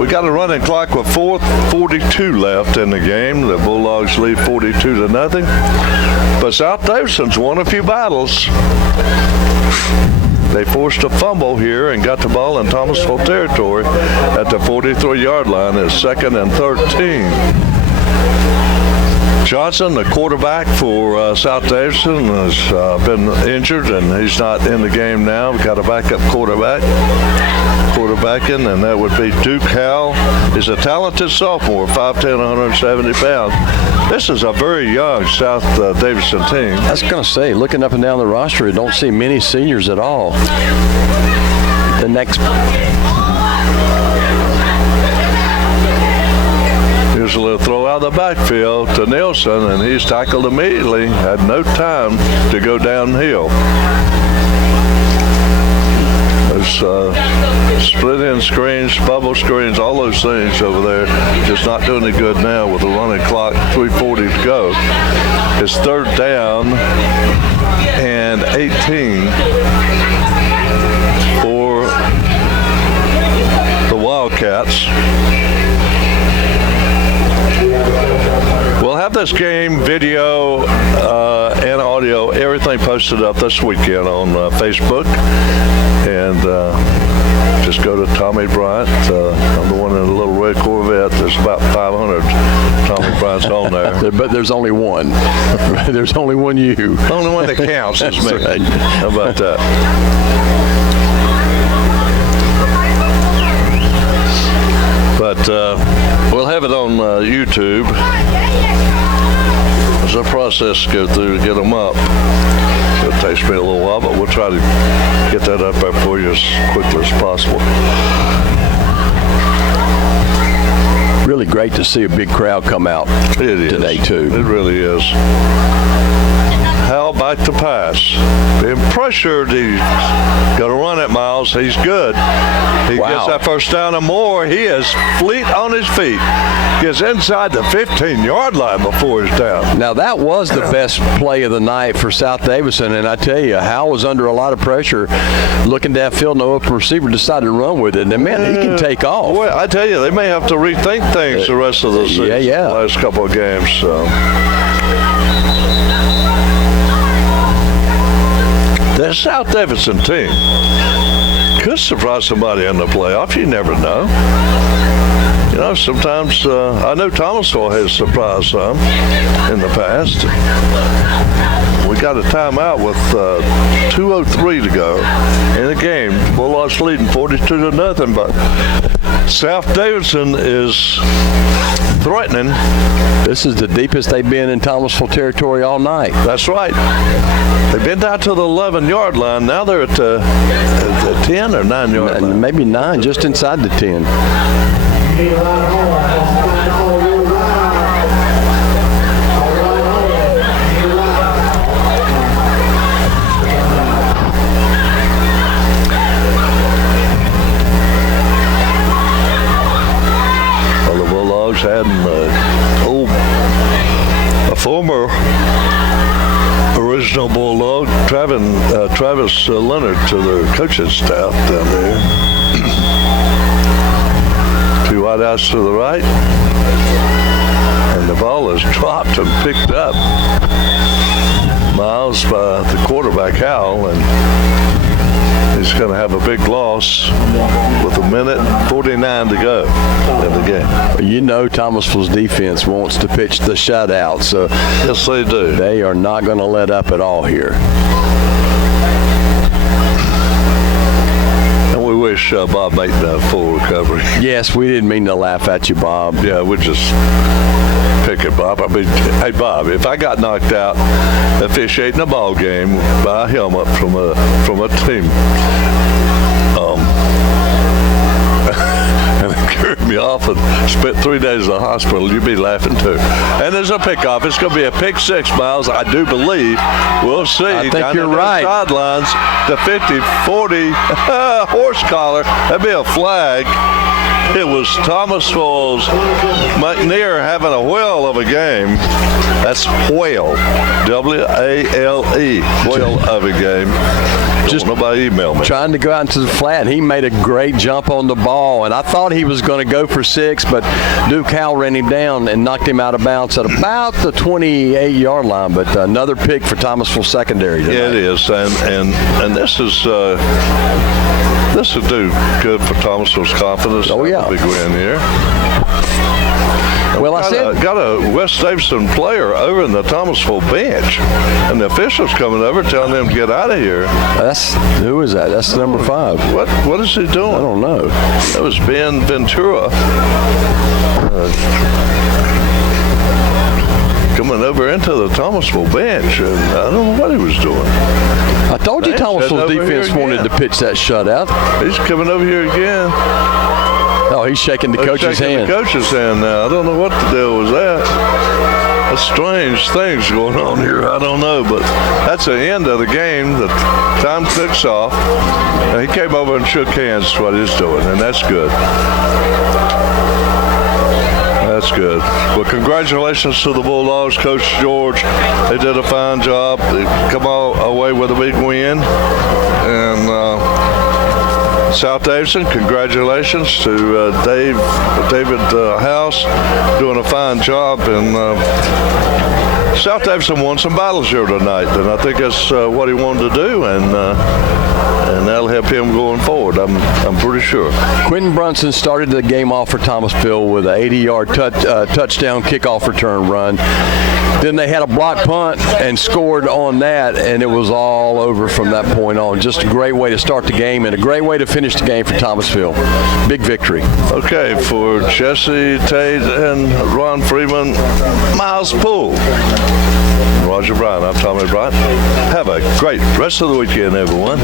We got a running clock with 4:42 left in the game. The Bulldogs lead 42-0. But South Davidson's won a few battles. They forced a fumble here and got the ball in Thomasville territory at the 43-yard line. It's 2nd and 13. Johnson, the quarterback for South Davidson, has been injured and he's not in the game now. We've got a backup quarterbacking, and that would be Duke Howell. He's a talented sophomore, 5'10", 170 pounds. This is a very young South Davidson team. I was going to say, looking up and down the roster, I don't see many seniors at all. The next. Here's a little throw out of the backfield to Nelson, and he's tackled immediately. Had no time to go downhill. There's split-in screens, bubble screens, all those things over there. Just not doing it good now with the running clock, 3:40 to go. It's 3rd down and 18 for the Wildcats. We'll have this game, video, and audio, everything posted up this weekend on Facebook. And just go to Tommy Bryant. I'm the one in a little red Corvette. There's about 500 Tommy Bryants on there. But there's only one. There's only one you. The only one that counts is me. Right. How about that? But we'll have it on YouTube. There's a process to go through to get them up. It takes me a little while, but we'll try to get that up there for you as quickly as possible. Really great to see a big crowd come out today, too. It really is. Howell back to pass. Being pressured, he's going to run it, Miles. He's good. He gets that first down and more. He is fleet on his feet. Gets inside the 15-yard line before he's down. Now, that was the best play of the night for South Davidson, and I tell you, Howell was under a lot of pressure. Looking downfield, no open receiver decided to run with it, and man, he can take off. Well, I tell you, they may have to rethink things the rest of the season. Yeah. The last couple of games, so. That South Davidson team could surprise somebody in the playoffs. You never know. You know, sometimes I know Thomasville has surprised some in the past. We got a timeout with 2:03 to go in the game. Bulldogs leading 42-0, but South Davidson is threatening. This is the deepest they've been in Thomasville territory all night. That's right. They've been down to the 11-yard line. Now they're at the 10 or 9-yard line. Maybe 9, just inside the 10. Well, the Bulldogs had a former original Bulldog, Travis Leonard, to their coaching staff down there. Two wideouts to the right, and the ball is dropped and picked up. Miles by the quarterback, Howell, and he's going to have a big loss with 1:49 to go in the game. You know Thomasville's defense wants to pitch the shutout, so yes, they do. They are not going to let up at all here. And we wish Bob Maton a full recovery. Yes, we didn't mean to laugh at you, Bob. Yeah, we just pick it, Bob. I mean, hey, Bob, if I got knocked out officiating a ball game by a helmet from a team, and they carried me off and spent 3 days in the hospital, you'd be laughing too. And there's a pickoff. It's going to be a pick six, Miles, I do believe. We'll see. I think you're right. Sidelines, the 50-40 horse collar. That'd be a flag. It was Thomasville's McNair having a whale of a game. That's whale, W-A-L-E, whale of a game. Just nobody email me. Trying to go out into the flat. He made a great jump on the ball, and I thought he was going to go for 6, but Duke Howell ran him down and knocked him out of bounds at about the 28-yard line. But another pick for Thomasville secondary tonight. Yeah, it is, and this is. This will do good for Thomasville's confidence. Oh, yeah. Big win here. Well, got a West Davidson player over in the Thomasville bench, and the officials coming over telling them to get out of here. Who is that? That's number 5. What is he doing? I don't know. That was Ben Ventura. Coming over into the Thomasville bench, and I don't know what he was doing. I told you Thomasville's defense wanted to pitch that shutout. He's coming over here again. Oh, he's shaking the coach's hand. The coach's hand now. I don't know what the deal was that. That's strange things going on here. I don't know, but that's the end of the game. The time clicks off. And he came over and shook hands. That's what he's doing, and that's good. That's good. Well, congratulations to the Bulldogs, Coach George. They did a fine job. They come away with a big win. And South Davidson, congratulations to David House, doing a fine job. And South Davidson won some battles here tonight, and I think that's what he wanted to do. And that'll help him going forward, I'm pretty sure. Quentin Brunson started the game off for Thomasville with an 80-yard touchdown kickoff return run. Then they had a block punt and scored on that, and it was all over from that point on. Just a great way to start the game and a great way to finish the game for Thomasville. Big victory. Okay, for Jesse Tate and Ron Freeman, Miles Poole, Roger Bryan, I'm Tommy Bryant. Have a great rest of the weekend, everyone.